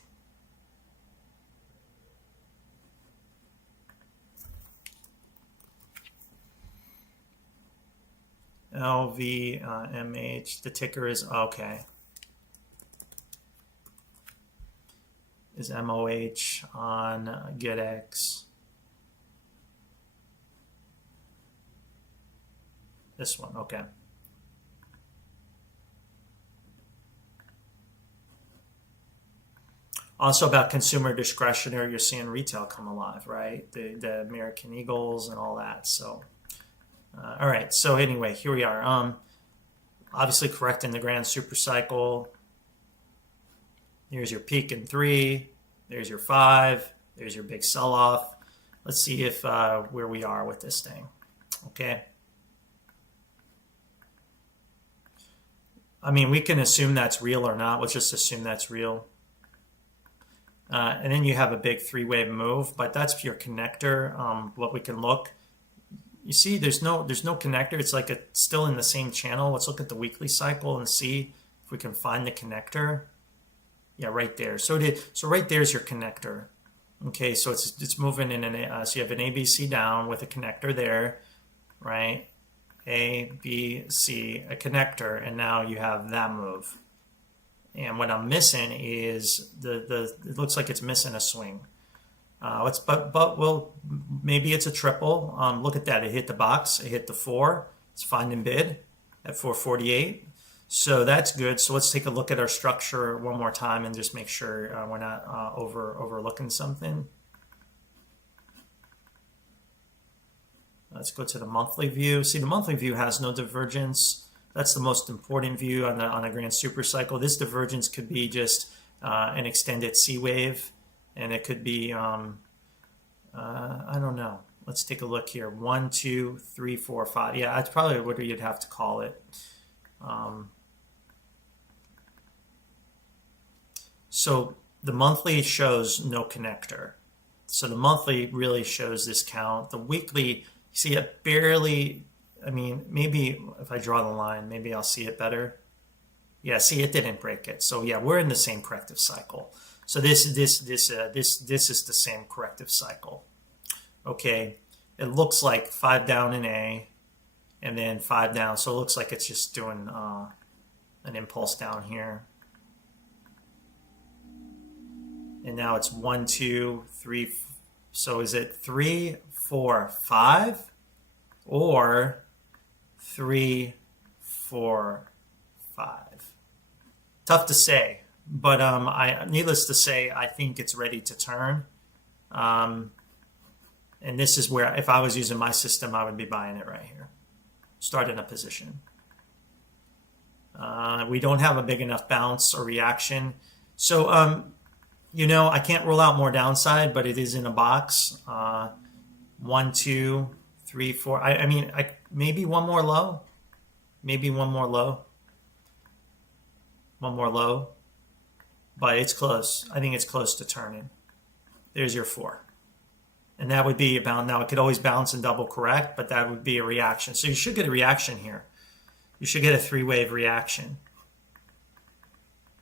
LVMH, the ticker is, okay, is MOH on GetX. This one, okay. Also about consumer discretionary, you're seeing retail come alive, right? The American Eagles and all that, so. All right, so anyway, here we are. Obviously correcting the grand super cycle. Here's your peak in 3. There's your 5. There's your big sell-off. Let's see if where we are with this thing. Okay. I mean, we can assume that's real or not. Let's just assume that's real. And then you have a big 3-wave move, but that's your connector. What we can look. You see, there's no connector. It's like it's still in the same channel. Let's look at the weekly cycle and see if we can find the connector. Yeah, right there. So right there's your connector. Okay, so it's moving in so you have an ABC down with a connector there, right? A, B, C, a connector, and now you have that move. And what I'm missing is it looks like it's missing a swing. Well, maybe it's a triple. Look at that. It hit the box. It hit the 4. It's find and bid at 448. So that's good. So let's take a look at our structure one more time and just make sure we're not overlooking something. Let's go to the monthly view. See, the monthly view has no divergence. That's the most important view on a grand super cycle. This divergence could be just an extended C wave. And it could be, I don't know. Let's take a look here. 1, 2, 3, 4, 5. Yeah, that's probably what you'd have to call it. So the monthly shows no connector. So the monthly really shows this count. The weekly, see it barely, I mean, maybe if I draw the line, maybe I'll see it better. Yeah, see, it didn't break it. So yeah, we're in the same corrective cycle. So this is the same corrective cycle. Okay, it looks like 5 down in A, and then 5 down. So it looks like it's just doing an impulse down here. And now it's 1, 2, 3. So is it 3, 4, 5, or 3, 4, 5? Tough to say. But needless to say, I think it's ready to turn. And this is where, if I was using my system, I would be buying it right here. Start in a position. We don't have a big enough bounce or reaction. So, I can't rule out more downside, but it is in a box. 1, 2, 3, 4. Maybe one more low. Maybe one more low. One more low. But it's close. I think it's close to turning. There's your 4. And that would be about, now it could always bounce and double correct, but that would be a reaction. So you should get a reaction here. You should get a 3-wave reaction,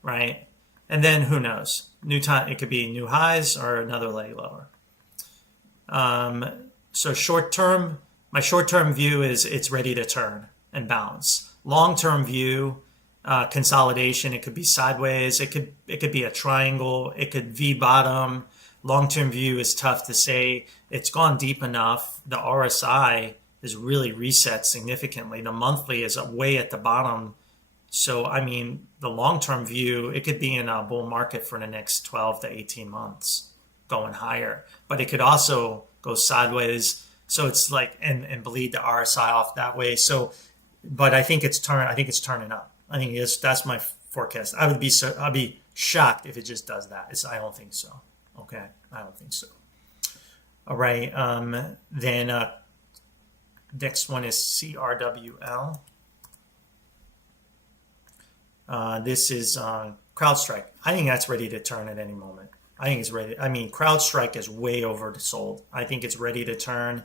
right? And then who knows? New time, it could be new highs or another leg lower. So short term, my short term view is it's ready to turn and bounce. Long term view, consolidation. It could be sideways. It could be a triangle. It could V bottom. Long term view is tough to say. It's gone deep enough. The RSI is really reset significantly. The monthly is way at the bottom. So, the long-term view, it could be in a bull market for the next 12 to 18 months going higher. But it could also go sideways. So it's like, and bleed the RSI off that way. So, but I think it's turning up. I think that's my forecast. I'd be shocked if it just does that. I don't think so. Okay. I don't think so. All right. Then, next one is CRWL. This is CrowdStrike. I think that's ready to turn at any moment. I think it's ready. CrowdStrike is way oversold. I think it's ready to turn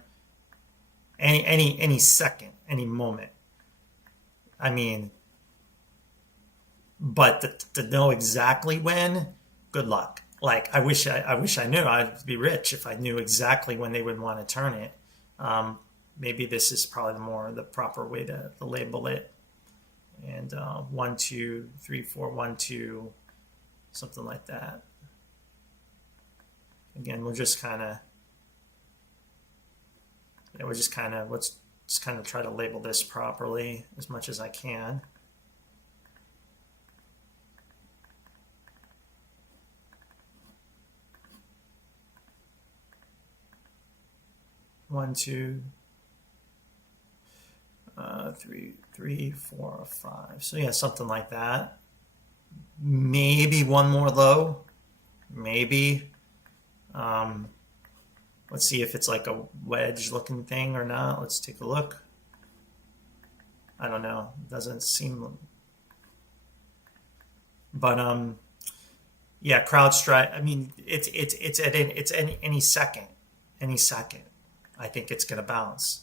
any second, any moment. But to know exactly when, good luck. Like I wish I knew. I'd be rich if I knew exactly when they would want to turn it. Maybe this is probably the proper way to label it. And 1, 2, 3, 4, 1, 2, something like that. Again, we'll just kind of, let's just kind of try to label this properly as much as I can. One, two, 3, 4, 5. So yeah, something like that. Maybe one more low. Maybe. Let's see if it's like a wedge looking thing or not. Let's take a look. I don't know. It doesn't seem. But yeah, CrowdStrike. It's any second. Any second. I think it's gonna bounce.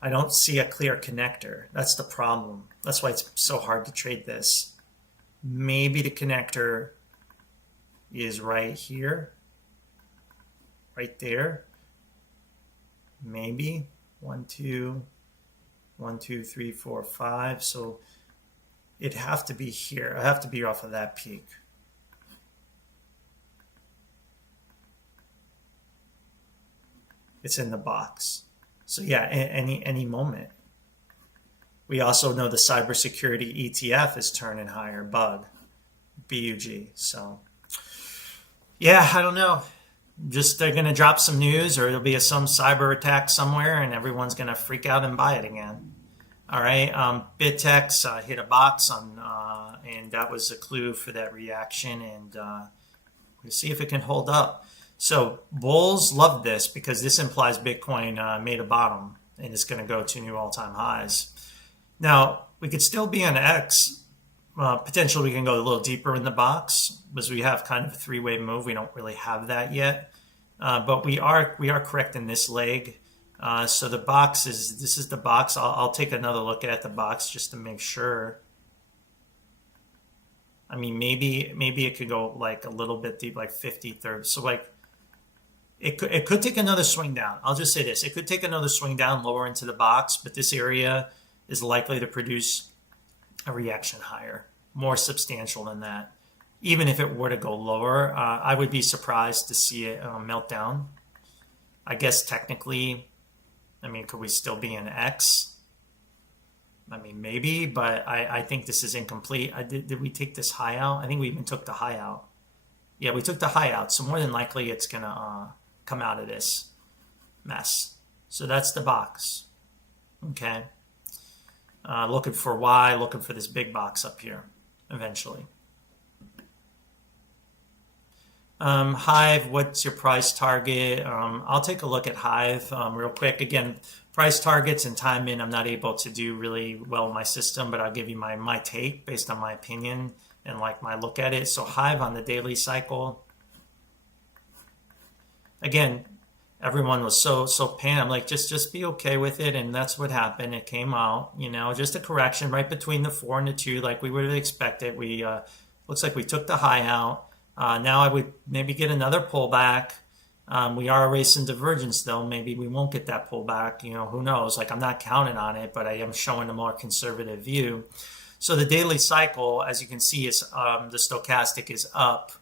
I don't see a clear connector. That's the problem. That's why it's so hard to trade this. Maybe the connector is right here, right there. Maybe 1, 2, 1, 2, 3, 4, 5. So it'd have to be here. I have to be off of that peak. It's in the box. So yeah, any moment. We also know the cybersecurity ETF is turning higher, BUG. So yeah, I don't know. Just they're going to drop some news, or there'll be some cyber attack somewhere, and everyone's going to freak out and buy it again. All right, BitX hit a box on, and that was a clue for that reaction, and we'll see if it can hold up. So bulls love this because this implies Bitcoin made a bottom and it's going to go to new all-time highs. Now, we could still be on X. Potentially, we can go a little deeper in the box because we have kind of a 3-way move. We don't really have that yet, but we are correct in this leg. So the box this is the box. I'll take another look at the box just to make sure. Maybe it could go like a little bit deep, like 53rd. So like. It could take another swing down. I'll just say this. It could take another swing down lower into the box, but this area is likely to produce a reaction higher, more substantial than that. Even if it were to go lower, I would be surprised to see it melt down. I guess technically, could we still be in X? I mean, maybe, but I think this is incomplete. Did we take this high out? I think we even took the high out. Yeah, we took the high out. So more than likely it's going to come out of this mess. So that's the box. Okay. Looking for Y, looking for this big box up here eventually. Hive, what's your price target? I'll take a look at Hive real quick. Again, price targets and timing, I'm not able to do really well in my system, but I'll give you my take based on my opinion and like my look at it. So Hive on the daily cycle. Again, everyone was so panicked. I'm like, just be okay with it, and that's what happened. It came out, you know, just a correction right between the 4 and the 2, like we would have expected. We looks like we took the high out. Now I would maybe get another pullback. We are erasing divergence though. Maybe we won't get that pullback. You know, who knows? Like I'm not counting on it, but I am showing a more conservative view. So the daily cycle, as you can see, is the stochastic is up.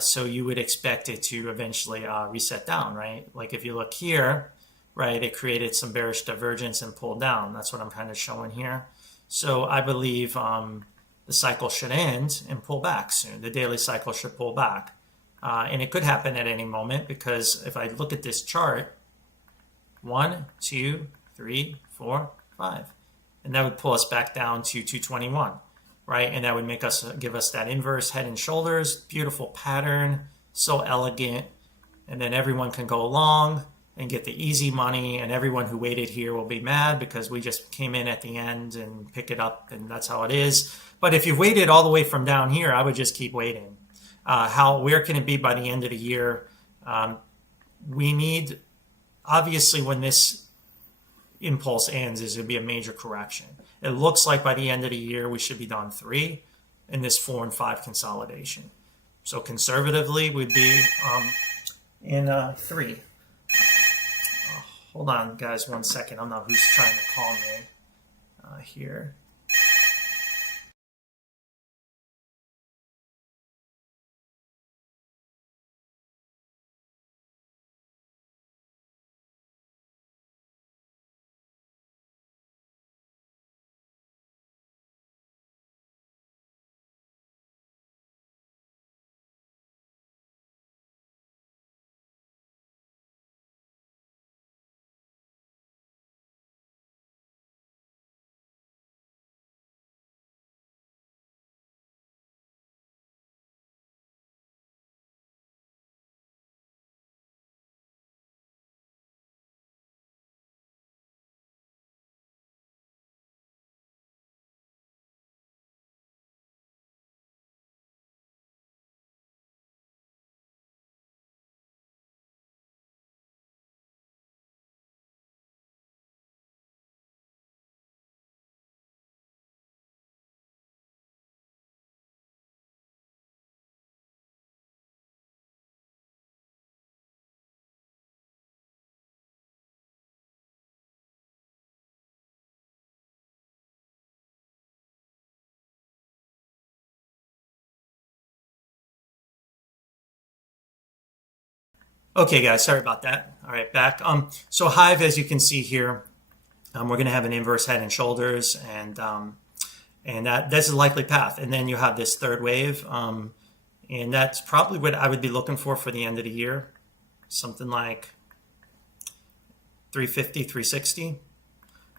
So you would expect it to eventually reset down, right? Like if you look here, right, it created some bearish divergence and pulled down. That's what I'm kind of showing here. So I believe the cycle should end and pull back soon. The daily cycle should pull back. And it could happen at any moment because if I look at this chart, 1, 2, 3, 4, 5. And that would pull us back down to 221, right? And that would make us give us that inverse head and shoulders, beautiful pattern, so elegant. And then everyone can go along and get the easy money, and everyone who waited here will be mad because we just came in at the end and pick it up, and that's how it is. But if you've waited all the way from down here, I would just keep waiting. Where can it be by the end of the year? We need, obviously, when this impulse ends, is going to be a major correction. It looks like by the end of the year, we should be down 3 in this 4 and 5 consolidation. So conservatively, we'd be in 3. Hold on, guys, 1 second. I don't know who's trying to call me here. Okay, guys, sorry about that. All right, back. So Hive, as you can see here, we're going to have an inverse head and shoulders, and that's a likely path. And then you have this third wave, and that's probably what I would be looking for the end of the year, something like 350, 360.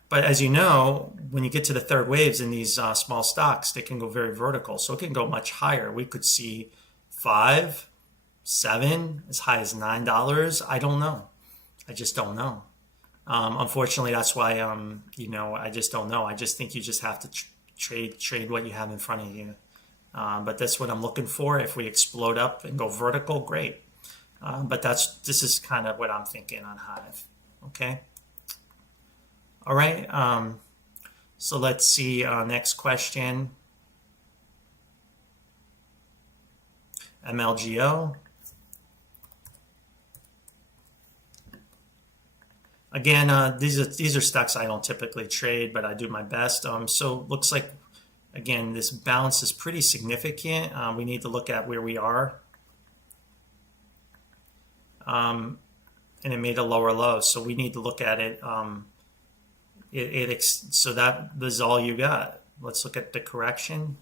But as you know, when you get to the third waves in these small stocks, they can go very vertical. So it can go much higher. We could see 5, 7, as high as $9. I don't know. I just don't know. Unfortunately, that's why, I just don't know. I just think you just have to trade what you have in front of you. But that's what I'm looking for. If we explode up and go vertical, great. But this is kind of what I'm thinking on Hive. Okay. All right. So let's see. Next question. MLGO. Again, these are stocks I don't typically trade, but I do my best. So looks like, again, this bounce is pretty significant. We need to look at where we are. And it made a lower low, so we need to look at it So that was all you got. Let's look at the correction.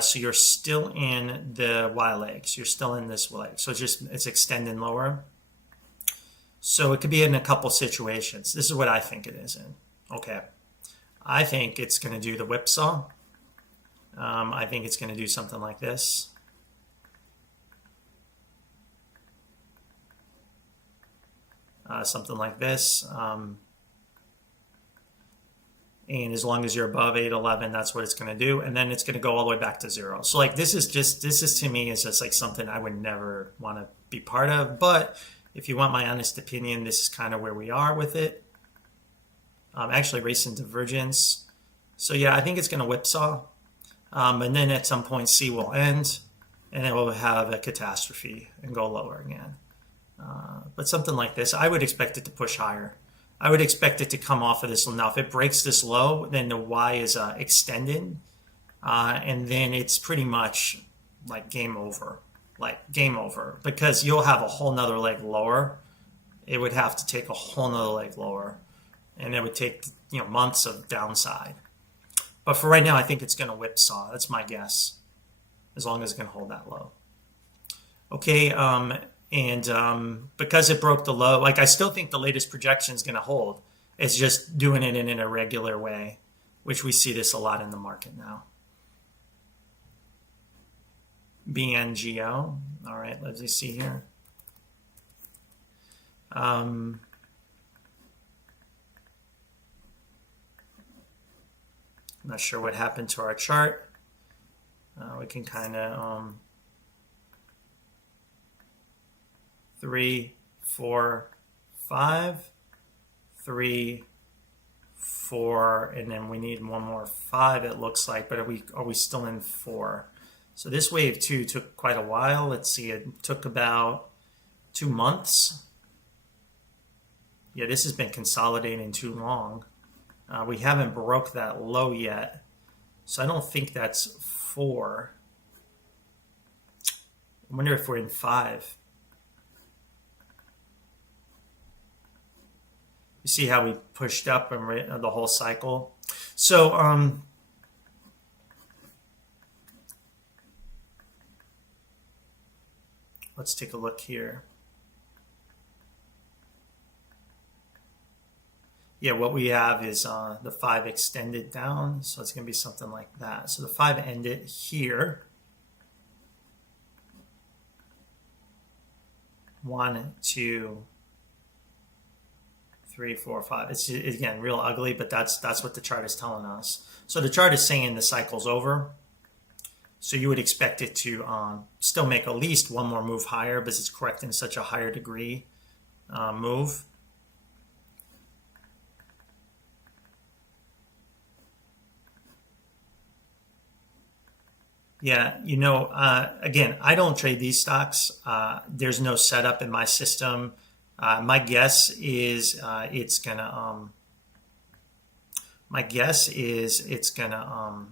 So you're still in the Y legs. You're still in this leg. So it's extending lower. So it could be in a couple situations. This is what I think it is in. Okay. I think it's going to do the whipsaw. I think it's going to do something like this. Something like this. And as long as you're above 811, that's what it's going to do. And then it's going to go all the way back to zero. So like this is to me is just like something I would never want to be part of. But if you want my honest opinion, this is kind of where we are with it. Actually, recent divergence. So yeah, I think it's going to whipsaw. And then at some point, C will end. And it will have a catastrophe and go lower again. But something like this, I would expect it to push higher. I would expect it to come off of this. Now, if it breaks this low, then the Y is extended. And then it's pretty much like game over. Like game over. Because you'll have a whole nother leg lower. It would have to take a whole nother leg lower. And it would take months of downside. But for right now, I think it's going to whipsaw. That's my guess. As long as it can hold that low. Okay, and because it broke the low, like I still think the latest projection is going to hold. It's just doing it in an irregular way, which we see this a lot in the market now. BNGO. All right, let's see here. Not sure what happened to our chart. We can kind of 3, 4, 5, 3, 4, and then we need one more 5. It looks like, but are we still in 4? So this wave 2 took quite a while. Let's see, it took about 2 months. Yeah, this has been consolidating too long. We haven't broke that low yet. So I don't think that's 4. I wonder if we're in 5. You see how we pushed up and the whole cycle. So let's take a look here. Yeah, what we have is the 5 extended down, so it's going to be something like that. So the 5 ended here. 1, 2, 3, 4, 5. It's again real ugly, but that's what the chart is telling us. So the chart is saying the cycle's over. So you would expect it to still make at least one more move higher, because it's correcting such a higher degree move. Yeah, again, I don't trade these stocks. There's no setup in my system. My guess is it's gonna. My guess is it's gonna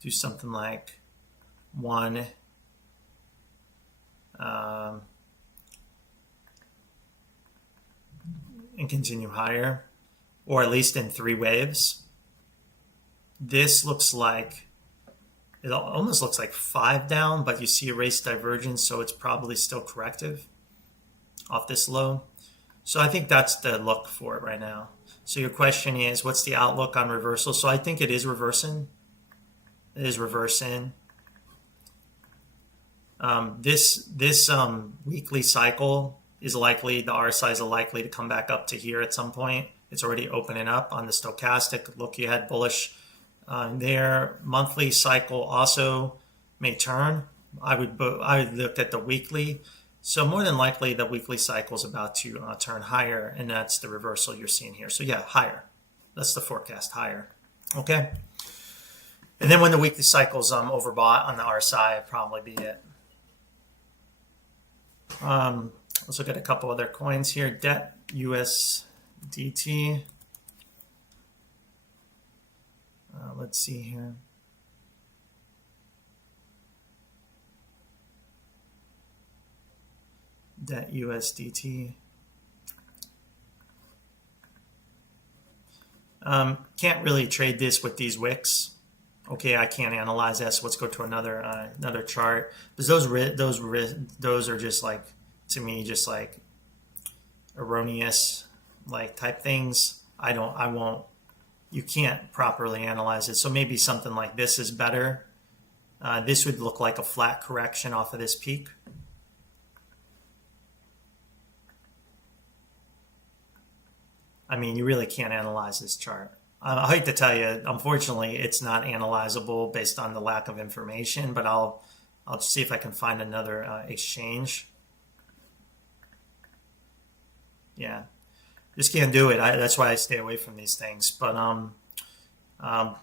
do something like 1. And continue higher, or at least in 3 waves. This looks like, it almost looks like 5 down, but you see erase divergence, so it's probably still corrective off this low. So I think that's the look for it right now. So your question is, what's the outlook on reversal? So I think it is reversing. It is reversing. This weekly cycle is likely, the RSI is likely to come back up to here at some point. It's already opening up on the stochastic. Look, you had bullish. Their monthly cycle also may turn. I would look at the weekly. So more than likely, the weekly cycle is about to turn higher, and that's the reversal you're seeing here. So yeah, higher. That's the forecast, higher. Okay. And then when the weekly cycle's overbought on the RSI, it'd probably be it. Let's look at a couple other coins here. Debt USDT. Let's see here. Debt USDT. Can't really trade this with these wicks. Okay, I can't analyze that, so let's go to another chart. Because those are just like, to me, just like erroneous like type things. I won't. You can't properly analyze it. So maybe something like this is better. This would look like a flat correction off of this peak. I mean, you really can't analyze this chart. I hate to tell you, unfortunately, it's not analyzable based on the lack of information, but I'll see if I can find another exchange. Yeah, just can't do it. That's why I stay away from these things. But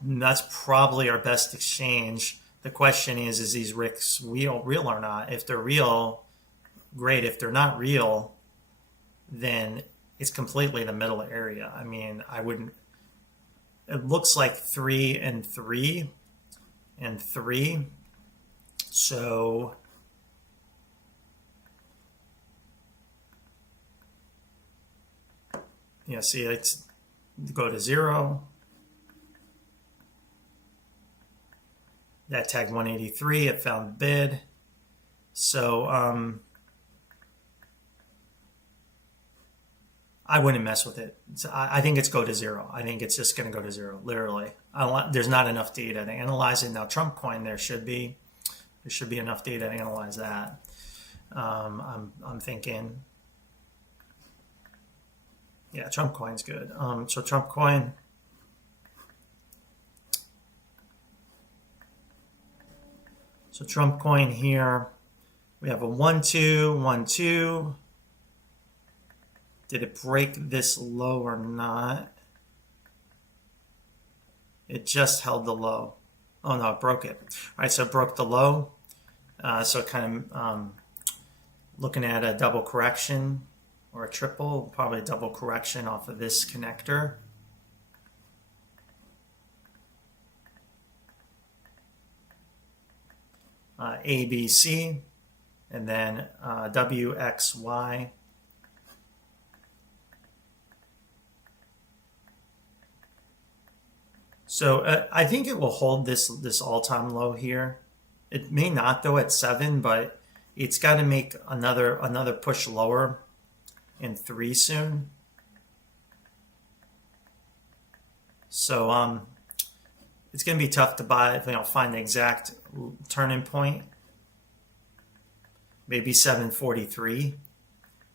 that's probably our best exchange. The question is these RICs real or not? If they're real, great. If they're not real, then it's completely the middle area. I mean, I wouldn't. It looks like 3 and 3 and 3. So yeah, see, it's go to 0. That tagged 183. It found bid. So I wouldn't mess with it. I think it's go to 0. I think it's just going to go to 0, literally. There's not enough data to analyze it. Now, Trump coin, there should be enough data to analyze that. I'm thinking, yeah, Trump coin's good. So Trump coin. So Trump coin here, we have a 1-2, 1-2. Did it break this low or not? It just held the low. Oh no, it broke it. All right, so it broke the low. So kind of looking at a double correction or a triple, probably a double correction off of this connector. ABC, and then WXY. So I think it will hold this all-time low here. It may not though at 7, but it's got to make another push lower in 3 soon. So it's going to be tough to buy if we don't find the exact turning point. Maybe 743.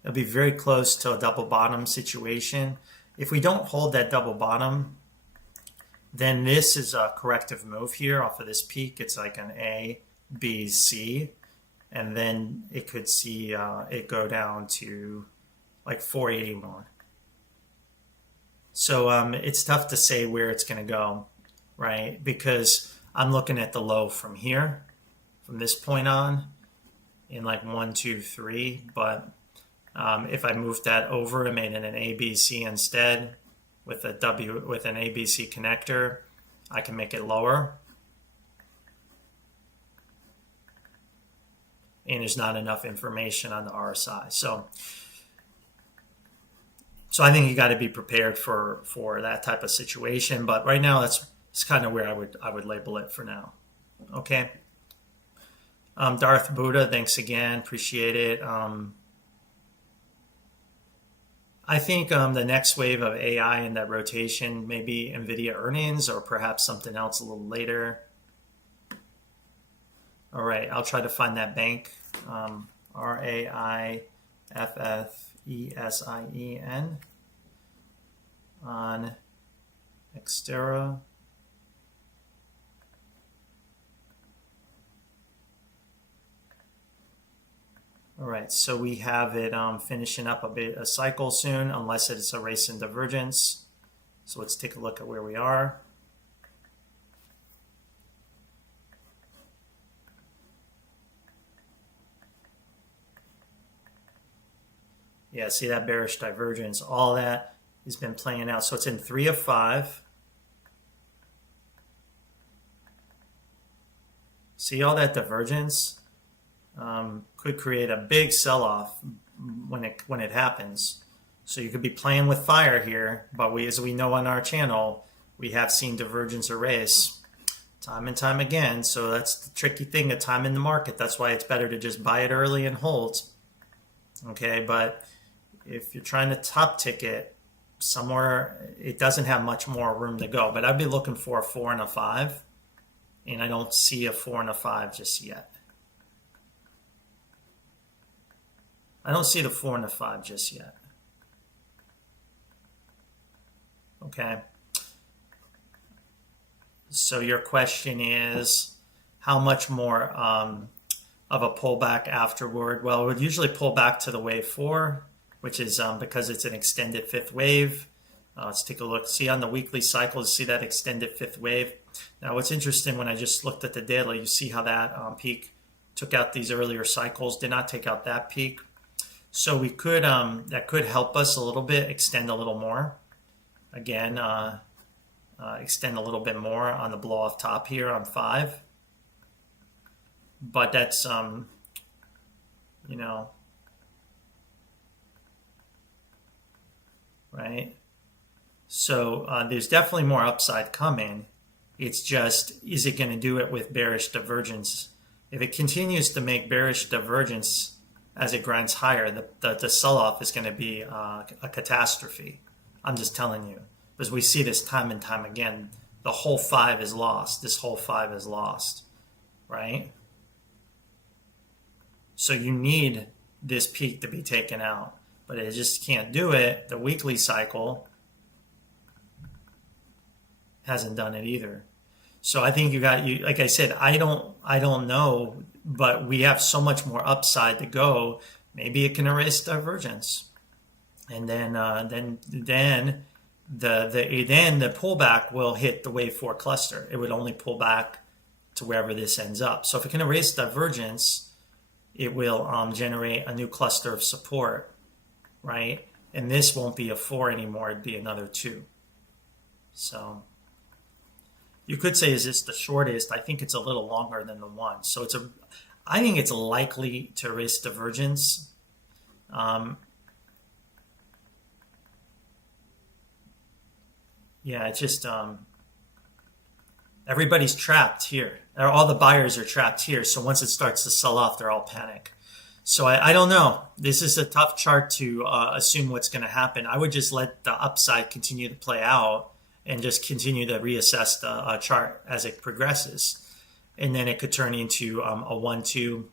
It'll be very close to a double bottom situation. If we don't hold that double bottom, then this is a corrective move here off of this peak. It's like an A, B, C, and then it could see it go down to like 481. So it's tough to say where it's going to go, right? Because I'm looking at the low from here, from this point on, in like 1, 2, 3. But if I moved that over and made it an ABC instead with an ABC connector, I can make it lower. And there's not enough information on the RSI. So I think you got to be prepared for that type of situation. But right now, that's kind of where I would label it for now. Okay. Darth Buddha, thanks again. Appreciate it. I think the next wave of AI in that rotation may be NVIDIA earnings or perhaps something else a little later. All right, I'll try to find that bank. RAIFFESIEN on Xterra. All right, so we have it finishing up a cycle soon, unless it's a race and divergence. So let's take a look at where we are. Yeah, see that bearish divergence, all that has been playing out. So it's in 3 of 5. See all that divergence? Could create a big sell-off when it happens. So you could be playing with fire here, but as we know on our channel, we have seen divergence erase time and time again. So that's the tricky thing at time in the market. That's why it's better to just buy it early and hold. Okay, but if you're trying to top ticket somewhere, it doesn't have much more room to go. But I'd be looking for a 4 and a 5, and I don't see a 4 and a 5 just yet. I don't see the 4 and the 5 just yet. Okay. So your question is, how much more of a pullback afterward? Well, it would usually pull back to the wave 4, which is because it's an extended fifth wave. Let's take a look. See on the weekly cycle, see that extended fifth wave. Now, what's interesting, when I just looked at the daily, you see how that peak took out these earlier cycles, did not take out that peak. So we could that could help us a little bit, extend a little more. Again, extend a little bit more on the blow off top here on 5. But that's, you know, right? So there's definitely more upside coming. It's just, is it going to do it with bearish divergence? If it continues to make bearish divergence as it grinds higher, the sell-off is going to be a catastrophe. I'm just telling you. Because we see this time and time again. The whole 5 is lost. This whole 5 is lost, right? So you need this peak to be taken out. But it just can't do it. The weekly cycle hasn't done it either. So I think you like I said, I don't know, but we have so much more upside to go. Maybe it can erase divergence. And then the pullback will hit the wave 4 cluster. It would only pull back to wherever this ends up. So if it can erase divergence, it will generate a new cluster of support, right? And this won't be a 4 anymore. It'd be another 2. So you could say, is this the shortest? I think it's a little longer than the 1. So I think it's likely to erase divergence. Yeah, it's just everybody's trapped here. All the buyers are trapped here. So once it starts to sell off, they're all panic. So I don't know. This is a tough chart to assume what's going to happen. I would just let the upside continue to play out and just continue to reassess the chart as it progresses. And then it could turn into a 1-2,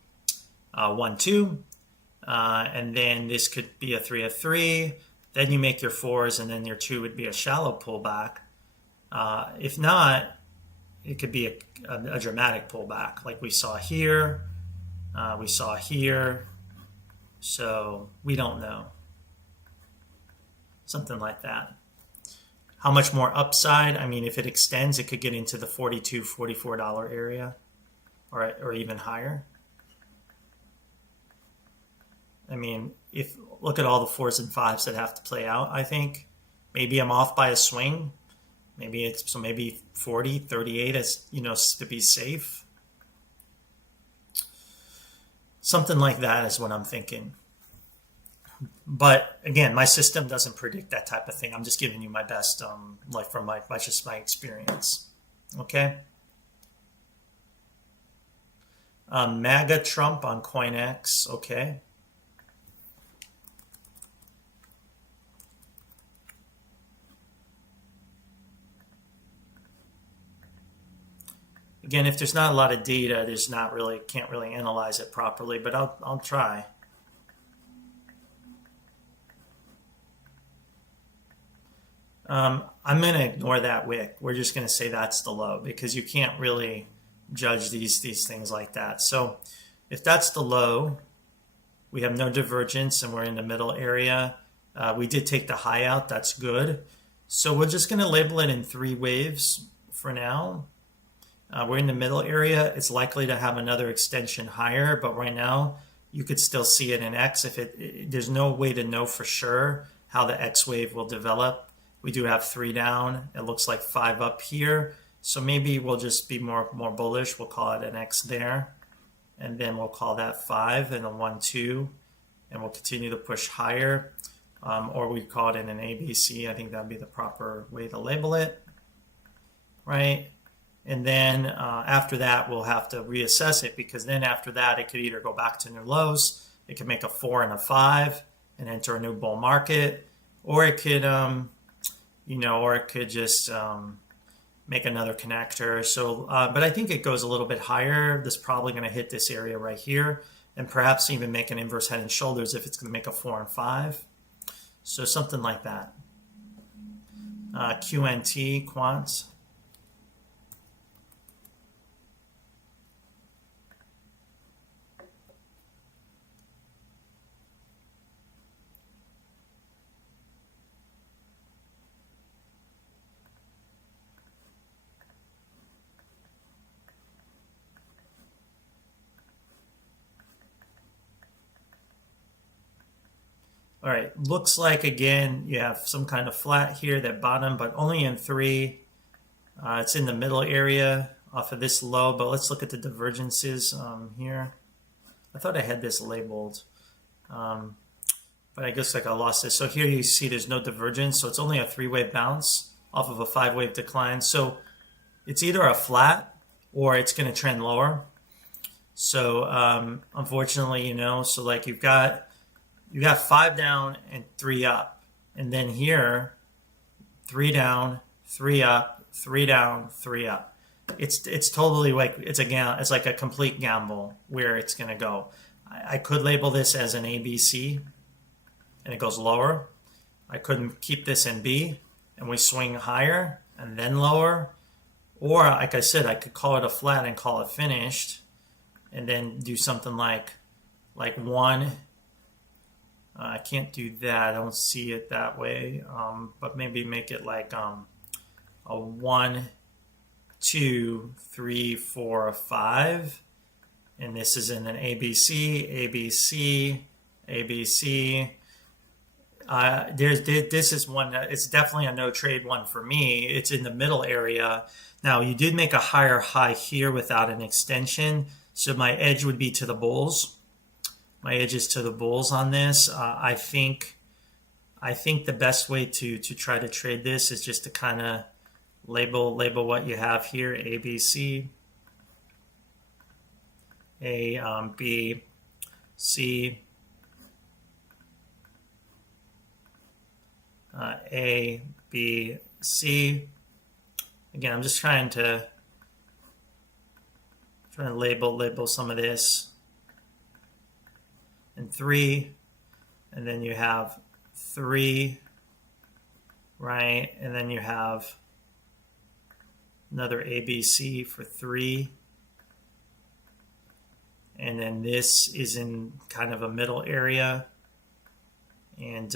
1-2. And then this could be a 3-3. Then you make your 4s, and then your 2 would be a shallow pullback. If not, it could be a dramatic pullback like we saw here. We saw here. So we don't know. Something like that. How much more upside? I mean, if it extends, it could get into the $42, $44 area or even higher. I mean, look at all the 4s and 5s that have to play out, I think. Maybe I'm off by a swing. Maybe 40, 38 is, to be safe. Something like that is what I'm thinking. But again, my system doesn't predict that type of thing. I'm just giving you my best, from my experience. Okay. MAGA Trump on CoinX. Okay. Again, if there's not a lot of data, can't really analyze it properly, but I'll try. I'm going to ignore that wick. We're just going to say that's the low because you can't really judge these things like that. So if that's the low, we have no divergence and we're in the middle area. We did take the high out. That's good. So we're just going to label it in 3 waves for now. We're in the middle area. It's likely to have another extension higher, but right now you could still see it in X. There's no way to know for sure how the X wave will develop. We do have 3 down. It looks like 5 up here. So maybe we'll just be more bullish. We'll call it an X there. And then we'll call that 5 and a 1, 2. And we'll continue to push higher. or we call it an ABC. I think that'd be the proper way to label it, right? And then after that, we'll have to reassess it, because then after that, it could either go back to new lows, it could make a 4 and a 5 and enter a new bull market, or it could, or it could just make another connector. So, but I think it goes a little bit higher. This is probably going to hit this area right here, and perhaps even make an inverse head and shoulders if it's going to make a 4 and 5. So something like that. QNT, quants. All right, looks like, again, you have some kind of flat here, that bottom, but only in 3. It's in the middle area off of this low, but let's look at the divergences here. I thought I had this labeled, but I guess I lost this. So here you see there's no divergence, so it's only a 3-wave bounce off of a 5-wave decline. So it's either a flat or it's going to trend lower. So unfortunately, so like you got 5 down and 3 up, and then here 3 down, 3 up, 3 down, 3 up. It's totally like it's like a complete gamble where it's going to go. I could label this as an ABC and it goes lower. I could keep this in B and we swing higher and then lower, or like I said, I could call it a flat and call it finished, and then do something like 1. I can't do that. I don't see it that way. But maybe make it like a 1, 2, 3, 4, 5. And this is in an ABC, ABC, ABC. This is one that it's definitely a no trade one for me. It's in the middle area. Now, you did make a higher high here without an extension. So my edge would be to the bulls. My edge is to the bulls on this. I think the best way to try to trade this is just to kind of label what you have here: A, B, C, A, B, C, A, B, C. Again, I'm just trying to label some of this. And 3, and then you have 3, right? And then you have another ABC for 3. And then this is in kind of a middle area. And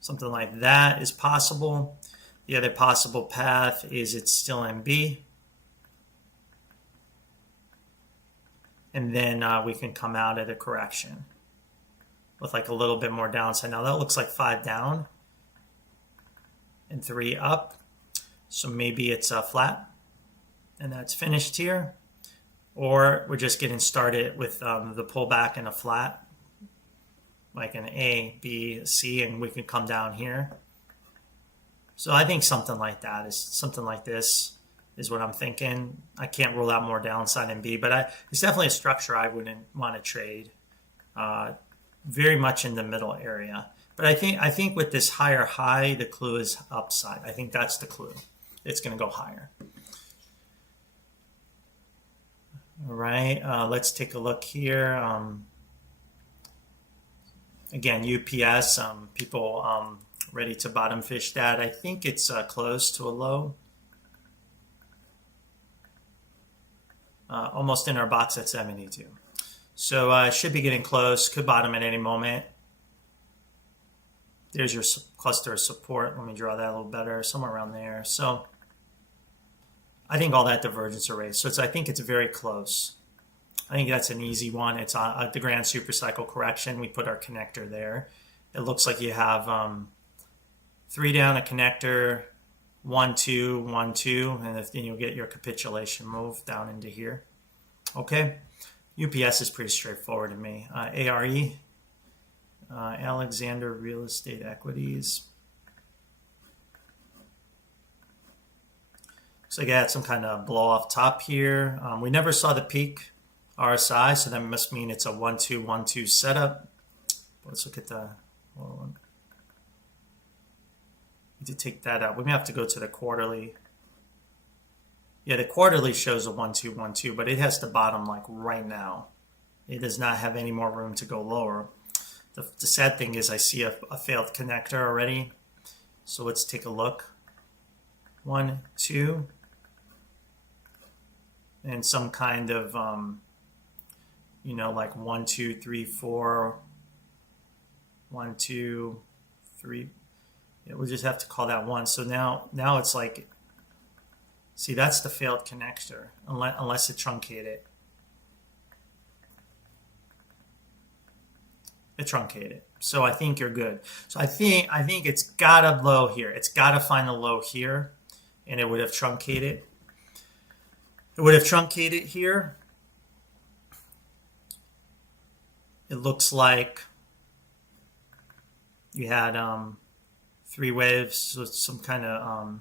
something like that is possible. The other possible path is it's still in B. And then we can come out at a correction with like a little bit more downside. Now that looks like 5 down and 3 up. So maybe it's flat and that's finished here. Or we're just getting started with the pullback and a flat, like an A, B, C, and we can come down here. So I think something like that is something like this is what I'm thinking. I can't rule out more downside in B, but it's definitely a structure I wouldn't want to trade. Very much in the middle area. But I think with this higher high, the clue is upside. I think that's the clue. It's going to go higher. All right, let's take a look here. Again, UPS, people ready to bottom fish that. I think it's close to a low. Almost in our box at 72. So should be getting close, could bottom at any moment. There's your cluster of support. Let me draw that a little better, somewhere around there. So I think all that divergence erased. So I think it's very close. I think that's an easy one. It's on the grand supercycle correction. We put our connector there. It looks like you have 3 down a connector, 1, 2, 1, 2, and then you'll get your capitulation move down into here. Okay, UPS is pretty straightforward to me. ARE, Alexander Real Estate Equities. So I had some kind of blow off top here. We never saw the peak RSI, so that must mean it's a 1-2-1-2 setup. Let's look at the. Well, need to take that out. We may have to go to the quarterly. Yeah, the quarterly shows a 1-2-1-2, but it has to bottom like right now. It does not have any more room to go lower. The sad thing is I see a failed connector already. So let's take a look. 1, 2. And some kind of, like 1, 2, 3, 4. 1, 2, 3. Yeah, we'll just have to call that 1. So now it's like, see, that's the failed connector, unless it truncated. It truncated. So I think you're good. So I think it's got a low here. It's got to find a low here, and it would have truncated. It would have truncated here. It looks like you had 3 waves with some kind of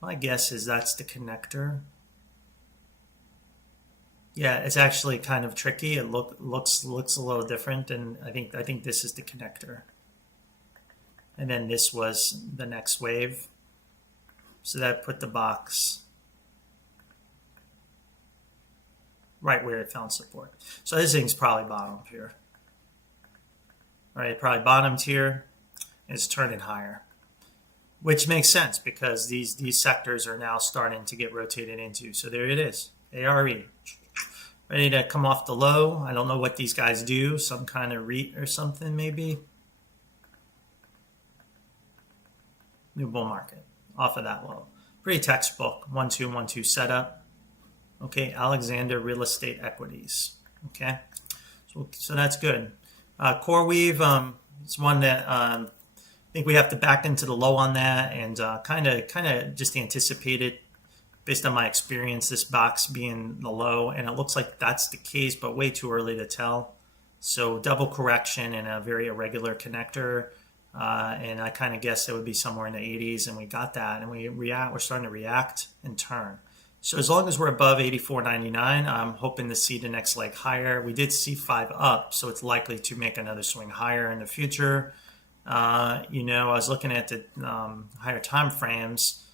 my guess is that's the connector. Yeah, it's actually kind of tricky. It looks a little different, and I think this is the connector. And then this was the next wave. So that put the box right where it found support. So this thing's probably bottomed here. All right, it probably bottomed here. It's turning higher, which makes sense because these sectors are now starting to get rotated into. So there it is, ARE. Ready to come off the low. I don't know what these guys do, some kind of REIT or something maybe. New bull market off of that low. Pretty textbook, 1-2-1-2 setup. Okay, Alexander Real Estate Equities. Okay, so that's good. CoreWeave, it's one that I think we have to back into the low on that and kind of just anticipate it based on my experience, this box being the low, and it looks like that's the case, but way too early to tell. So double correction and a very irregular connector, and I kind of guessed it would be somewhere in the 80s, and we got that, and we're starting to react and turn. So as long as we're above 84.99, I'm hoping to see the next leg higher. We did see 5 up, so it's likely to make another swing higher in the future. I was looking at the higher time frames.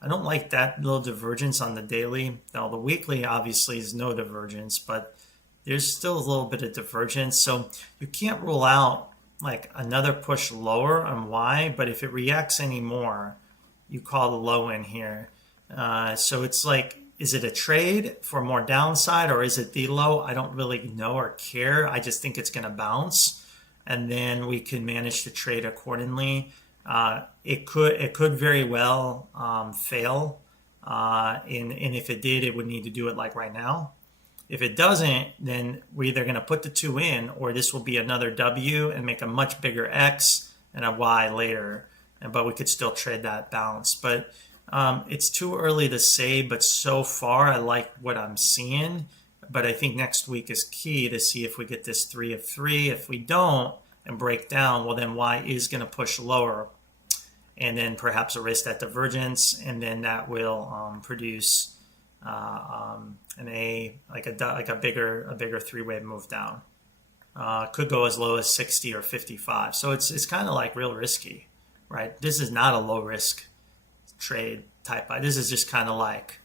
I don't like that little divergence on the daily. Now, the weekly obviously is no divergence, but there's still a little bit of divergence. So you can't rule out like another push lower on Y, but if it reacts anymore, you call the low in here. So it's like, is it a trade for more downside or is it the low? I don't really know or care. I just think it's going to bounce, and then we can manage to trade accordingly. It could very well fail, and if it did, it would need to do it like right now. If it doesn't, then we're either going to put the 2 in, or this will be another W and make a much bigger X and a Y later. But we could still trade that bounce. But it's too early to say. But so far, I like what I'm seeing. But I think next week is key to see if we get this 3 of 3. If we don't and break down, well, then Y is going to push lower, and then perhaps erase that divergence, and then that will produce an A, like a bigger 3-wave move down. Could go as low as 60 or 55. So it's kind of like real risky, right? This is not a low risk trade type. This is just kind of like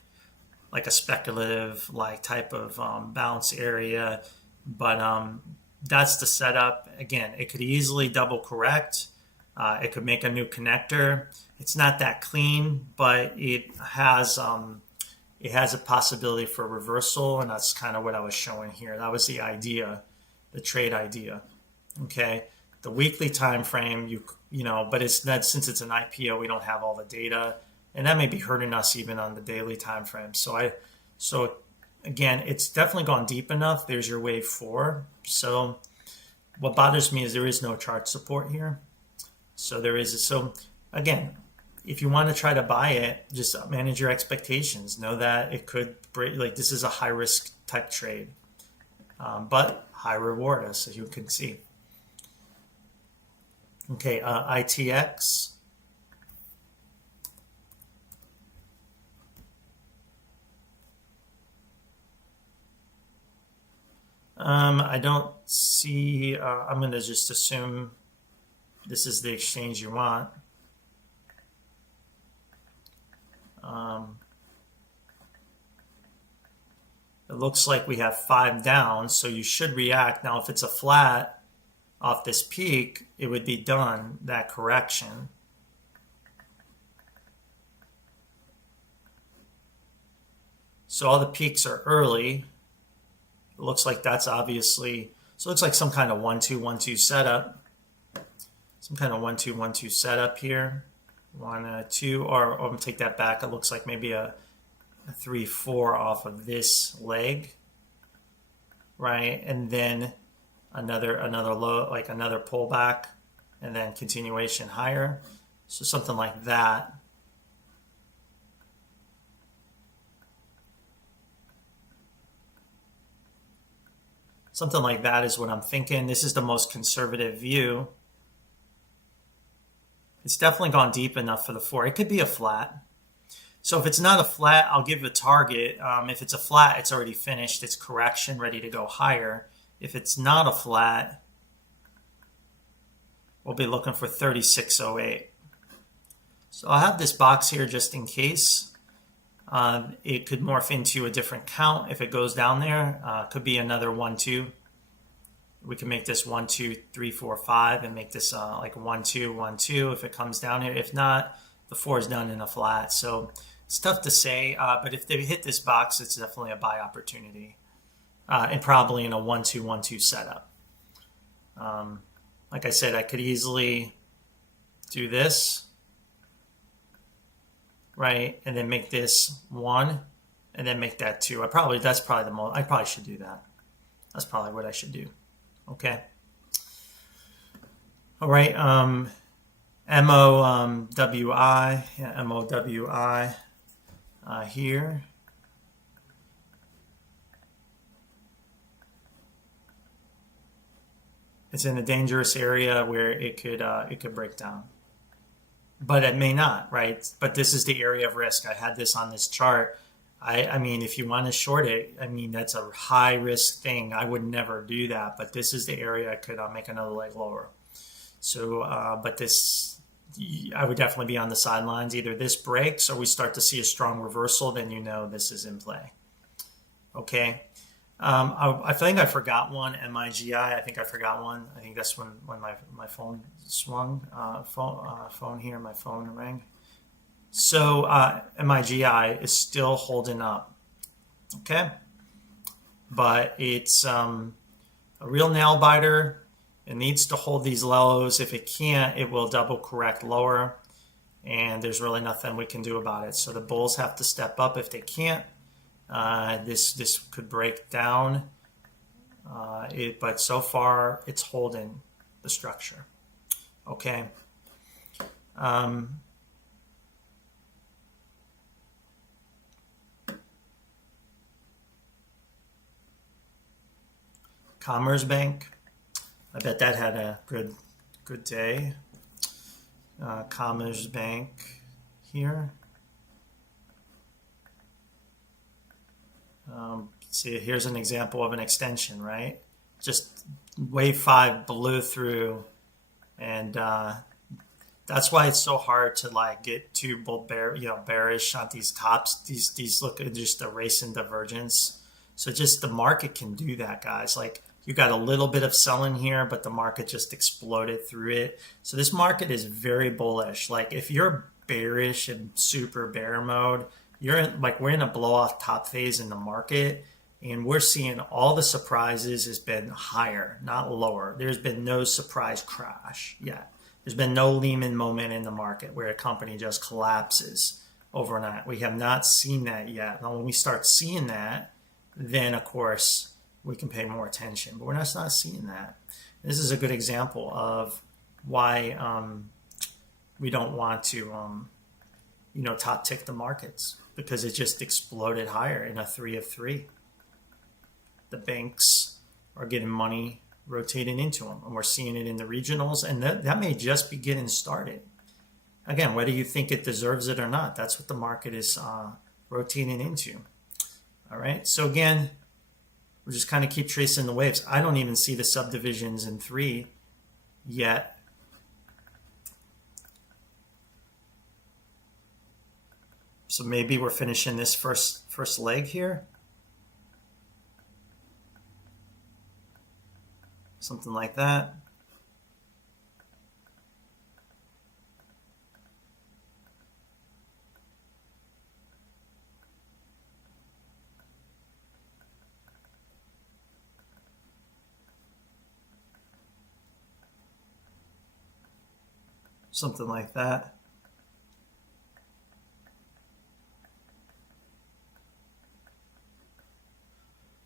a speculative type of bounce area, but that's the setup. Again, it could easily double correct. It could make a new connector. It's not that clean, but it has a possibility for reversal, and that's kind of what I was showing here. That was the idea, the trade idea. Okay, the weekly time frame, but it's not, since it's an IPO, we don't have all the data, and that may be hurting us even on the daily time frame. So again, it's definitely gone deep enough. There's your wave 4. So what bothers me is there is no chart support here. So again, if you want to try to buy it, just manage your expectations. Know that it could break, like this is a high risk tech trade, but high reward, as you can see. Okay, ITX. I don't see, I'm going to just assume this is the exchange you want. It looks like we have 5 down, so you should react. Now, if it's a flat off this peak, it would be done, that correction. So all the peaks are early. It looks like that's obviously, so it looks like some kind of 1-2-1-2 setup. Some kind of 1-2-1-2 setup here. 1-2, or I'm going to take that back. It looks like maybe a 3-4 off of this leg, right? And then another low, like another pullback, and then continuation higher. So something like that. Something like that is what I'm thinking. This is the most conservative view. It's definitely gone deep enough for the 4. It could be a flat. So if it's not a flat, I'll give a target. If it's a flat, it's already finished. It's correction, ready to go higher. If it's not a flat, we'll be looking for 36.08. So I'll have this box here just in case. It could morph into a different count if it goes down there. Could be another 1-2. We can make this 1-2, 3, 4, 5, and make this like 1-2, 1-2 if it comes down here. If not, the 4 is done in a flat. So it's tough to say, but if they hit this box, it's definitely a buy opportunity, and probably in a 1-2-1-2 setup. Like I said, I could easily do this, right, and then make this 1, and then make that 2. That's probably the most. I probably should do that. That's probably what I should do. Okay. All right. MOWI. Yeah, MOWI here. It's in a dangerous area where it could break down, but it may not, right? But this is the area of risk. I had this on this chart. I mean, if you want to short it, I mean, that's a high risk thing. I would never do that, but this is the area I could make another leg lower. So, but this, I would definitely be on the sidelines. Either this breaks or we start to see a strong reversal, then you know this is in play. Okay. I think I forgot one, MIGI. I think I forgot one. I think that's when my phone swung, phone here, my phone rang. So MIGI is still holding up, okay? But it's a real nail biter. It needs to hold these lows. If it can't, it will double correct lower, and there's really nothing we can do about it. So the bulls have to step up. If they can't, this could break down. But so far, it's holding the structure, okay? Commerce Bank, I bet that had a good day. Commerce Bank here. See, here's an example of an extension, right? Just wave 5 blew through, and that's why it's so hard to like get too bearish on these tops. These look at just a race and divergence. So just the market can do that, guys. Like, you got a little bit of selling here, but the market just exploded through it. So this market is very bullish. Like, if you're bearish and super bear mode, we're in a blow off top phase in the market, and we're seeing all the surprises has been higher, not lower. There's been no surprise crash yet. There's been no Lehman moment in the market where a company just collapses overnight. We have not seen that yet. Now, when we start seeing that, then of course we can pay more attention, but we're not seeing that. This is a good example of why we don't want to top tick the markets because it just exploded higher in a 3 of 3. The banks are getting money rotating into them, and we're seeing it in the regionals, and that may just be getting started. Again, whether you think it deserves it or not, that's what the market is rotating into. All right, so again, we'll just kind of keep tracing the waves. I don't even see the subdivisions in 3 yet. So maybe we're finishing this first leg here. Something like that. Something like that.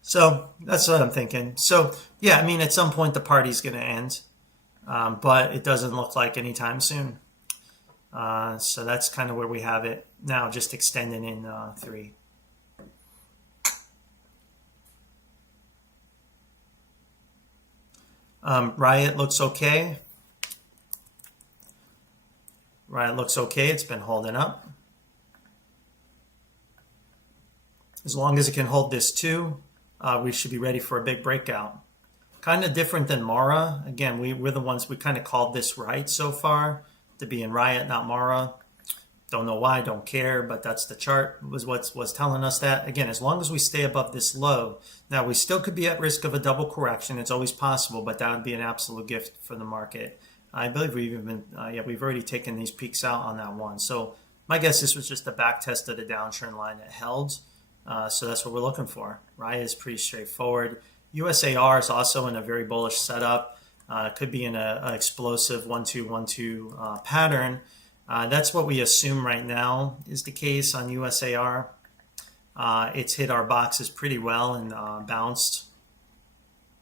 So that's what I'm thinking. So yeah, I mean, at some point the party's going to end, but it doesn't look like anytime soon. So that's kind of where we have it now, just extending in 3. Riot looks okay. Riot looks okay. It's been holding up. As long as it can hold this too, we should be ready for a big breakout. Kind of different than Mara. Again, we're the ones, we kind of called this right so far to be in Riot, not Mara. Don't know why, don't care, but that's the chart was telling us that. Again, as long as we stay above this low. Now, we still could be at risk of a double correction. It's always possible, but that would be an absolute gift for the market. I believe we've already taken these peaks out on that one. So my guess this was just a back test of the downtrend line that held. So that's what we're looking for. Riot is pretty straightforward. USAR is also in a very bullish setup. Could be in an explosive 1-2-1-2 pattern. That's what we assume right now is the case on USAR. It's hit our boxes pretty well and bounced.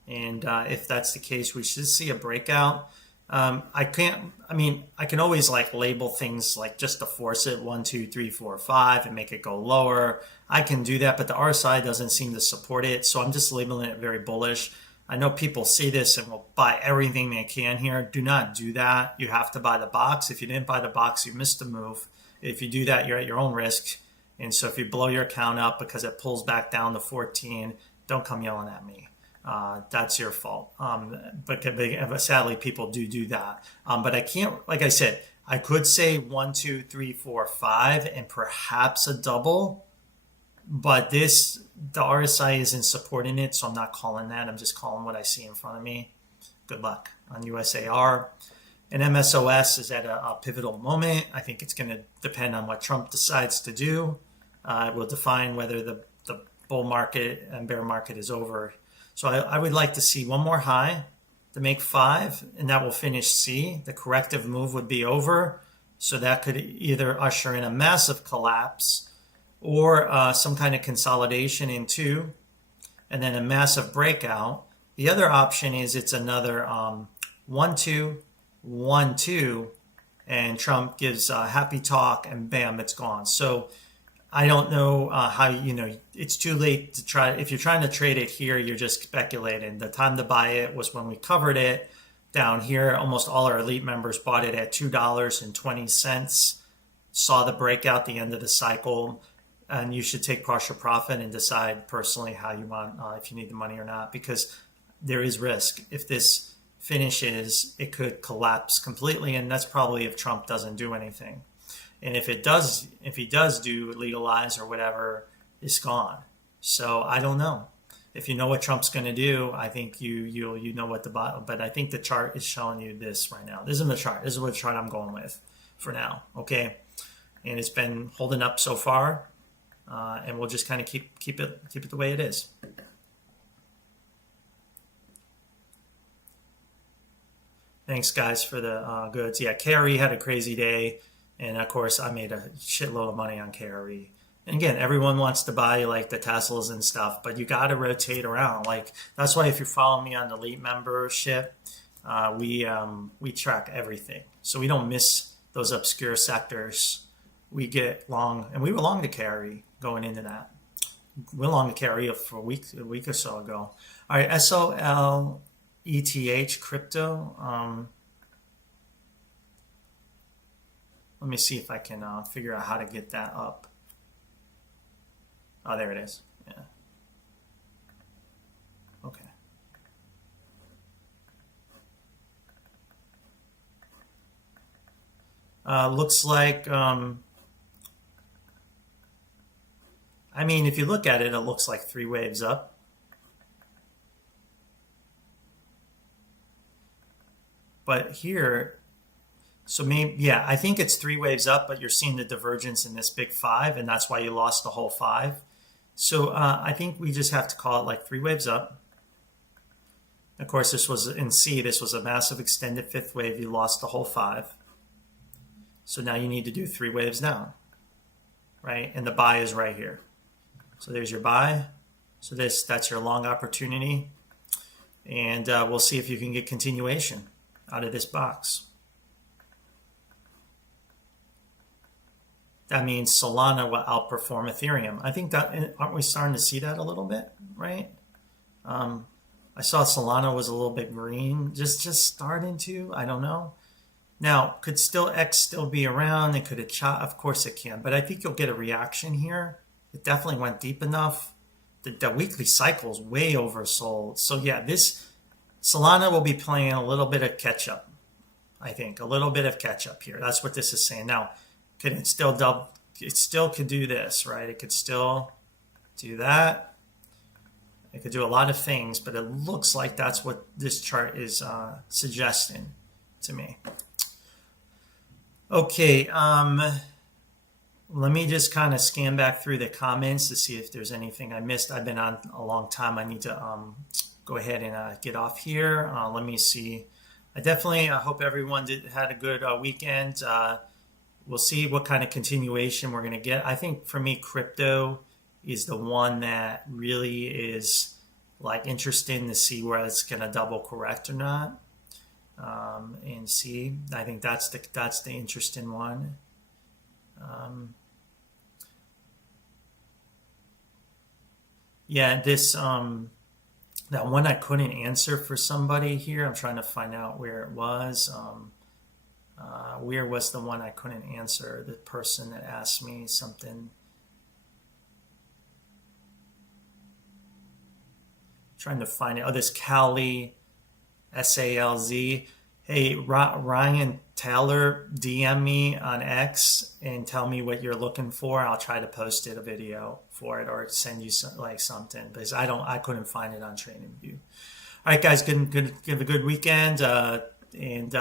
And if that's the case, we should see a breakout. I can always label things just to force it 1, 2, 3, 4, 5 and make it go lower. I can do that, but the RSI doesn't seem to support it. So I'm just labeling it very bullish. I know people see this and will buy everything they can here. Do not do that. You have to buy the box. If you didn't buy the box, you missed the move. If you do that, you're at your own risk. And so if you blow your account up because it pulls back down to 14, don't come yelling at me. That's your fault. But sadly, people do that. But I can't, like I said, I could say 1, 2, 3, 4, 5, and perhaps a double. But the RSI isn't supporting it, so I'm not calling that. I'm just calling what I see in front of me. Good luck on USAR. And MSOS is at a pivotal moment. I think it's going to depend on what Trump decides to do. It will define whether the bull market and bear market is over. So I would like to see one more high to make 5, and that will finish C. The corrective move would be over. So that could either usher in a massive collapse or some kind of consolidation in 2, and then a massive breakout. The other option is it's another 1, 2, 1, 2, and Trump gives a happy talk, and bam, it's gone. So I don't know how, it's too late to try. If you're trying to trade it here, you're just speculating. The time to buy it was when we covered it down here. Almost all our elite members bought it at $2.20, saw the breakout, the end of the cycle. And you should take partial profit and decide personally how you want, if you need the money or not, because there is risk. If this finishes, it could collapse completely, and that's probably if Trump doesn't do anything. And if he does do legalize or whatever, it's gone. So I don't know. If you know what Trump's going to do, I think you know what but I think the chart is showing you this right now. This is the chart. This is what chart I'm going with for now. Okay, and it's been holding up so far. And we'll just kind of keep it the way it is. Thanks, guys, for the goods. Yeah, KRE had a crazy day, and of course, I made a shitload of money on KRE. And again, everyone wants to buy the Teslas and stuff, but you got to rotate around. That's why if you follow me on the Elite membership, we track everything, so we don't miss those obscure sectors. we get long, and we were long to carry going into that. We're long to carry for a week or so ago. All right, SOL ETH crypto. Let me see if I can figure out how to get that up. Oh, there it is. Yeah. Okay. Looks like, I mean, if you look at it, it looks like 3 waves up. But here, so maybe, yeah, I think it's 3 waves up, but you're seeing the divergence in this big 5, and that's why you lost the whole 5. So I think we just have to call it like 3 waves up. Of course, this was in C, this was a massive extended 5th wave. You lost the whole 5. So now you need to do 3 waves down, right? And the buy is right here. So there's your buy. So that's your long opportunity. And we'll see if you can get continuation out of this box. That means Solana will outperform Ethereum. I think that, aren't we starting to see that a little bit, right? I saw Solana was a little bit green, just starting to, I don't know. Now, could X still be around? It could have shot, of course it can, but I think you'll get a reaction here. It definitely went deep enough. The weekly cycle is way oversold. So yeah, this Solana will be playing a little bit of catch up. I think a little bit of catch up here. That's what this is saying. Now, could it still double? It still could do this, right? It could still do that. It could do a lot of things, but it looks like that's what this chart is suggesting to me. Okay, let me just kind of scan back through the comments to see if there's anything I missed. I've been on a long time. I need to go ahead and get off here. Let me see. I hope everyone had a good weekend. We'll see what kind of continuation we're going to get. I think for me, crypto is the one that really is like interesting to see where it's going to double correct or not. And see, I think that's the interesting one. Yeah, this that one I couldn't answer for somebody here. I'm trying to find out where it was. Where was the one I couldn't answer? The person that asked me something. Trying to find it. Oh, this Cali, SALZ. Hey, Ryan Taylor, DM me on X and tell me what you're looking for. I'll try to post a video for it or send you something because I couldn't find it on TradingView. All right, guys, have a good weekend. And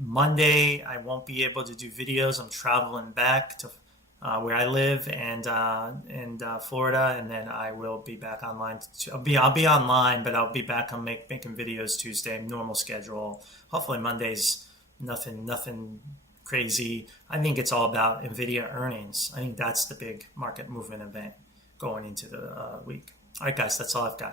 Monday I won't be able to do videos. I'm traveling back to where I live and Florida, and then I will be back online. I'll be online, but I'll be back on making videos Tuesday, normal schedule. Hopefully Monday's nothing crazy. I think it's all about NVIDIA earnings. I think that's the big market movement event going into the week. All right, guys, that's all I've got.